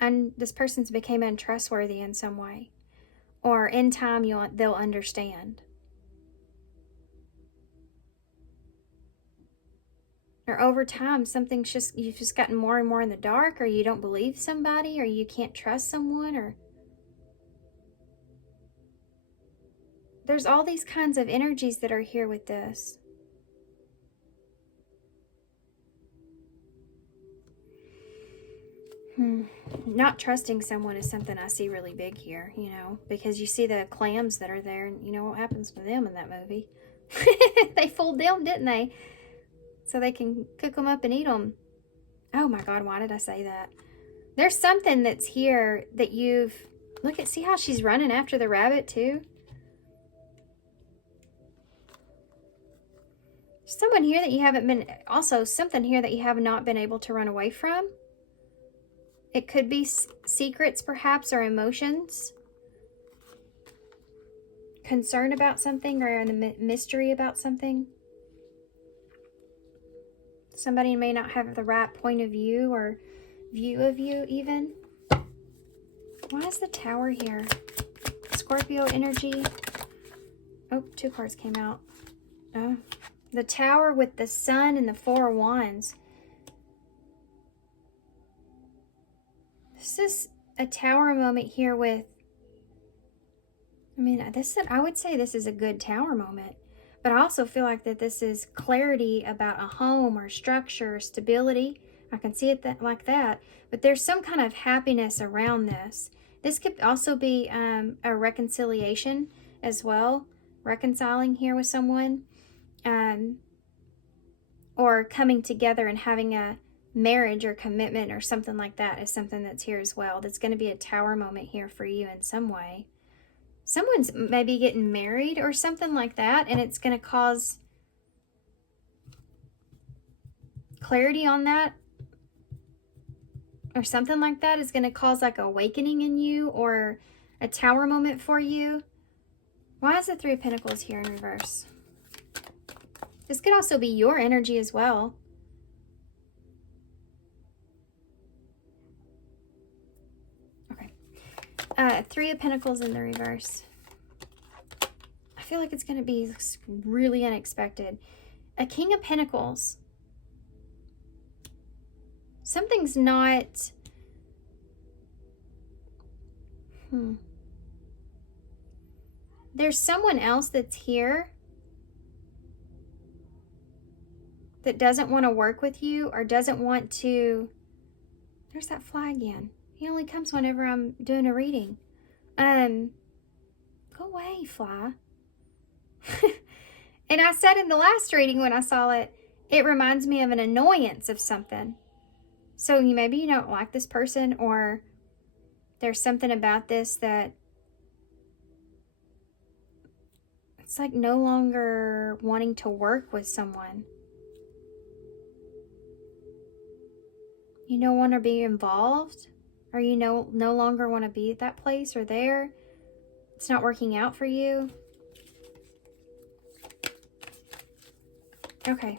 this person's became untrustworthy in some way. Or in time, they'll understand. Or over time, you've just gotten more and more in the dark, or you don't believe somebody, or you can't trust someone, or there's all these kinds of energies that are here with this. Not trusting someone is something I see really big here, you know, because you see the clams that are there, and you know what happens to them in that movie. They fooled them, didn't they? So they can cook them up and eat them. Oh my God, why did I say that? There's something that's here that see how she's running after the rabbit too? Someone here that you haven't been, also something here that you have not been able to run away from. It could be secrets perhaps, or emotions. concern about something or in a mystery about something. Somebody may not have the right point of view or view of you even. Why is the Tower here? Scorpio energy. Oh, 2 cards came out. Oh, the Tower with the Sun and the 4 of Wands. This is a Tower moment here with, I mean, I would say this is a good Tower moment. But I also feel like that this is clarity about a home or structure, stability. I can see it like that. But there's some kind of happiness around this. This could also be a reconciliation as well. Reconciling here with someone. Or coming together and having a marriage or commitment or something like that is something that's here as well. That's going to be a Tower moment here for you in some way. Someone's maybe getting married or something like that, and it's going to cause clarity on that, or something like that is going to cause like awakening in you or a Tower moment for you. Why is the 3 of Pentacles here in reverse? This could also be your energy as well. Okay. 3 of Pentacles in the reverse. I feel like it's going to be really unexpected. A King of Pentacles. Something's not... There's someone else that's here that doesn't want to work with you or doesn't want to... There's that fly again. He only comes whenever I'm doing a reading. Go away, fly. And I said in the last reading when I saw it, it reminds me of an annoyance of something. So maybe you don't like this person, or there's something about this that it's like no longer wanting to work with someone. You don't want to be involved, or you no longer want to be at that place or there. It's not working out for you. Okay.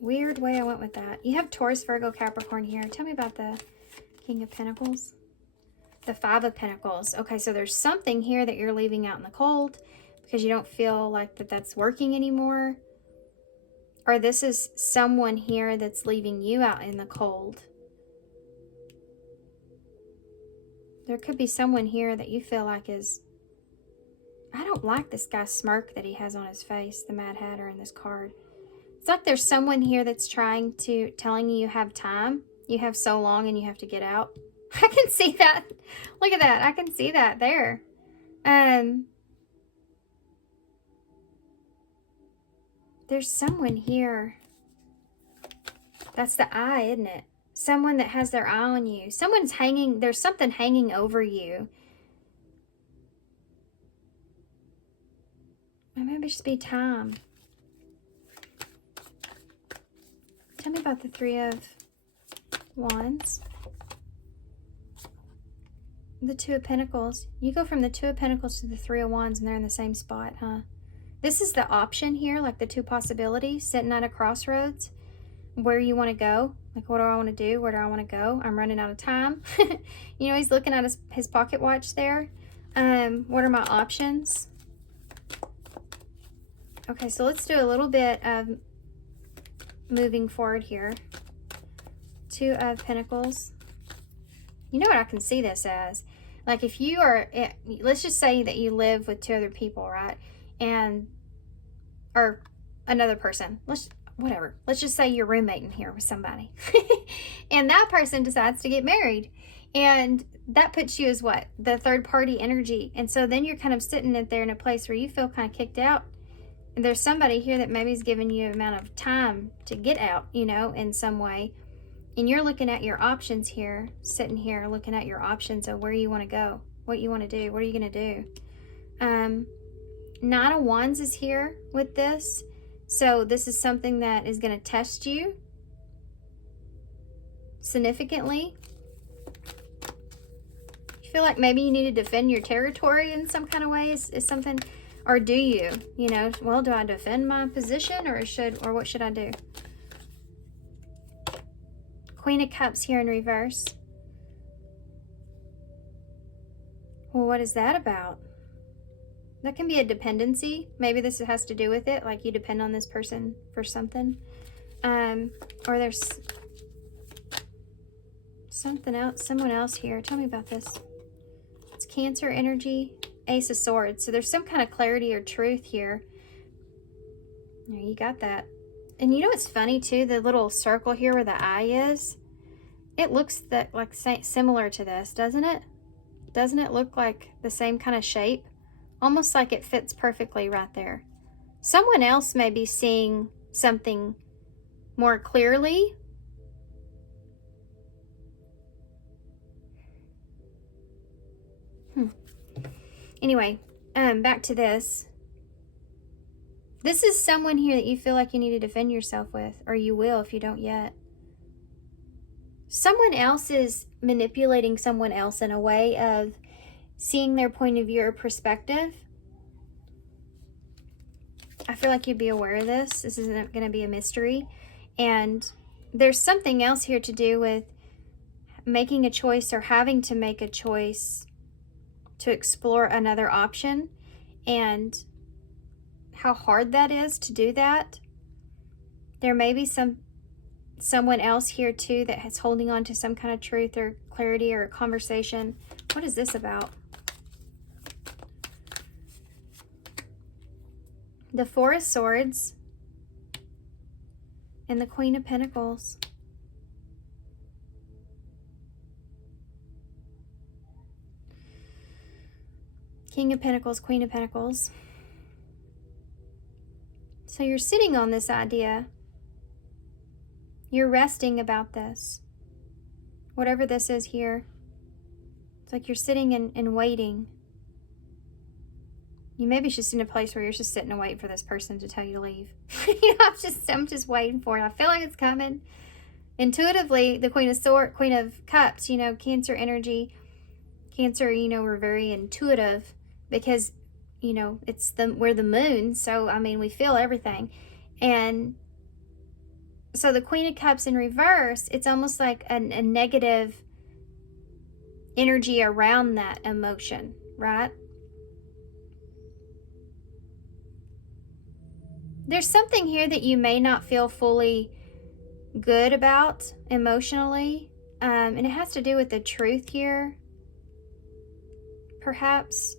Weird way I went with that. You have Taurus, Virgo, Capricorn here. Tell me about the King of Pentacles. The 5 of Pentacles. Okay, so there's something here that you're leaving out in the cold because you don't feel like that's working anymore. Or this is someone here that's leaving you out in the cold. There could be someone here that you feel like is... I don't like this guy's smirk that he has on his face, the Mad Hatter in this card. It's like there's someone here that's telling you have time. You have so long and you have to get out. I can see that. Look at that. I can see that there. There's someone here. That's the eye, isn't it? Someone that has their eye on you. Someone's hanging. There's something hanging over you. Or maybe it should be time. Tell me about the 3 of Wands. The 2 of Pentacles. You go from the 2 of Pentacles to the 3 of Wands and they're in the same spot, huh? This is the option here, like the 2 possibilities, sitting at a crossroads. Where you want to go. Like, what do I want to do? Where do I want to go? I'm running out of time. You know, he's looking at his pocket watch there. What are my options? Okay, so let's do a little bit of moving forward here. 2 of Pentacles. You know what I can see this as? Like if you are, let's just say that you live with 2 other people, right? Or another person. Let's just say you're roommating here with somebody. And that person decides to get married. And that puts you as what? The third party energy. And so then you're kind of sitting there in a place where you feel kind of kicked out. And there's somebody here that maybe is giving you an amount of time to get out, you know, in some way. And you're looking at your options here, sitting here looking at your options of where you want to go, what you want to do, what are you going to do. 9 of Wands is here with this. So this is something that is going to test you significantly. You feel like maybe you need to defend your territory in some kind of way is something. Or do you? You know, well, do I defend my position or what should I do? Queen of Cups here in reverse. Well, what is that about? That can be a dependency. Maybe this has to do with it, like you depend on this person for something. Or there's something else, someone else here. Tell me about this. It's Cancer energy, Ace of Swords. So there's some kind of clarity or truth here. There, you got that. And you know what's funny too? The little circle here where the eye is, it looks like similar to this, doesn't it? Doesn't it look like the same kind of shape? Almost like it fits perfectly right there. Someone else may be seeing something more clearly. Anyway, back to this. This is someone here that you feel like you need to defend yourself with, or you will if you don't yet. Someone else is manipulating someone else in a way of seeing their point of view or perspective. I feel like you'd be aware of this. This isn't going to be a mystery. And there's something else here to do with making a choice or having to make a choice to explore another option, and how hard that is to do that. There may be someone else here too that is holding on to some kind of truth or clarity or conversation. What is this about? The Four of Swords and the Queen of Pentacles. King of Pentacles, Queen of Pentacles. So you're sitting on this idea. You're resting about this. Whatever this is here. It's like you're sitting and waiting. You maybe just in a place where you're just sitting and waiting for this person to tell you to leave. You know, I'm just waiting for it. I feel like it's coming. Intuitively, the Queen of Cups, you know, Cancer energy. Cancer, you know, we're very intuitive because, you know, we're the moon. So, I mean, we feel everything. And so the Queen of Cups in reverse, it's almost like a negative energy around that emotion, right? There's something here that you may not feel fully good about emotionally. And it has to do with the truth here, perhaps.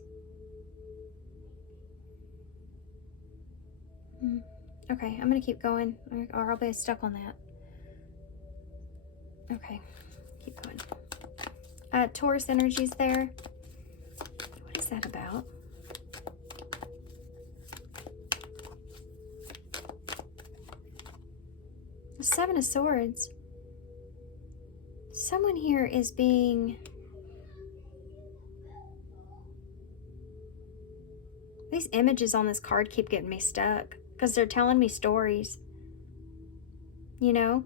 Okay, I'm going to keep going, or I'll be stuck on that. Okay, keep going. Taurus energy's there. What is that about? The Seven of Swords. Someone here is being... These images on this card keep getting me stuck because they're telling me stories. You know?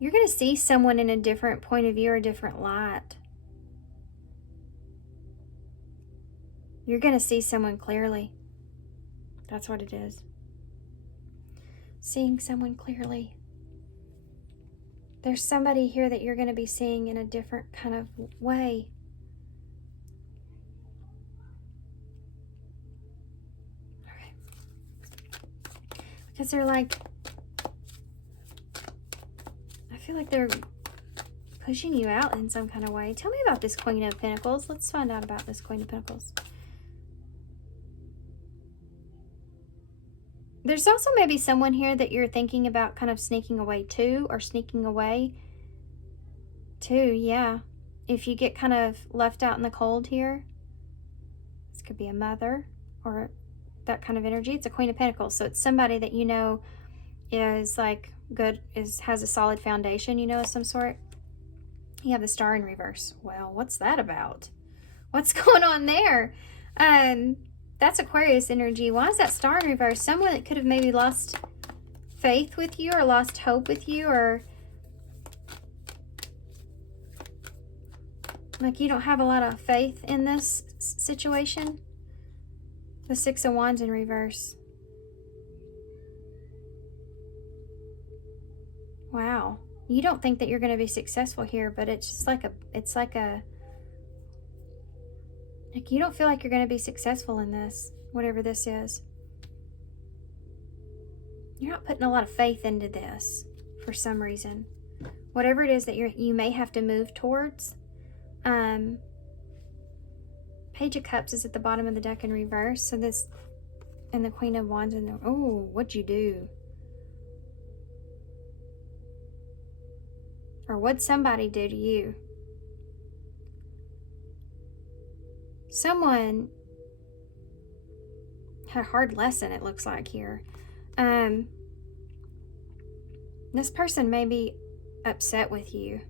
You're going to see someone in a different point of view or a different light. You're going to see someone clearly. That's what it is. Seeing someone clearly. There's somebody here that you're going to be seeing in a different kind of way. Because they're like, I feel like they're pushing you out in some kind of way. Tell me about this Queen of Pentacles. Let's find out about this Queen of Pentacles. There's also maybe someone here that you're thinking about kind of sneaking away to, or sneaking away to, yeah. If you get kind of left out in the cold here, this could be a mother or that kind of energy. It's a Queen of Pentacles, so it's somebody that you know is like good, has a solid foundation, you know, of some sort. You have the Star in reverse. Well, what's that about? What's going on there? That's Aquarius energy. Why is that Star in reverse? Someone that could have maybe lost faith with you or lost hope with you, or Like you don't have a lot of faith in this situation. The Six of Wands in reverse. Wow. You don't think that you're going to be successful here, but it's just like you don't feel like you're going to be successful in this, whatever this is. You're not putting a lot of faith into this for some reason. Whatever it is that you may have to move towards. Page of Cups is at the bottom of the deck in reverse. So this, and the Queen of Wands in the, oh, what'd you do? Or what'd somebody do to you? Someone had a hard lesson, it looks like here. This person may be upset with you.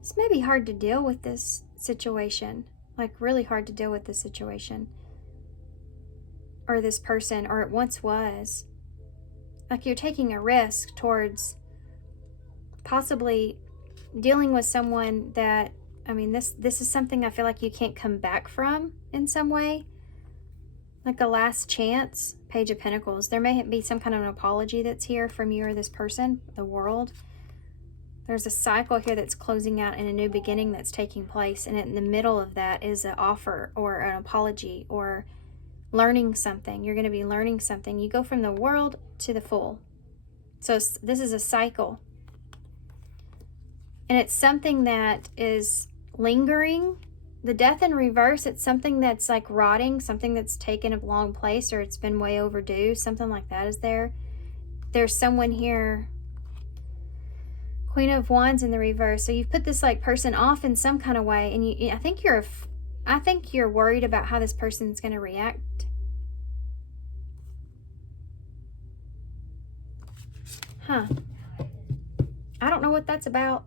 This may be hard to deal with this situation. Like really hard to deal with this situation. Or this person, or it once was. Like you're taking a risk towards possibly dealing with someone that, I mean, this is something I feel like you can't come back from in some way. Like a last chance. Page of Pentacles. There may be some kind of an apology that's here from you or this person, the world. There's a cycle here that's closing out and a new beginning that's taking place. And in the middle of that is an offer or an apology or learning something. You're going to be learning something. You go from the world to the Fool. So this is a cycle. And it's something that is lingering. The Death in reverse, it's something that's like rotting, something that's taken a long place or it's been way overdue. Something like that is there. There's someone here. Queen of Wands in the reverse. So you've put this like person off in some kind of way, and I think you're worried about how this person's going to react. Huh. I don't know what that's about.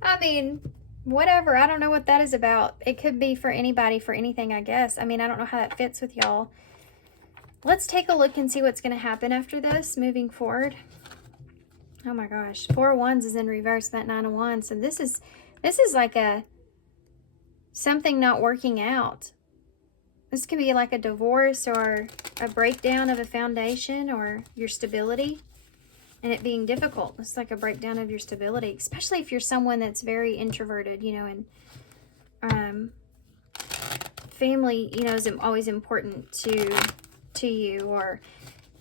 I mean, whatever. I don't know what that is about. It could be for anybody, for anything, I guess. I mean, I don't know how that fits with y'all. Let's take a look and see what's going to happen after this, moving forward. Oh my gosh. Four of Wands is in reverse, that Nine of Wands. So this is like something not working out. This could be like a divorce or a breakdown of a foundation or your stability and it being difficult. It's like a breakdown of your stability, especially if you're someone that's very introverted, you know, and family, you know, is always important to you, or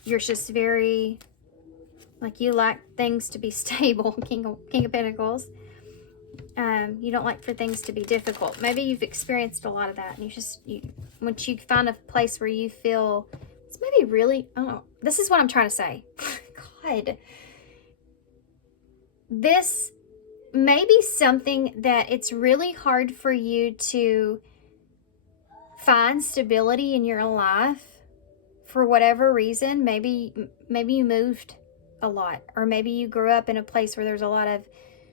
you're just very, like you like things to be stable, King of Pentacles. You don't like for things to be difficult. Maybe you've experienced a lot of that, and once you find a place where you feel it's maybe really, I don't know. This is what I'm trying to say. God, this may be something that it's really hard for you to find stability in your life for whatever reason. Maybe you moved a lot, or maybe you grew up in a place where there's a lot of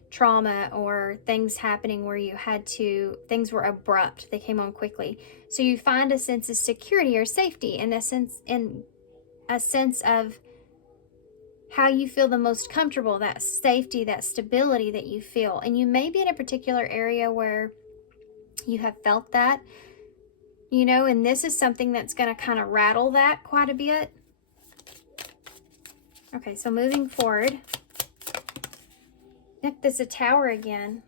trauma or things happening where things were abrupt, they came on quickly, so you find a sense of security or safety, in a sense of how you feel the most comfortable, that safety, that stability that you feel. And you may be in a particular area where you have felt that, you know, and this is something that's going to kind of rattle that quite a bit. Okay, so moving forward, yep, there's a Tower again,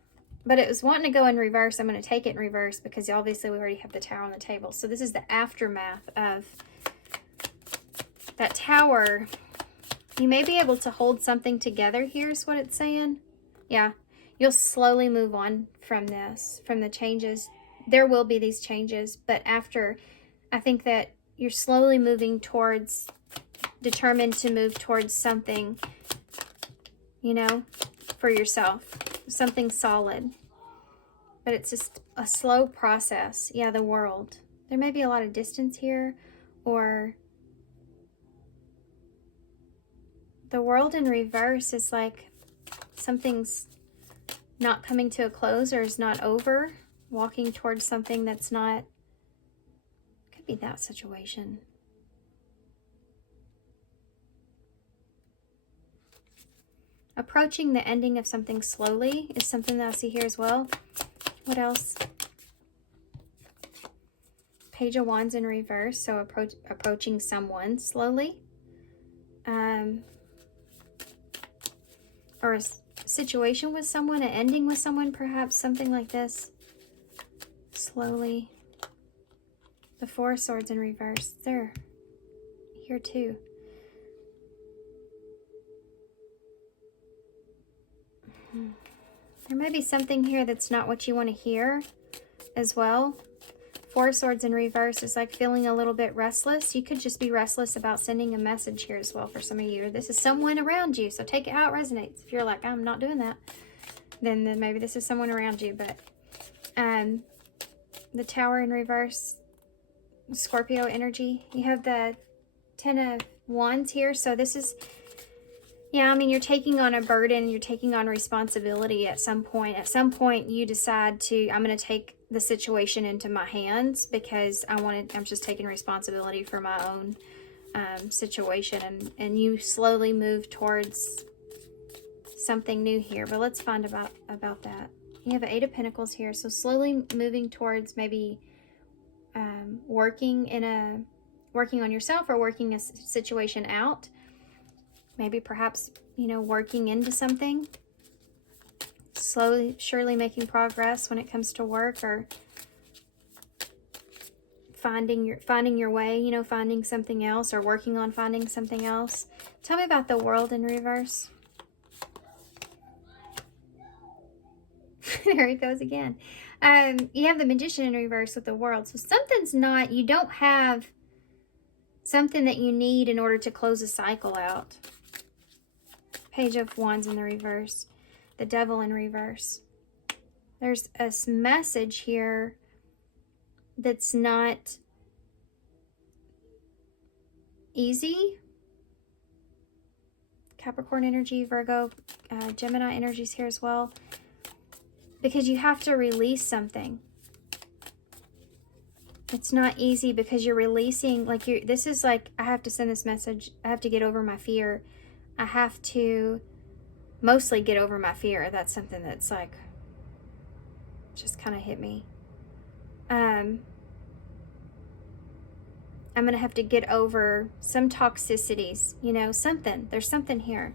but it was wanting to go in reverse. I'm going to take it in reverse because obviously we already have the Tower on the table. So this is the aftermath of that Tower. You may be able to hold something together here is what it's saying. Yeah, you'll slowly move on from this, from the changes. There will be these changes, but after, I think that you're slowly moving towards, determined to move towards something, you know, for yourself, something solid. But it's just a slow process. Yeah, the World. There may be a lot of distance here, or the World in reverse is like something's not coming to a close or is not over, walking towards something that's not, could be that situation. Approaching the ending of something slowly is something that I see here as well. What else? Page of Wands in reverse, so approaching someone slowly. Or a situation with someone, an ending with someone, perhaps, something like this. Slowly. The Four of Swords in reverse. There. Here too. There may be something here that's not what you want to hear as well. Four of Swords in reverse is like feeling a little bit restless. You could just be restless about sending a message here as well for some of you. This is someone around you, so take it how it resonates. If you're like, I'm not doing that, then maybe this is someone around you. But the Tower in reverse, Scorpio energy. You have the Ten of Wands here, so this is, yeah, I mean, you're taking on a burden, you're taking on responsibility at some point. At some point, you decide to, I'm going to take the situation into my hands because I'm just taking responsibility for my own situation, and you slowly move towards something new here. But let's find about that. You have an Eight of Pentacles here, so slowly moving towards maybe working on yourself or working a situation out. Maybe perhaps, working into something. Slowly, surely making progress when it comes to work, or finding your way, finding something else, or working on finding something else. Tell me about the World in reverse. There it goes again. You have the Magician in reverse with the World. So something's not, you don't have something that you need in order to close a cycle out. Page of Wands in the reverse. The Devil in reverse. There's a message here that's not easy. Capricorn energy, Virgo, Gemini energies here as well. Because you have to release something. It's not easy because you're releasing, this is like, I have to send this message. I have to get over my fear. I have to mostly get over my fear. That's something that's like, just kind of hit me. I'm going to have to get over some toxicities, something. There's something here.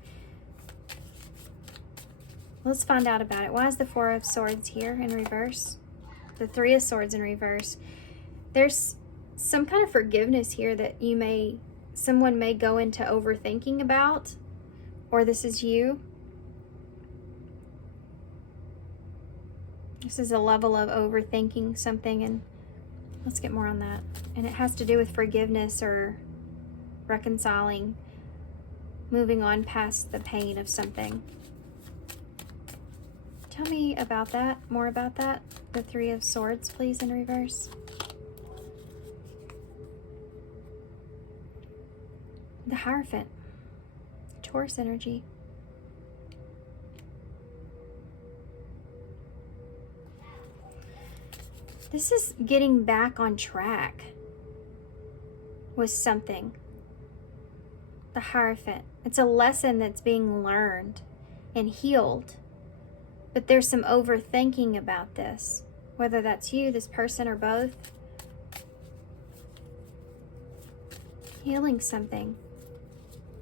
Let's find out about it. Why is the Four of Swords here in reverse? The Three of Swords in reverse. There's some kind of forgiveness here that someone may go into overthinking about, or this is you. This is a level of overthinking something, and let's get more on that. And it has to do with forgiveness or reconciling, moving on past the pain of something. Tell me about that, more about that. The Three of Swords, please, in reverse. The Hierophant, Taurus energy. This is getting back on track with something. The Hierophant. It's a lesson that's being learned and healed. But there's some overthinking about this. Whether that's you, this person, or both. Healing something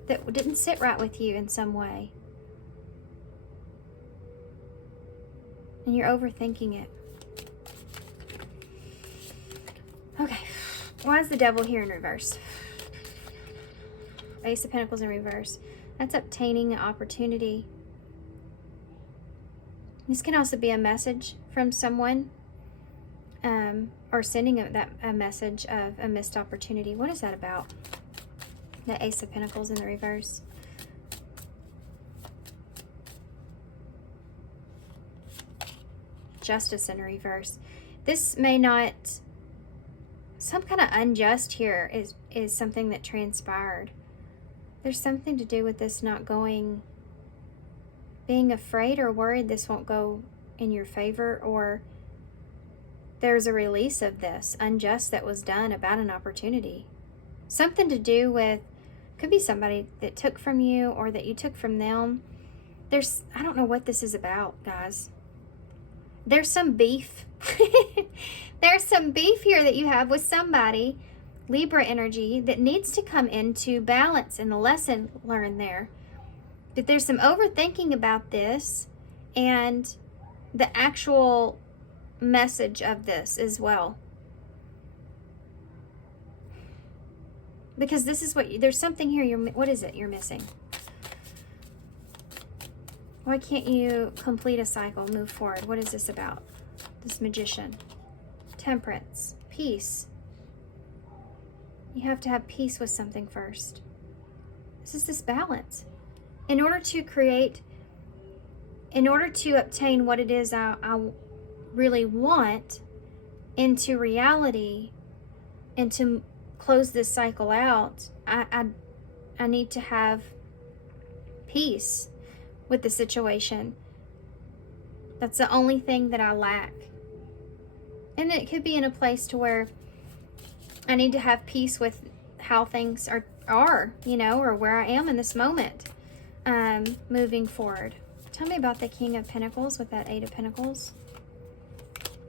that didn't sit right with you in some way. And you're overthinking it. Okay. Why is the Devil here in reverse? Ace of Pentacles in reverse. That's obtaining an opportunity. This can also be a message from someone, or sending a message of a missed opportunity. What is that about? The Ace of Pentacles in the reverse. Justice in reverse. This may not, some kind of unjust here is something that transpired. There's something to do with this not going, being afraid or worried this won't go in your favor, or there's a release of this unjust that was done about an opportunity. Something to do with, could be somebody that took from you or that you took from them. I don't know what this is about, guys. There's some beef. There's some beef here that you have with somebody, Libra energy, that needs to come into balance, and the lesson learned there. But there's some overthinking about this and the actual message of this as well. Because this is there's something here, what is it you're missing? Why can't you complete a cycle, move forward? What is this about? This Magician. Temperance. Peace. You have to have peace with something first. This is this balance. In order to obtain what it is I really want into reality and to close this cycle out, I need to have peace with the situation. That's the only thing that I lack. And it could be in a place to where I need to have peace with how things are, you know, or where I am in this moment, moving forward. Tell me about the King of Pentacles with that Eight of Pentacles.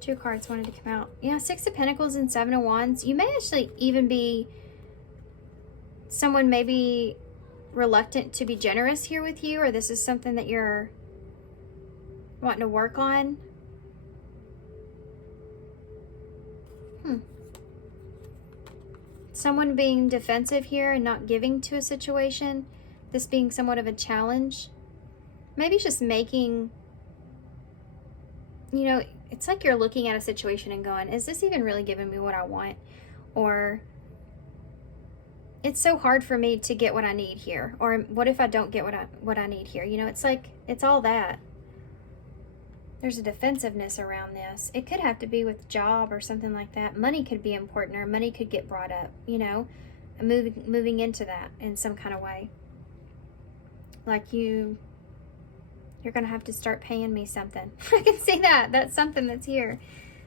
Two cards wanted to come out. Yeah, Six of Pentacles and Seven of Wands. You may actually even be someone maybe reluctant to be generous here with you, or this is something that you're wanting to work on. Someone being defensive here and not giving to a situation. This being somewhat of a challenge. Maybe just making, you know, it's like you're looking at a situation and going, is this even really giving me what I want? Or it's so hard for me to get what I need here. Or what if I don't get what I need here? You know, it's like, it's all that. There's a defensiveness around this. It could have to be with job or something like that. Money could be important, or money could get brought up, you know, moving into that in some kind of way. Like you're going to have to start paying me something. I can see that. That's something that's here.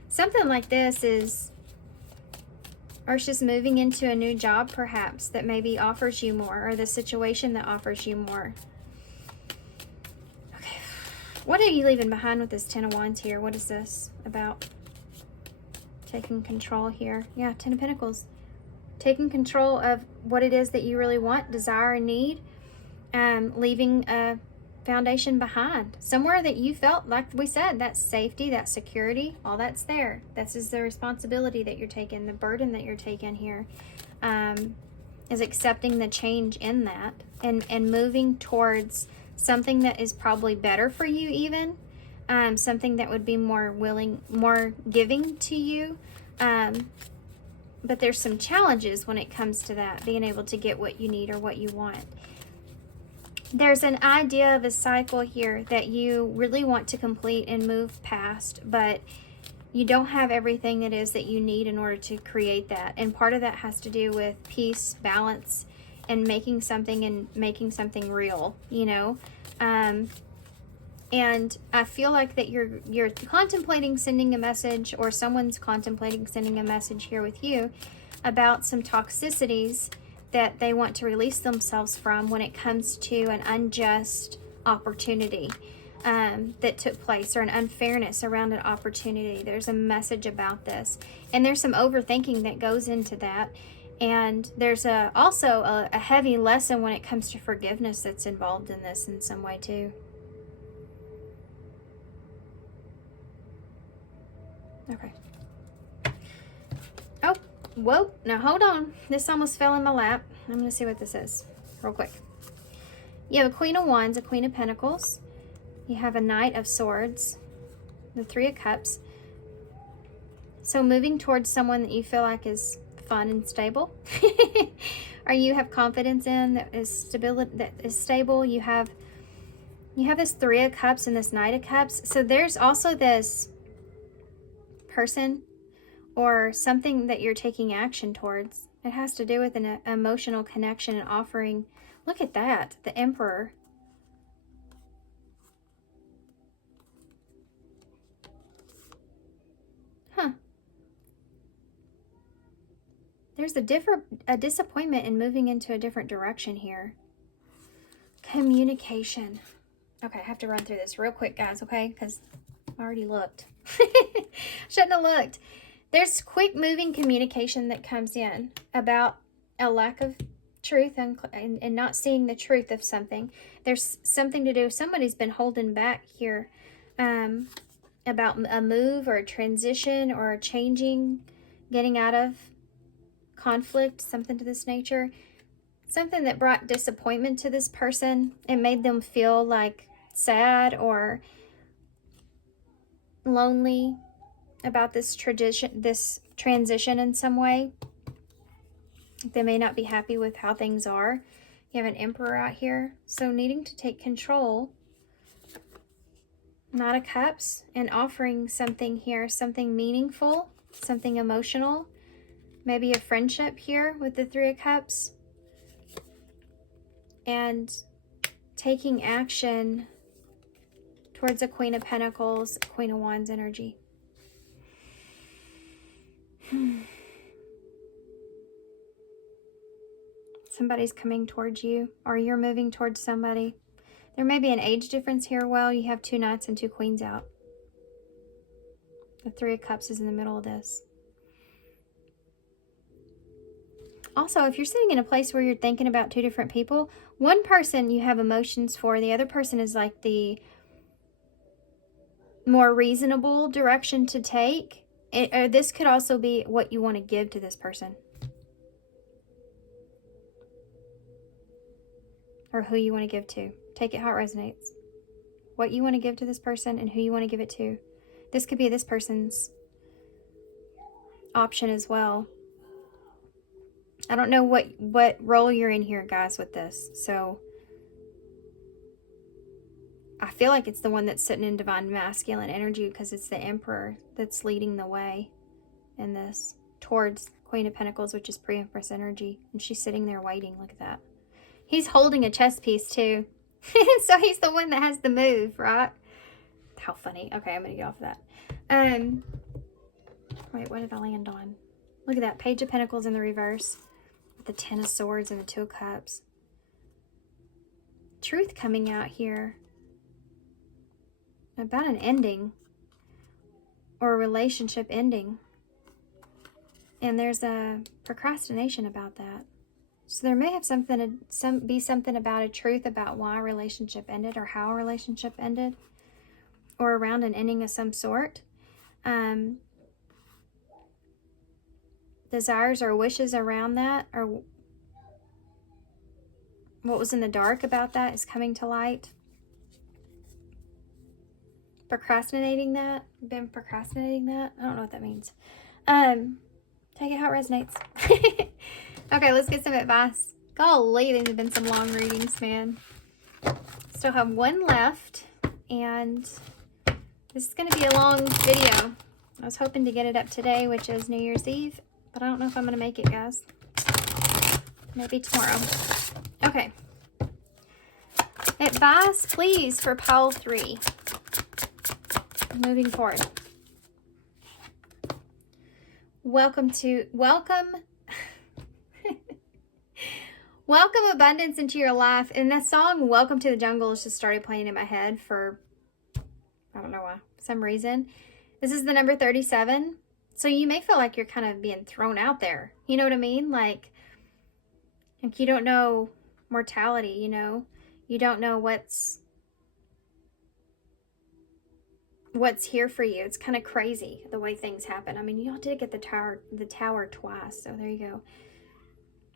Something like this is, or it's just moving into a new job perhaps that maybe offers you more, or the situation that offers you more. Okay. What are you leaving behind with this Ten of Wands here? What is this about? Taking control here. Yeah, Ten of Pentacles. Taking control of what it is that you really want, desire, and need. Leaving a foundation behind. Somewhere that you felt, like we said, that safety, that security, all that's there. This is the responsibility that you're taking, the burden that you're taking here, is accepting the change in that and moving towards something that is probably better for you even, something that would be more willing, more giving to you. But there's some challenges when it comes to that, being able to get what you need or what you want. There's an idea of a cycle here that you really want to complete and move past, but you don't have everything it is that you need in order to create that. And part of that has to do with peace, balance, and making something real, you know. And I feel like that you're contemplating sending a message, or someone's contemplating sending a message here with you about some toxicities that they want to release themselves from when it comes to an unjust opportunity that took place, or an unfairness around an opportunity. There's a message about this, and there's some overthinking that goes into that, and there's also a heavy lesson when it comes to forgiveness that's involved in this in some way too. Okay. Oh, whoa, now hold on. This almost fell in my lap. I'm going to see what this is real quick. You have a Queen of Wands, a Queen of Pentacles. You have a Knight of Swords, the Three of Cups. So moving towards someone that you feel like is fun and stable, or you have confidence in, that is stable. You have this Three of Cups and this Knight of Cups. So there's also this person or something that you're taking action towards. It has to do with an emotional connection and offering. Look at that, the Emperor. Huh. There's a disappointment in moving into a different direction here. Communication. Okay, I have to run through this real quick, guys, okay? Because I already looked. Shouldn't have looked. There's quick moving communication that comes in about a lack of truth and not seeing the truth of something. There's something to do. Somebody's been holding back here about a move or a transition or a changing, getting out of conflict, something to this nature. Something that brought disappointment to this person. It made them feel like sad or lonely about this transition in some way. They may not be happy with how things are. You have an Emperor out here. So needing to take control. Knight of Cups, and offering something here, something meaningful, something emotional. Maybe a friendship here with the Three of Cups. And taking action towards a Queen of Pentacles, Queen of Wands energy. Somebody's coming towards you, or you're moving towards somebody. There may be an age difference here. Well, you have 2 Knights and 2 Queens out. The Three of Cups is in the middle of this. Also, if you're sitting in a place where you're thinking about 2 different people, one person you have emotions for, the other person is like the more reasonable direction to take. Or this could also be what you want to give to this person. Or who you want to give to. Take it how it resonates. What you want to give to this person and who you want to give it to. This could be this person's option as well. I don't know what role you're in here, guys, with this. So I feel like it's the one that's sitting in divine masculine energy because it's the Emperor that's leading the way in this towards Queen of Pentacles, which is pre-Empress energy. And she's sitting there waiting. Look at that. He's holding a chess piece too. So he's the one that has the move, right? How funny. Okay, I'm going to get off of that. Wait, what did I land on? Look at that. Page of Pentacles in the reverse. The 10 of Swords and the 2 of Cups. Truth coming out here. About an ending. Or a relationship ending. And there's a procrastination about that. So there may have be something about a truth about why a relationship ended or how a relationship ended. Or around an ending of some sort. Desires or wishes around that, or what was in the dark about that is coming to light. Procrastinating that. Been procrastinating that. I don't know what that means. Take it how it resonates. Okay, let's get some advice. Golly, these have been some long readings, man. Still have one left, and this is going to be a long video. I was hoping to get it up today, which is New Year's Eve, but I don't know if I'm going to make it, guys. Maybe tomorrow. Okay. Advice, please, for pile 3. Moving forward. Welcome abundance into your life. And that song, Welcome to the Jungle, has just started playing in my head for, I don't know why, some reason. This is the number 37. So you may feel like you're kind of being thrown out there. You know what I mean? Like you don't know mortality, you know? You don't know what's here for you. It's kind of crazy the way things happen. I mean, you all did get the tower twice, so there you go.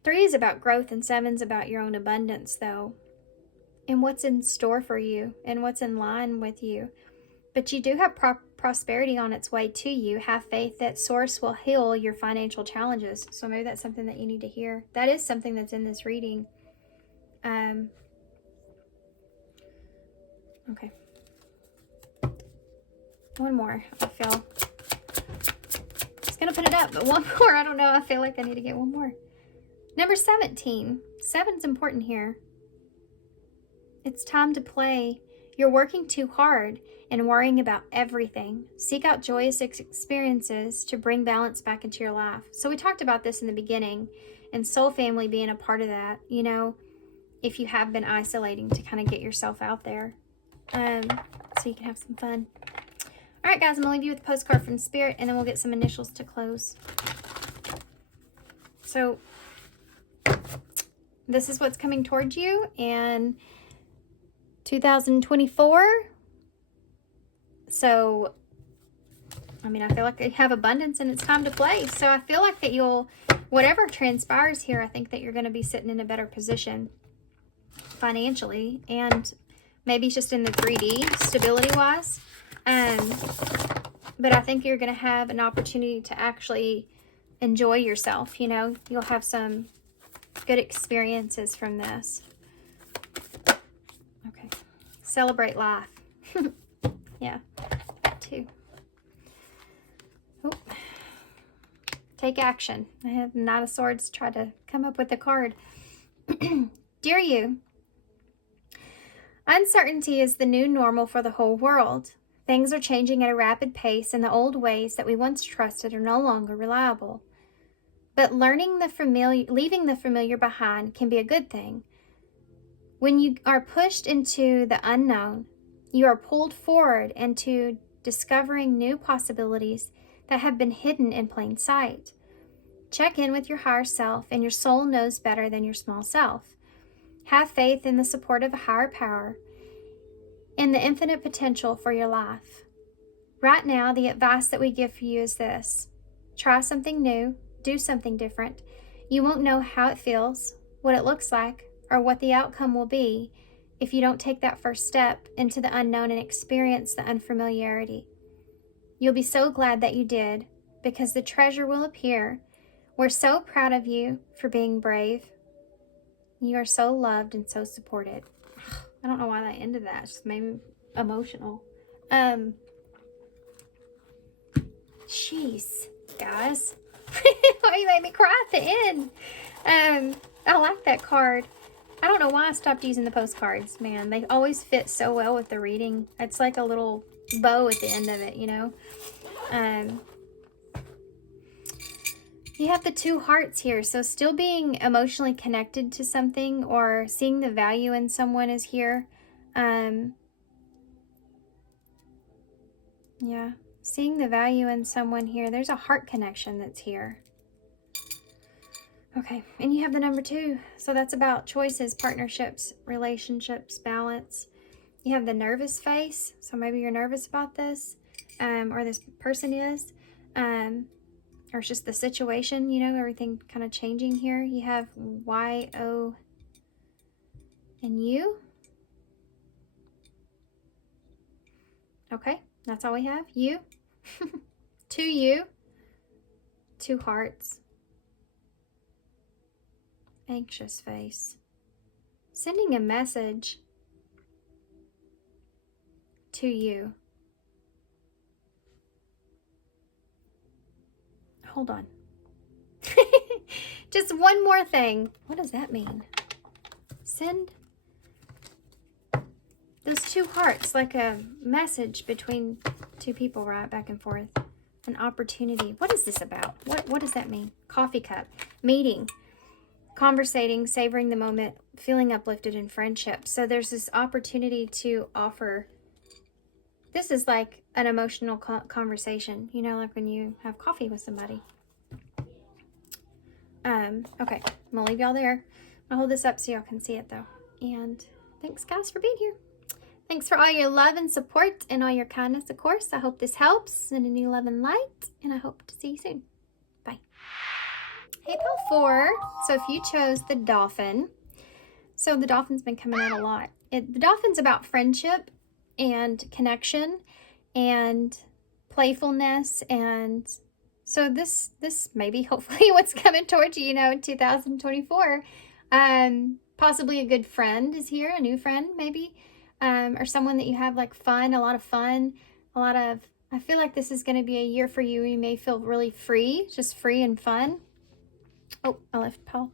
3 is about growth and 7's about your own abundance, though, and what's in store for you and what's in line with you. But you do have prosperity on its way to you. Have faith that Source will heal your financial challenges. So maybe that's something that you need to hear. That is something that's in this reading. Okay. One more. I feel. I was going to put it up, but one more. I don't know. I feel like I need to get one more. Number 17. 7's important here. It's time to play. You're working too hard and worrying about everything. Seek out joyous experiences to bring balance back into your life. So we talked about this in the beginning, and soul family being a part of that, you know, if you have been isolating to kind of get yourself out there. so you can have some fun. All right, guys, I'm going to leave you with a postcard from Spirit, and then we'll get some initials to close. So this is what's coming towards you in 2024. So, I mean, I feel like you have abundance and it's time to play. So I feel like that whatever transpires here, I think that you're going to be sitting in a better position financially, and maybe it's just in the 3D stability-wise. But I think you're going to have an opportunity to actually enjoy yourself. You know, you'll have some good experiences from this. Okay. Celebrate life. Yeah. 2. Oh. Take action. I have Knight of Swords try to come up with a card. Dear you, uncertainty is the new normal for the whole world. Things are changing at a rapid pace, and the old ways that we once trusted are no longer reliable. But leaving the familiar behind can be a good thing. When you are pushed into the unknown, you are pulled forward into discovering new possibilities that have been hidden in plain sight. Check in with your higher self, and your soul knows better than your small self. Have faith in the support of a higher power, in the infinite potential for your life. Right now, the advice that we give for you is this: try something new, do something different. You won't know how it feels, what it looks like, or what the outcome will be if you don't take that first step into the unknown and experience the unfamiliarity. You'll be so glad that you did, because the treasure will appear. We're so proud of you for being brave. You are so loved and so supported. I don't know why that ended that. It just made me emotional. Jeez, guys. Why you made me cry at the end? I like that card. I don't know why I stopped using the postcards, man. They always fit so well with the reading. It's like a little bow at the end of it, you know? You have the 2 hearts here, so still being emotionally connected to something or seeing the value in someone is here. Yeah, seeing the value in someone here. There's a heart connection that's here. Okay, and you have the number 2, so that's about choices, partnerships, relationships, balance. You have the nervous face, so maybe you're nervous about this, or this person is. Or it's just the situation, you know, everything kind of changing here. You have Y, O, and U. Okay, that's all we have. You. 2 U. 2 hearts. Anxious face. Sending a message to you. Hold on. Just one more thing. What does that mean? Send those 2 hearts, like a message between 2 people, right? Back and forth. An opportunity. What is this about? What does that mean? Coffee cup. Meeting. Conversating, savoring the moment, feeling uplifted in friendship. So there's this opportunity to offer. This is like an emotional conversation, you know, like when you have coffee with somebody. Okay, I'm gonna leave y'all there. I'll hold this up so y'all can see it though. And thanks guys for being here. Thanks for all your love and support and all your kindness, of course. I hope this helps. Sending you love and light, and I hope to see you soon. Bye. Hey, Pal 4. So if you chose the Dolphin, so the Dolphin's been coming out a lot. The Dolphin's about friendship and connection and playfulness, and so this may be hopefully what's coming towards you, you know, in 2024. Possibly a good friend is here, a new friend maybe, or someone that you have like fun, a lot of fun, I feel like this is going to be a year for you. You may feel really free, just free and fun. Oh, I left Pile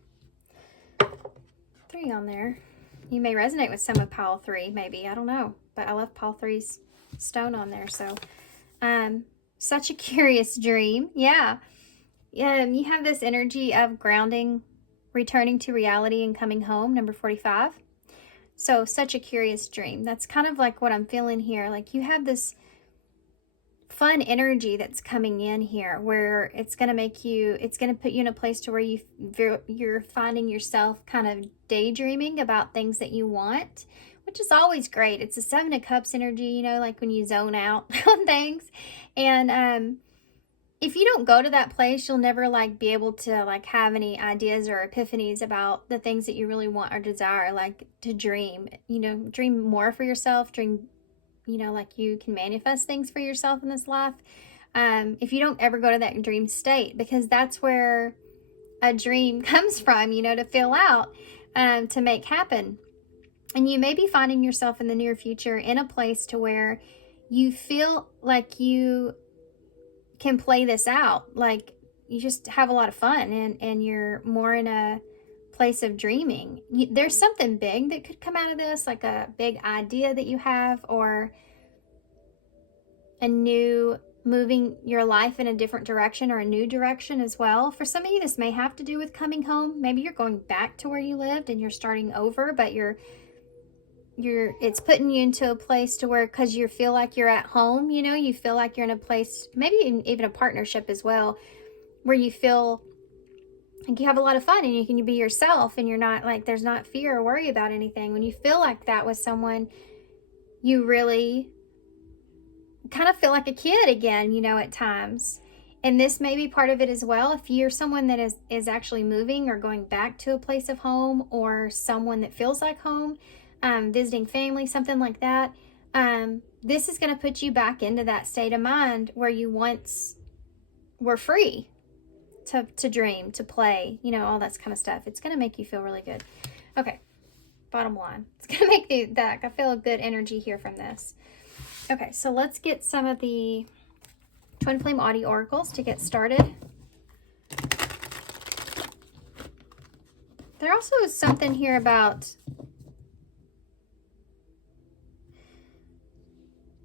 3 on there. You may resonate with some of Pile 3, maybe, I don't know. But I love Pile 3's stone on there, so such a curious dream. Yeah. You have this energy of grounding, returning to reality and coming home, number 45. So such a curious dream. That's kind of like what I'm feeling here. Like you have this fun energy that's coming in here where it's going to put you in a place to where you're finding yourself kind of daydreaming about things that you want, which is always great. It's a 7 of Cups energy, you know, like when you zone out on things. And if you don't go to that place, you'll never like be able to like have any ideas or epiphanies about the things that you really want or desire, like to dream, you know, dream more for yourself, dream, you know, like you can manifest things for yourself in this life. If you don't ever go to that dream state, because that's where a dream comes from, you know, to fill out, to make happen. And you may be finding yourself in the near future in a place to where you feel like you can play this out. Like you just have a lot of fun and you're more in a place of dreaming. There's something big that could come out of this, like a big idea that you have, or a new moving your life in a different direction or a new direction as well. For some of you, this may have to do with coming home. Maybe you're going back to where you lived and you're starting over, but it's putting you into a place to where, because you feel like you're at home, you know, you feel like you're in a place, maybe even a partnership as well, where you feel like you have a lot of fun and you can be yourself and you're not like, there's not fear or worry about anything. When you feel like that with someone, you really kind of feel like a kid again, you know, at times. And this may be part of it as well. If you're someone that is actually moving or going back to a place of home, or someone that feels like home, visiting family, something like that, this is going to put you back into that state of mind where you once were free to dream, to play, you know, all that kind of stuff. It's going to make you feel really good. Okay, bottom line, it's going to make that I feel a good energy here from this. Okay, so let's get some of the TwinFlame Audio Oracles to get started. There also is something here about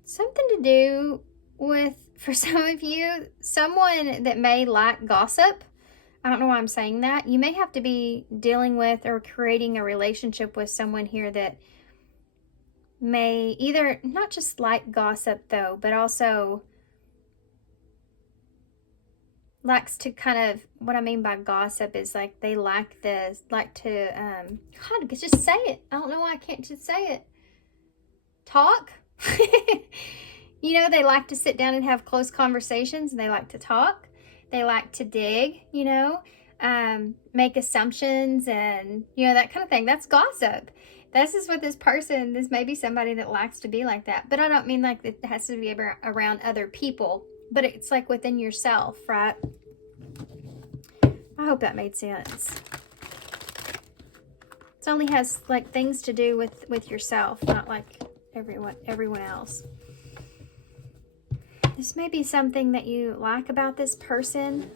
something to do with, for some of you, someone that may lack gossip. I don't know why I'm saying that. You may have to be dealing with or creating a relationship with someone here that may either not just like gossip though, but also likes to kind of, what I mean by gossip is like they like to God, just say it. I don't know why I can't just say it. Talk. You know, they like to sit down and have close conversations, and they like to talk. They like to dig, you know, make assumptions and, you know, that kind of thing. That's gossip. This is what this person, this may be somebody that likes to be like that. But I don't mean like it has to be around other people, but it's like within yourself, right? I hope that made sense. It only has like things to do with yourself, not like everyone else. This may be something that you like about this person.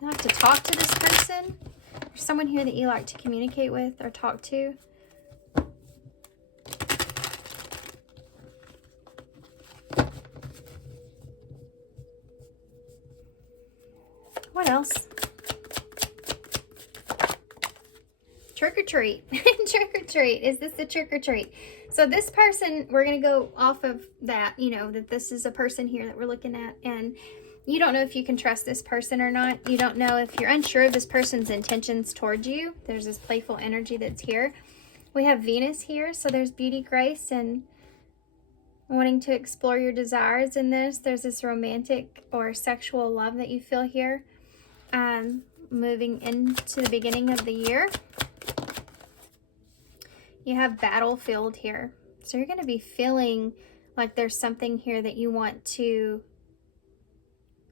You like to talk to this person, or someone here that you like to communicate with or talk to. What else? Trick or treat. Trick or treat. Is this the trick or treat? So this person, we're going to go off of that, you know, that this is a person here that we're looking at, and you don't know if you can trust this person or not. You don't know if you're unsure of this person's intentions towards you. There's this playful energy that's here. We have Venus here, so there's beauty, grace, and wanting to explore your desires in this. There's this romantic or sexual love that you feel here. Moving into the beginning of the year. You have battlefield here. So you're going to be feeling like there's something here that you want to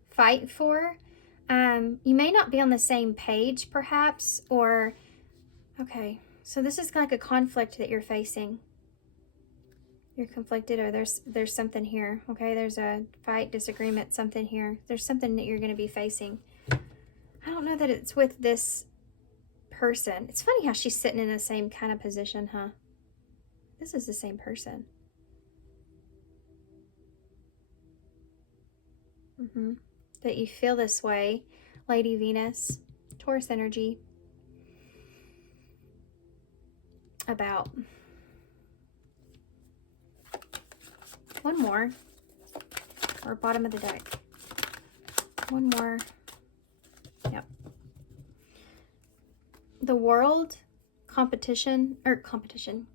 fight for. You may not be on the same page, perhaps, or, okay, so this is like a conflict that you're facing. You're conflicted, or there's something here, okay? There's a fight, disagreement, something here. There's something that you're going to be facing. I don't know that it's with this person. It's funny how she's sitting in the same kind of position, huh? This is the same person. That you feel this way, Lady Venus, Taurus energy. about. One more. Or bottom of the deck. One more. Yep. The world, competition.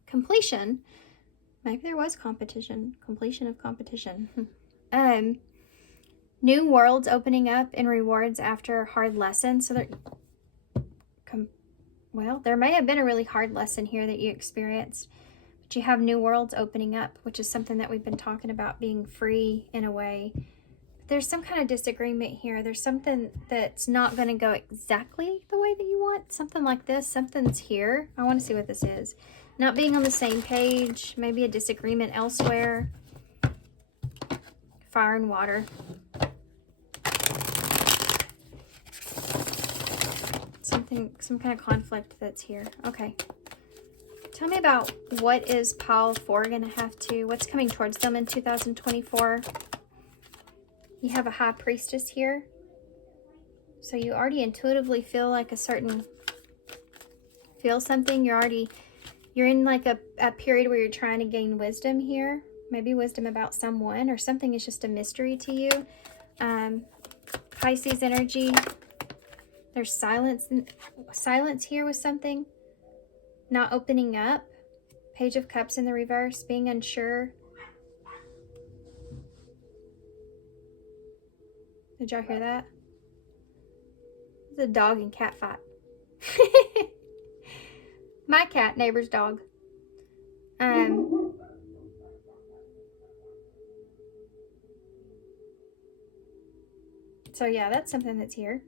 Completion. Maybe there was competition. Completion of competition. New worlds opening up and rewards after hard lessons. So well, there may have been a really hard lesson here that you experienced, but you have new worlds opening up, which is something that we've been talking about, being free in a way. There's some kind of disagreement here. There's something that's not going to go exactly the way that you want. Something like this. Something's here. I want to see what this is. Not being on the same page. Maybe a disagreement elsewhere. Fire and water. Some kind of conflict that's here. Okay. Tell me about what is pile 4 going to have to, what's coming towards them in 2024? You have a high priestess here. So you already intuitively feel like feel something. You're in like a period where you're trying to gain wisdom here. Maybe wisdom about someone, or something is just a mystery to you. Pisces energy. There's silence here with something. Not opening up. Page of Cups in the reverse. Being unsure. Did y'all hear that? It's a dog and cat fight. My cat, neighbor's dog. So yeah, that's something that's here.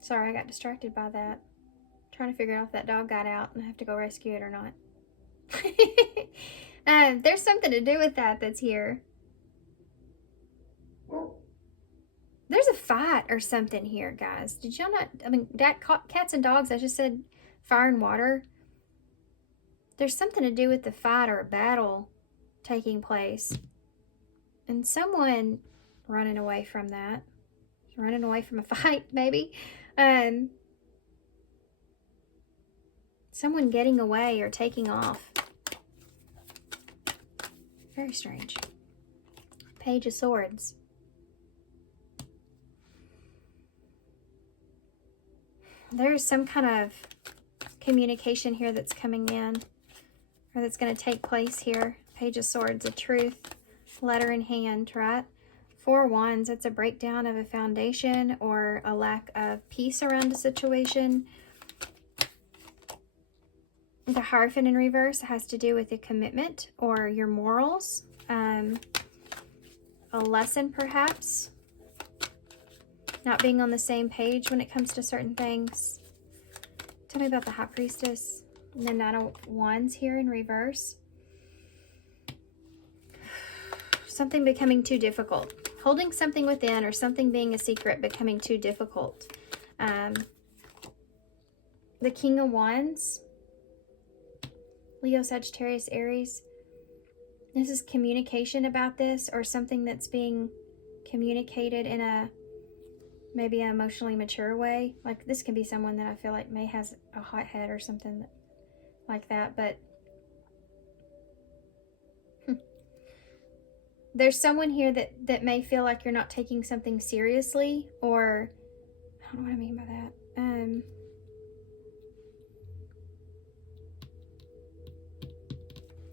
Sorry, I got distracted by that. Trying to figure out if that dog got out and I have to go rescue it or not. There's something to do with that's here. There's a fight or something here, guys. Did y'all not? I mean, cats and dogs, I just said fire and water. There's something to do with the fight or a battle taking place. And someone running away from that. Running away from a fight, maybe. Someone getting away or taking off. Very strange. Page of Swords. There's some kind of communication here that's coming in, or that's going to take place here. Page of Swords, a truth, letter in hand, right? 4 Wands, it's a breakdown of a foundation or a lack of peace around a situation. The Hierophant in reverse has to do with a commitment or your morals. A lesson, perhaps. Not being on the same page when it comes to certain things. Tell me about the High Priestess. And the Knight of Wands here in reverse. Something becoming too difficult. Holding something within, or something being a secret becoming too difficult. The King of Wands. Leo, Sagittarius, Aries. This is communication about this, or something that's being communicated in a maybe an emotionally mature way. Like this can be someone that I feel like may has a hot head or something like that, but there's someone here that may feel like you're not taking something seriously, or I don't know what I mean by that.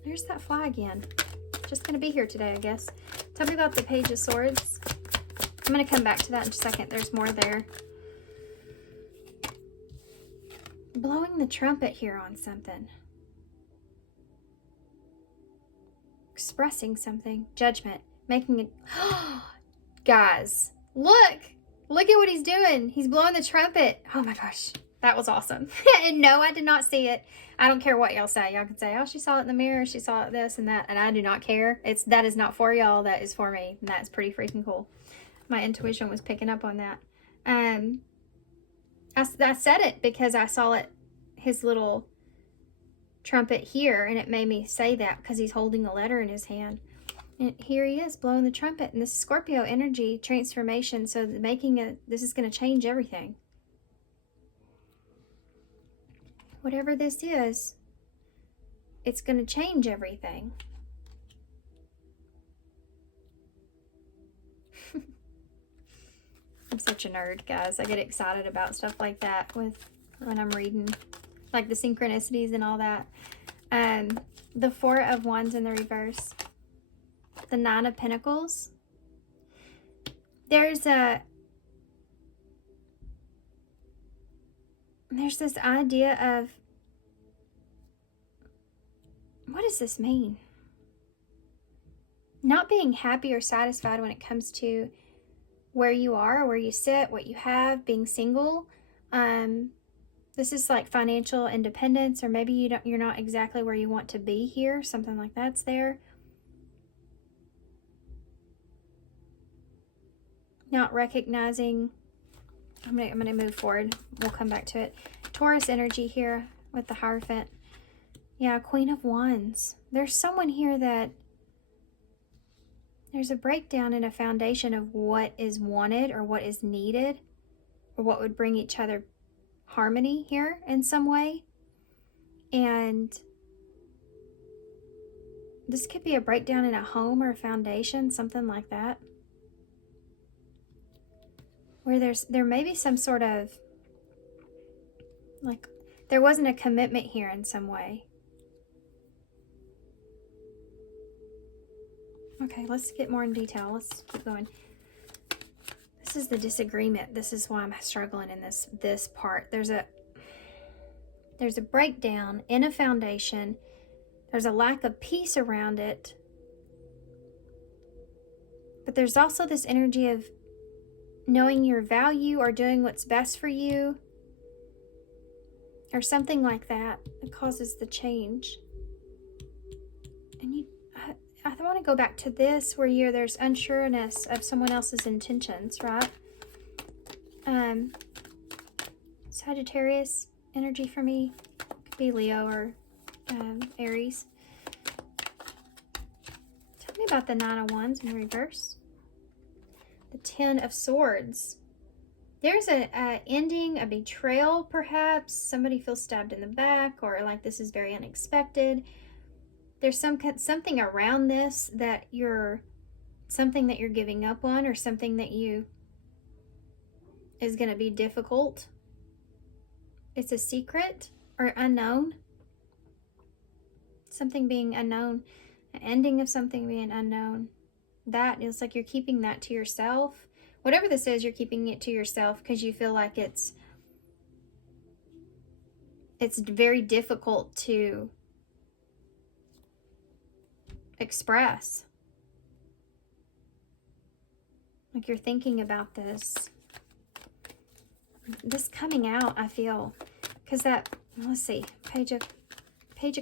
There's that fly again. Just gonna be here today, I guess. Tell me about the Page of Swords. I'm gonna come back to that in a second. There's more there. Blowing the trumpet here on something. Expressing something. Judgment. Making it. Guys, look at what he's doing. He's blowing the trumpet. Oh my gosh, that was awesome. And no, I did not see it. I don't care what y'all say. Y'all can say, oh, she saw it in the mirror, she saw it this and that, and I do not care. That is not for y'all, that is for me, and that's pretty freaking cool. My intuition was picking up on that. I said it because I saw it, his little trumpet here, and it made me say that because he's holding a letter in his hand. And here he is blowing the trumpet, and this Scorpio energy transformation. So this is going to change everything. whatever this is, it's going to change everything. I'm such a nerd, guys. I get excited about stuff like that when I'm reading, like the synchronicities and all that. The Four of Wands in the reverse. The Nine of Pentacles. There's this idea of, what does this mean? Not being happy or satisfied when it comes to where you are, where you sit, what you have, being single. This is like financial independence, or maybe you're not exactly where you want to be here. Something like that's there. Not recognizing. I'm gonna move forward. We'll come back to it. Taurus energy here with the Hierophant. Yeah, Queen of Wands. There's someone here that there's a breakdown in a foundation of what is wanted or what is needed or what would bring each other harmony here in some way. And this could be a breakdown in a home or a foundation, something like that. Where there may be some sort of, like, there wasn't a commitment here in some way. Okay, let's get more in detail. Let's keep going. This is the disagreement. This is why I'm struggling in this part. There's a breakdown in a foundation. There's a lack of peace around it. But there's also this energy of knowing your value or doing what's best for you, or something like that. It causes the change. And I want to go back to this where there's unsureness of someone else's intentions, right? Sagittarius energy for me. Could be Leo or Aries. Tell me about the Nine of Wands in reverse. The Ten of Swords. There's a ending, a betrayal perhaps. Somebody feels stabbed in the back, or like this is very unexpected. There's something around this that something that you're giving up on, or something that is going to be difficult. It's a secret or unknown. Something being unknown, an ending of something being unknown. That is like you're keeping that to yourself. Whatever this is, you're keeping it to yourself because you feel like it's very difficult to express. Like you're thinking about this coming out, I feel, because that, let's see, Page of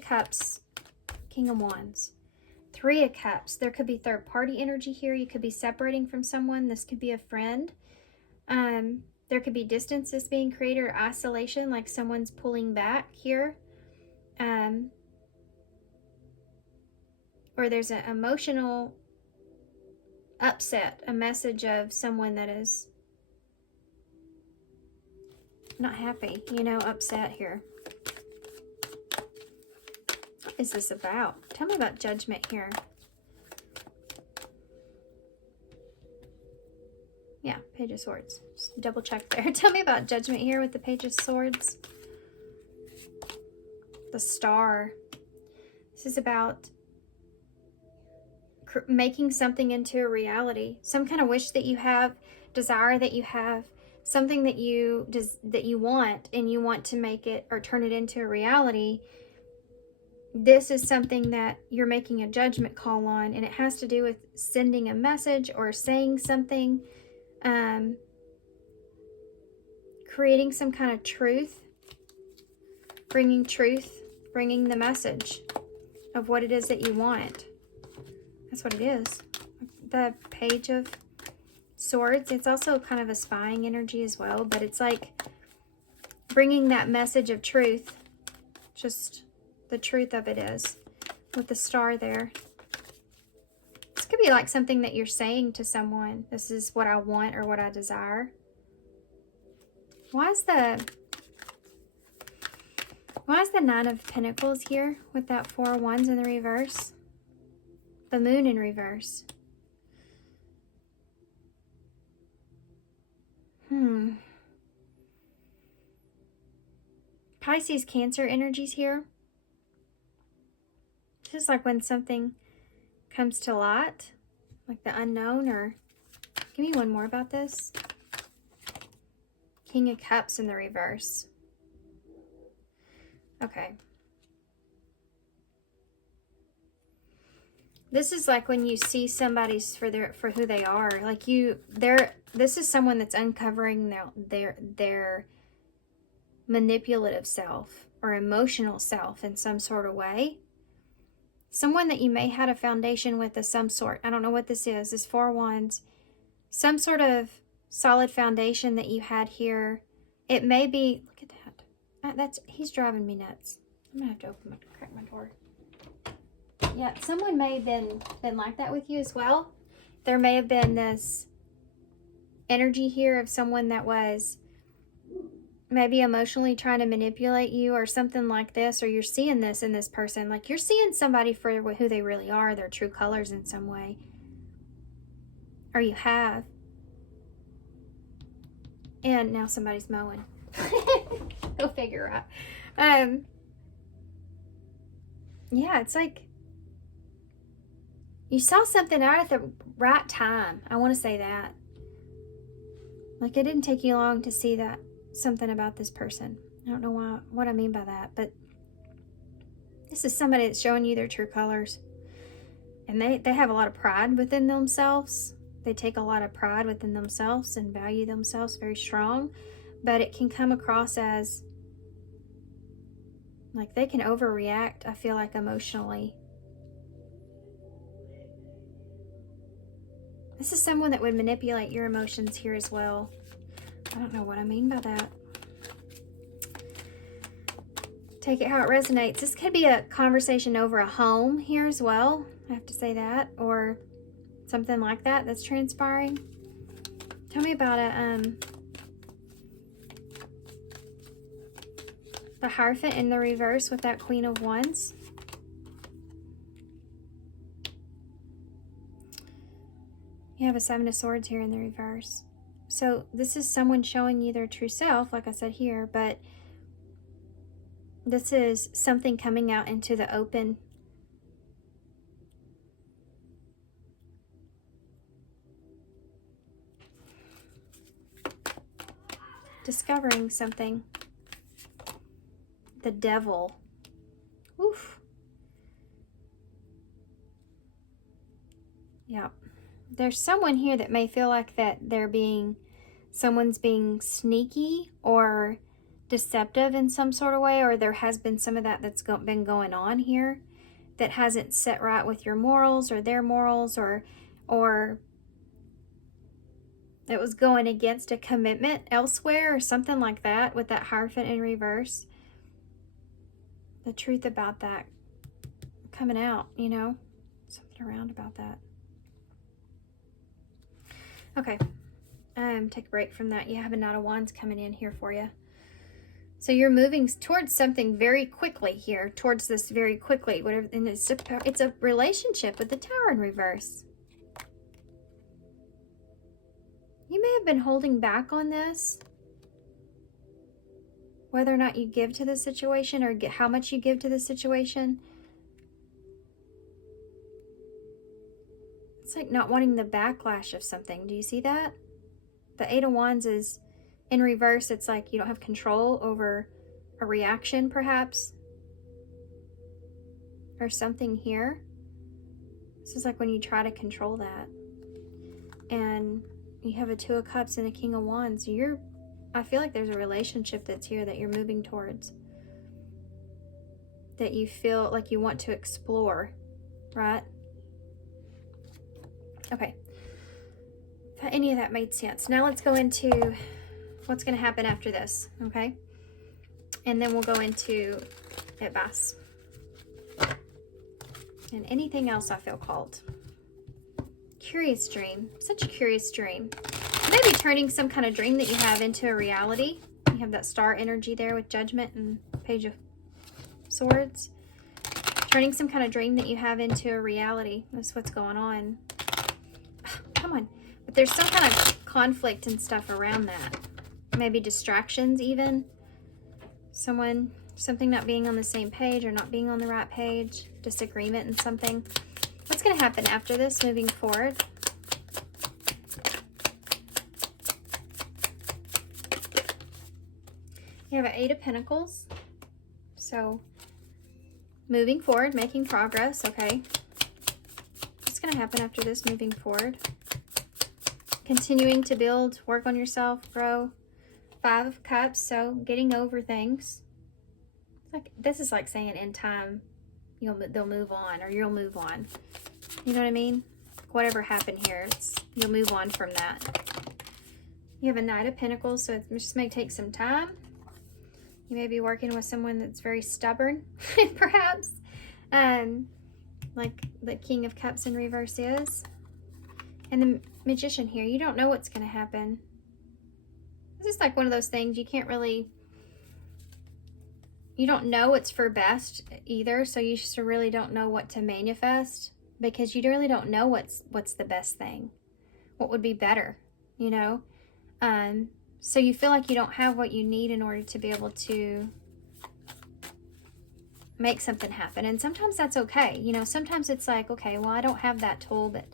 Cups, King of Wands, Three of Cups. There could be third party energy here. You could be separating from someone. This could be a friend. There could be distances being created or isolation, like someone's pulling back here. Or there's an emotional upset, a message of someone that is not happy, upset here. What is this about? Tell me about Judgment here. Yeah, Page of Swords. Just double check there. Tell me about Judgment here with the Page of Swords. The Star. This is about making something into a reality. Some kind of wish that you have, desire that you have, something that you want, and you want to make it or turn it into a reality. This is something that you're making a judgment call on, and it has to do with sending a message or saying something, creating some kind of truth, bringing the message of what it is that you want. That's what it is. The Page of Swords. It's also kind of a spying energy as well, but it's like bringing that message of truth. Just the truth of it is with the Star there. This could be like something that you're saying to someone. This is what I want or what I desire. Why is Why is the Nine of Pentacles here with that Four of Wands in the reverse? The Moon in reverse. Pisces, Cancer energies here. This is like when something comes to light, like the unknown, or give me one more about this. King of Cups in the reverse. Okay. This is like when you see somebody's for who they are. Like this is someone that's uncovering their manipulative self or emotional self in some sort of way. Someone that you may have a foundation with of some sort. I don't know what this is. This Four of Wands. Some sort of solid foundation that you had here. It may be, look at that. He's driving me nuts. I'm gonna have to crack my door. Yeah, someone may have been like that with you as well. There may have been this energy here of someone that was maybe emotionally trying to manipulate you or something like this, or you're seeing this in this person. Like you're seeing somebody for who they really are, their true colors in some way. Or you have. And now somebody's mowing. Go figure out. Yeah, it's like you saw something out at the right time. I want to say that. Like it didn't take you long to see that something about this person. I don't know what I mean by that, but this is somebody that's showing you their true colors. And they have a lot of pride within themselves. They take a lot of pride within themselves and value themselves very strong, but it can come across as like they can overreact, I feel like, emotionally. This is someone that would manipulate your emotions here as well. I don't know what I mean by that. Take it how it resonates. This could be a conversation over a home here as well. I have to say that. Or something like that that's transpiring. Tell me about it. The Hierophant in the reverse with that Queen of Wands. You have a Seven of Swords here in the reverse. So this is someone showing you their true self, like I said here, but this is something coming out into the open. Discovering something. The Devil. Oof. Yeah. There's someone here that may feel like that someone's being sneaky or deceptive in some sort of way, or there has been some of that that's been going on here that hasn't set right with your morals or their morals, or it was going against a commitment elsewhere or something like that with that Hierophant in reverse. The truth about that coming out, you know, something around about that. Okay, take a break from that. You have a Knight of Wands coming in here for you. So you're moving towards something very quickly here, towards this very quickly. Whatever, and it's a relationship with the Tower in reverse. You may have been holding back on this, whether or not you give to the situation or how much you give to the situation. It's like not wanting the backlash of something. Do you see that? The Eight of Wands is in reverse. It's like you don't have control over a reaction, perhaps, or something here. This is like when you try to control that. And you have a Two of Cups and a King of Wands. I feel like there's a relationship that's here that you're moving towards, that you feel like you want to explore, right? Okay. If any of that made sense. Now let's go into what's going to happen after this, okay? And then we'll go into advice. And anything else I feel called. Curious dream. Such a curious dream. Maybe turning some kind of dream that you have into a reality. You have that star energy there with Judgment and Page of Swords. Turning some kind of dream that you have into a reality. That's what's going on. Come on. But there's some kind of conflict and stuff around that. Maybe distractions even. Something not being on the same page or not being on the right page. Disagreement in something. What's going to happen after this moving forward? You have an Eight of Pentacles. So, moving forward, making progress, okay. What's going to happen after this moving forward? Continuing to build, work on yourself, grow. Five of Cups, so getting over things. Like this is like saying in time, they'll move on, or you'll move on. You know what I mean? Whatever happened here, you'll move on from that. You have a Knight of Pentacles, so it just may take some time. You may be working with someone that's very stubborn, perhaps. Like the King of Cups in reverse is. And the Magician here, you don't know what's going to happen. This is like one of those things you can't really, you don't know it's for best either, so you just really don't know what to manifest because you really don't know what's the best thing. What would be better, you know? So you feel like you don't have what you need in order to be able to make something happen. And sometimes that's okay. You know, sometimes it's like, okay, well, I don't have that tool, but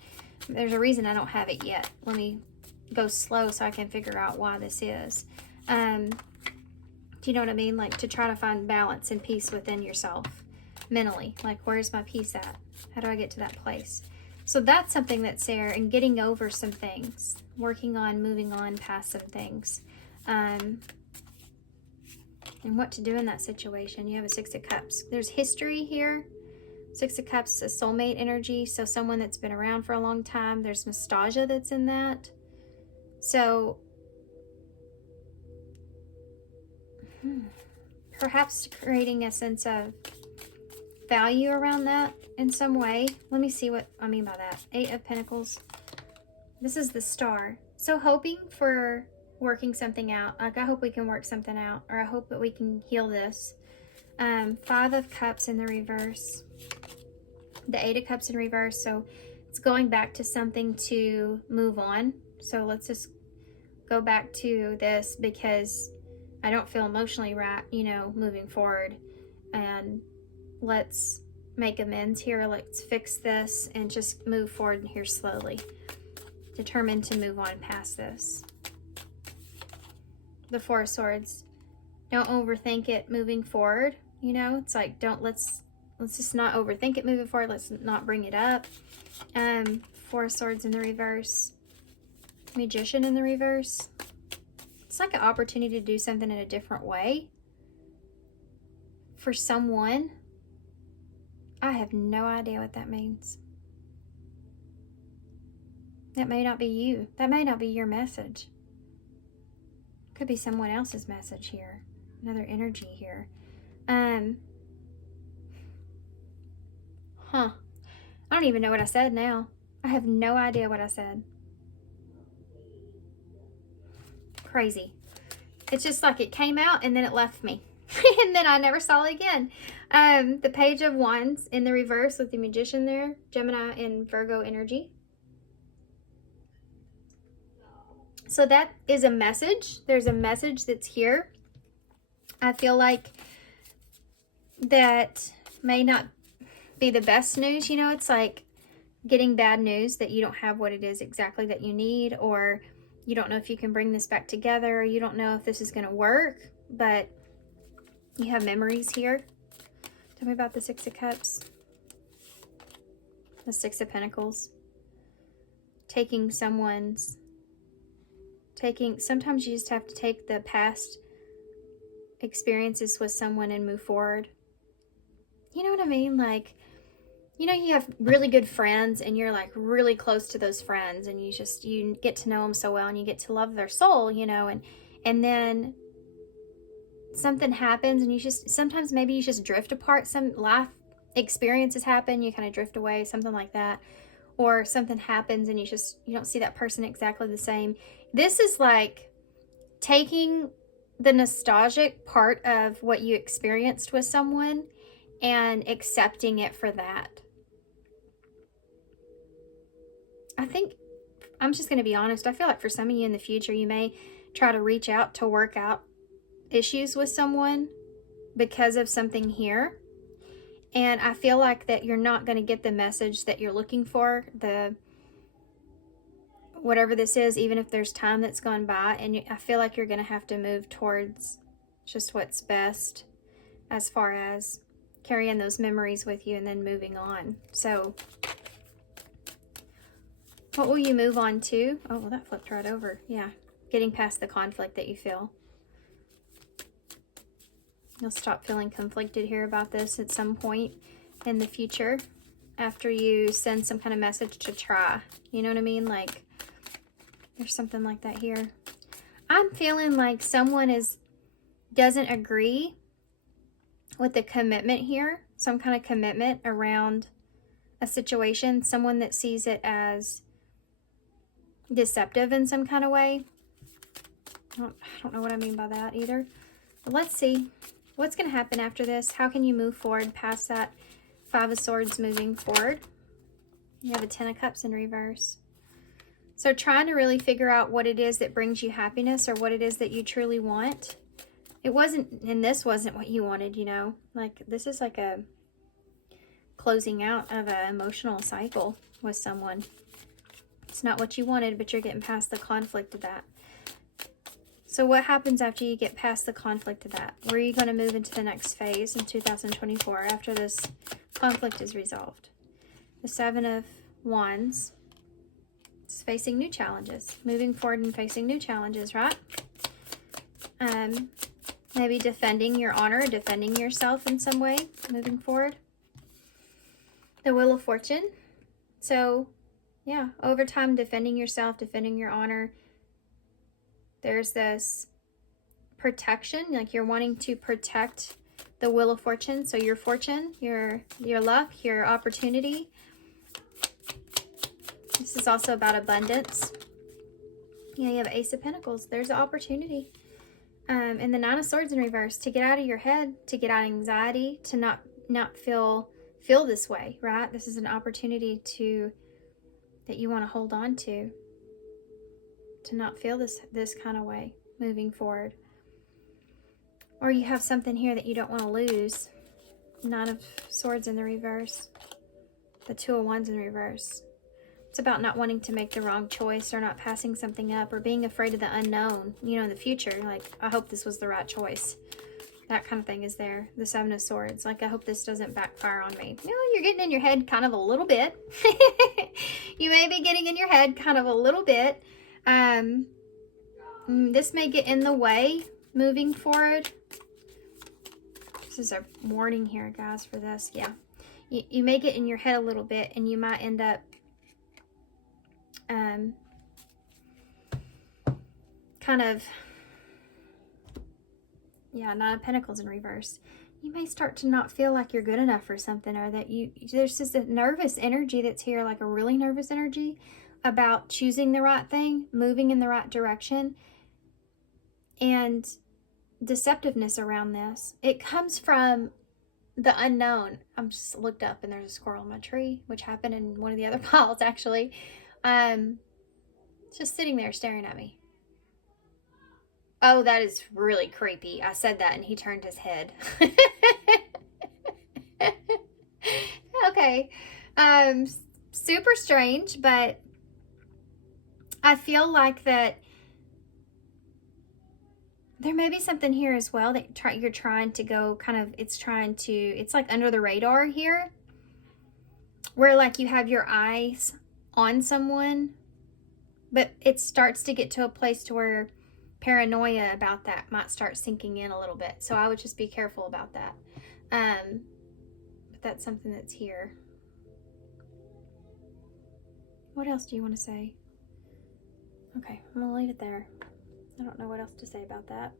there's a reason I don't have it yet. Let me go slow so I can figure out why this is. Do you know what I mean? Like to try to find balance and peace within yourself mentally. Like, where's my peace at? How do I get to that place? So that's something that's there, and getting over some things, working on moving on past some things, and what to do in that situation. You have a Six of Cups. There's history here. Six of Cups, a soulmate energy, so someone that's been around for a long time. There's nostalgia that's in that. So perhaps creating a sense of value around that in some way. Let me see what I mean by that. Eight of Pentacles. This is the Star. So hoping for working something out. Like, I hope we can work something out, or I hope that we can heal this. Five of Cups in the reverse. The Eight of Cups in reverse. So it's going back to something to move on. So let's just go back to this because I don't feel emotionally right, you know, moving forward. And let's make amends here. Let's fix this and just move forward here slowly. Determined to move on past this. The Four of Swords. Don't overthink it moving forward. You know, it's like, let's just not overthink it moving forward. Let's not bring it up. Four of Swords in the reverse. Magician in the reverse. It's like an opportunity to do something in a different way. For someone. I have no idea what that means. That may not be you. That may not be your message. Could be someone else's message here. Another energy here. I don't even know what I said now. I have no idea what I said. Crazy. It's just like it came out and then it left me. And then I never saw it again. The Page of Wands in the reverse with the Magician there. Gemini and Virgo energy. So that is a message. There's a message that's here. I feel like that may not be the best news. You know, it's like getting bad news that you don't have what it is exactly that you need, or you don't know if you can bring this back together, or you don't know if this is going to work, but you have memories here. Tell me about the Six of Cups. The Six of Pentacles. Sometimes you just have to take the past experiences with someone and move forward. You know what I mean? Like, you know, you have really good friends and you're like really close to those friends, and you get to know them so well and you get to love their soul, you know, and then something happens and sometimes maybe you just drift apart. Some life experiences happen, you kind of drift away, something like that. Or something happens and you don't see that person exactly the same. This is like taking the nostalgic part of what you experienced with someone and accepting it for that. I think, I'm just going to be honest, I feel like for some of you in the future, you may try to reach out to work out issues with someone because of something here. And I feel like that you're not going to get the message that you're looking for, whatever this is, even if there's time that's gone by. And I feel like you're going to have to move towards just what's best as far as carrying those memories with you and then moving on. So what will you move on to? Oh, well, that flipped right over. Yeah, getting past the conflict that you feel. You'll stop feeling conflicted here about this at some point in the future after you send some kind of message to try. You know what I mean? Like, there's something like that here. I'm feeling like someone doesn't agree with the commitment here. Some kind of commitment around a situation. Someone that sees it as deceptive in some kind of way. I don't know what I mean by that either. But let's see. What's going to happen after this? How can you move forward past that Five of Swords moving forward? You have a Ten of Cups in reverse. So trying to really figure out what it is that brings you happiness or what it is that you truly want. It wasn't, and this wasn't what you wanted, you know. Like, this is like a closing out of an emotional cycle with someone. It's not what you wanted, but you're getting past the conflict of that. So what happens after you get past the conflict of that? Where are you going to move into the next phase in 2024 after this conflict is resolved? The Seven of Wands is facing new challenges. Moving forward and facing new challenges, right? Maybe defending your honor, defending yourself in some way, moving forward. The Wheel of Fortune. So, yeah, over time, defending yourself, defending your honor. There's this protection, like you're wanting to protect the Wheel of Fortune. So your fortune, your luck, your opportunity. This is also about abundance. Yeah, you have Ace of Pentacles. There's an opportunity. And the Nine of Swords in reverse. To get out of your head, to get out of anxiety, to not feel this way, right? This is an opportunity that you want to hold on to not feel this kind of way moving forward. Or you have something here that you don't want to lose. Nine of Swords in the reverse. The Two of Wands in reverse. It's about not wanting to make the wrong choice or not passing something up or being afraid of the unknown, you know, in the future. Like, I hope this was the right choice. That kind of thing is there. The Seven of Swords. Like, I hope this doesn't backfire on me. You know, you're getting in your head kind of a little bit. You may be getting in your head kind of a little bit. This may get in the way moving forward. This is a warning here, guys, for this. Yeah. You may get in your head a little bit and you might end up kind of, yeah, Nine of Pentacles in reverse. You may start to not feel like you're good enough for something, or that there's just a nervous energy that's here, like a really nervous energy about choosing the right thing, moving in the right direction, and deceptiveness around this. It comes from the unknown. I'm just looked up and there's a squirrel in my tree, which happened in one of the other piles actually. Just sitting there staring at me. Oh, that is really creepy. I said that and he turned his head. Okay. Super strange, but I feel like that there may be something here as well that you're trying to go kind of, it's like under the radar here, where like you have your eyes on someone, but it starts to get to a place to where paranoia about that might start sinking in a little bit. So I would just be careful about that. But that's something that's here. What else do you want to say? Okay, I'm gonna leave it there. I don't know what else to say about that.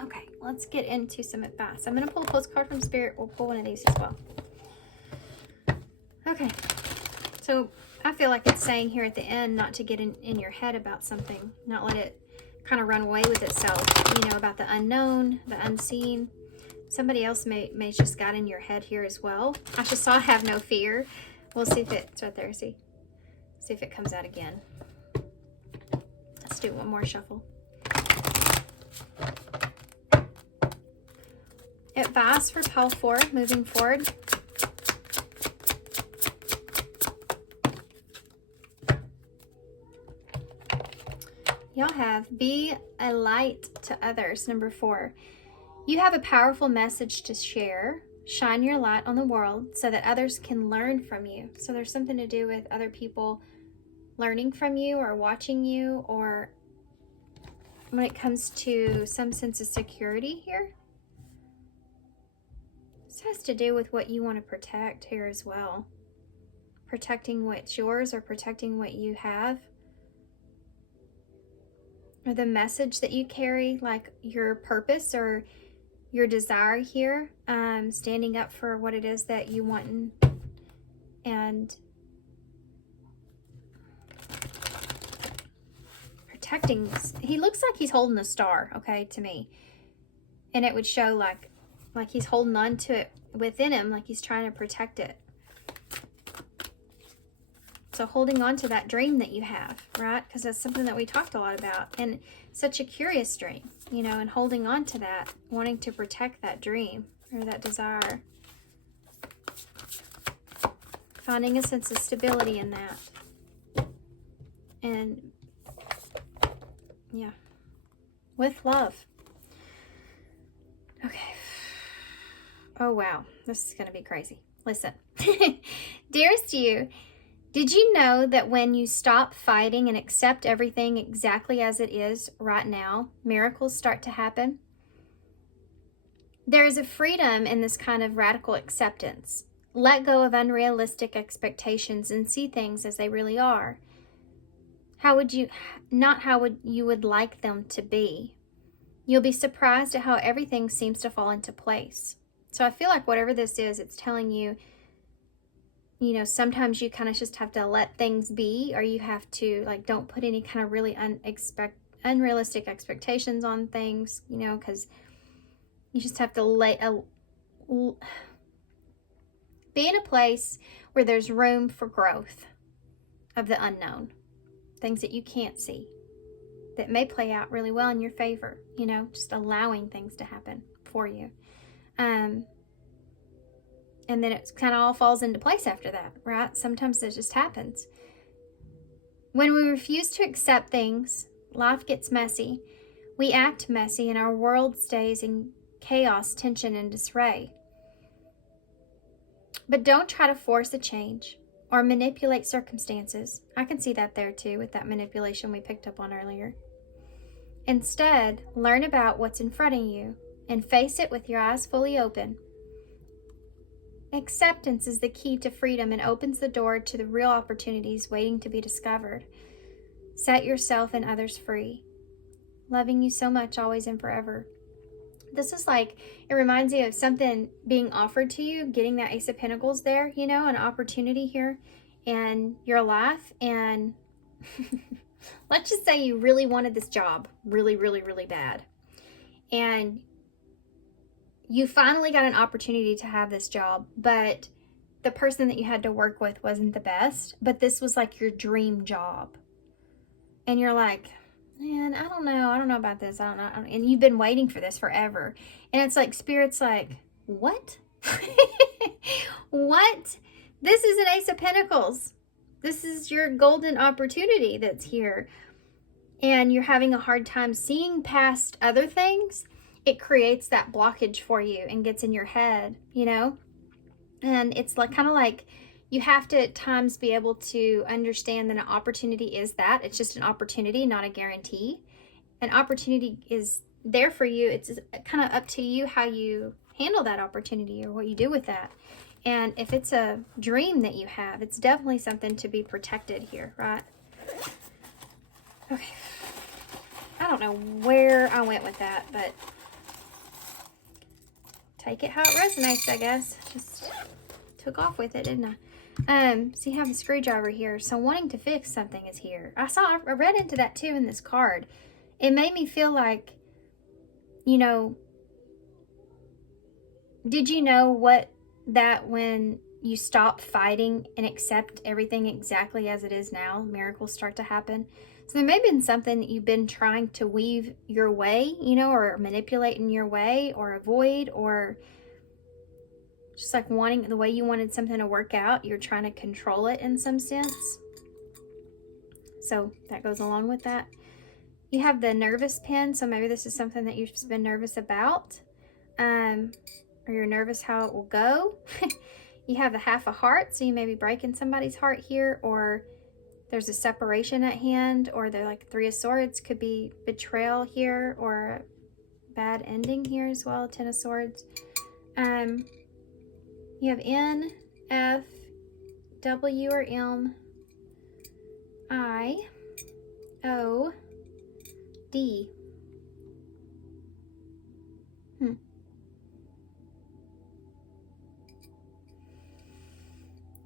Okay, let's get into some advice. I'm gonna pull a postcard from Spirit. We'll pull one of these as well. Okay, so I feel like it's saying here at the end not to get in your head about something, not let it kind of run away with itself, you know, about the unknown, the unseen. Somebody else may just got in your head here as well. I just saw have no fear. We'll see if it's right there. See if it comes out again. Let's do one more shuffle. Advice for pile 4 moving forward. Y'all have be a light to others. Number 4. You have a powerful message to share. Shine your light on the world so that others can learn from you. So there's something to do with other people learning from you or watching you, or when it comes to some sense of security here. This has to do with what you want to protect here as well. Protecting what's yours or protecting what you have. Or the message that you carry, like your purpose or your desire here, standing up for what it is that you want, and protecting. He looks like he's holding a star, okay, to me, and it would show like he's holding on to it within him, like he's trying to protect it. So holding on to that dream that you have, right? Because that's something that we talked a lot about, and such a curious dream, you know, and holding on to that, wanting to protect that dream or that desire. Finding a sense of stability in that. And yeah, with love. Okay. Oh, wow. This is going to be crazy. Listen. Dearest you, did you know that when you stop fighting and accept everything exactly as it is right now, miracles start to happen? There is a freedom in this kind of radical acceptance. Let go of unrealistic expectations and see things as they really are. Not how you would like them to be. You'll be surprised at how everything seems to fall into place. So I feel like whatever this is, it's telling you, you know, sometimes you kind of just have to let things be, or you have to, like, don't put any kind of really unrealistic expectations on things, you know, because you just have to be in a place where there's room for growth of the unknown, things that you can't see, that may play out really well in your favor, you know, just allowing things to happen for you. And then it kind of all falls into place after that, right? Sometimes it just happens. When we refuse to accept things, life gets messy. We act messy and our world stays in chaos, tension, and disarray. But don't try to force a change or manipulate circumstances. I can see that there too with that manipulation we picked up on earlier. Instead, learn about what's in front of you and face it with your eyes fully open. Acceptance is the key to freedom and opens the door to the real opportunities waiting to be discovered. Set yourself and others free. Loving you so much, always and forever. This is like, it reminds you of something being offered to you, getting that Ace of Pentacles there, you know, an opportunity here in your life. And let's just say you really wanted this job really, really, really bad. And you finally got an opportunity to have this job, but the person that you had to work with wasn't the best, but this was like your dream job. And you're like, man, I don't know about this. I don't know. And you've been waiting for this forever. And it's like, Spirit's like, what? What? This is an Ace of Pentacles. This is your golden opportunity that's here. And you're having a hard time seeing past other things. It creates that blockage for you and gets in your head, you know? And it's like kind of like you have to at times be able to understand that an opportunity is that. It's just an opportunity, not a guarantee. An opportunity is there for you. It's kind of up to you how you handle that opportunity or what you do with that. And if it's a dream that you have, it's definitely something to be protected here, right? Okay. I don't know where I went with that, but take it how it resonates, I guess. Just took off with it, didn't I? So you have a screwdriver here. So wanting to fix something is here. I read into that too in this card. it made me feel like, you know, did you know that when you stop fighting and accept everything exactly as it is now, miracles start to happen? So there may have been something that you've been trying to weave your way, you know, or manipulate in your way, or avoid, or just like wanting the way you wanted something to work out. You're trying to control it in some sense. So that goes along with that. You have the nervous pen, so maybe this is something that you've been nervous about, or you're nervous how it will go. You have the half a heart, so you may be breaking somebody's heart here, or there's a separation at hand, or they're like Three of Swords, could be betrayal here, or a bad ending here as well, Ten of Swords. You have N, F, W or M, I, O, D.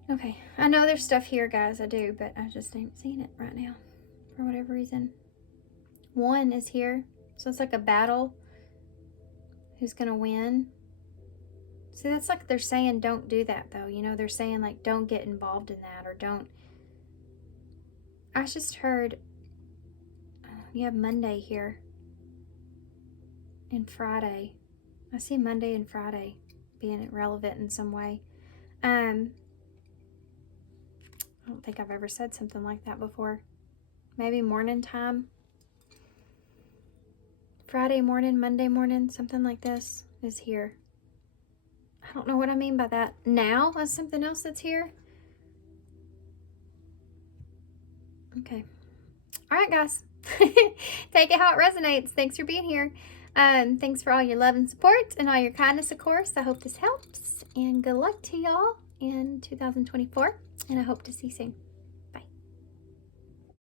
Okay, I know there's stuff here, guys, I do, but I just ain't seeing it right now for whatever reason. 1 is here, so it's like a battle. Who's gonna win? See, that's like they're saying don't do that, though. You know, they're saying like don't get involved in that, or don't. I just heard you have Monday here and Friday. I see Monday and Friday being relevant in some way. I don't think I've ever said something like that before. Maybe morning time. Friday morning, Monday morning, something like this is here. I don't know what I mean by that. Now is something else that's here. Okay. All right, guys. Take it how it resonates. Thanks for being here. Thanks for all your love and support and all your kindness, of course. I hope this helps. And good luck to y'all in 2024. And I hope to see you soon.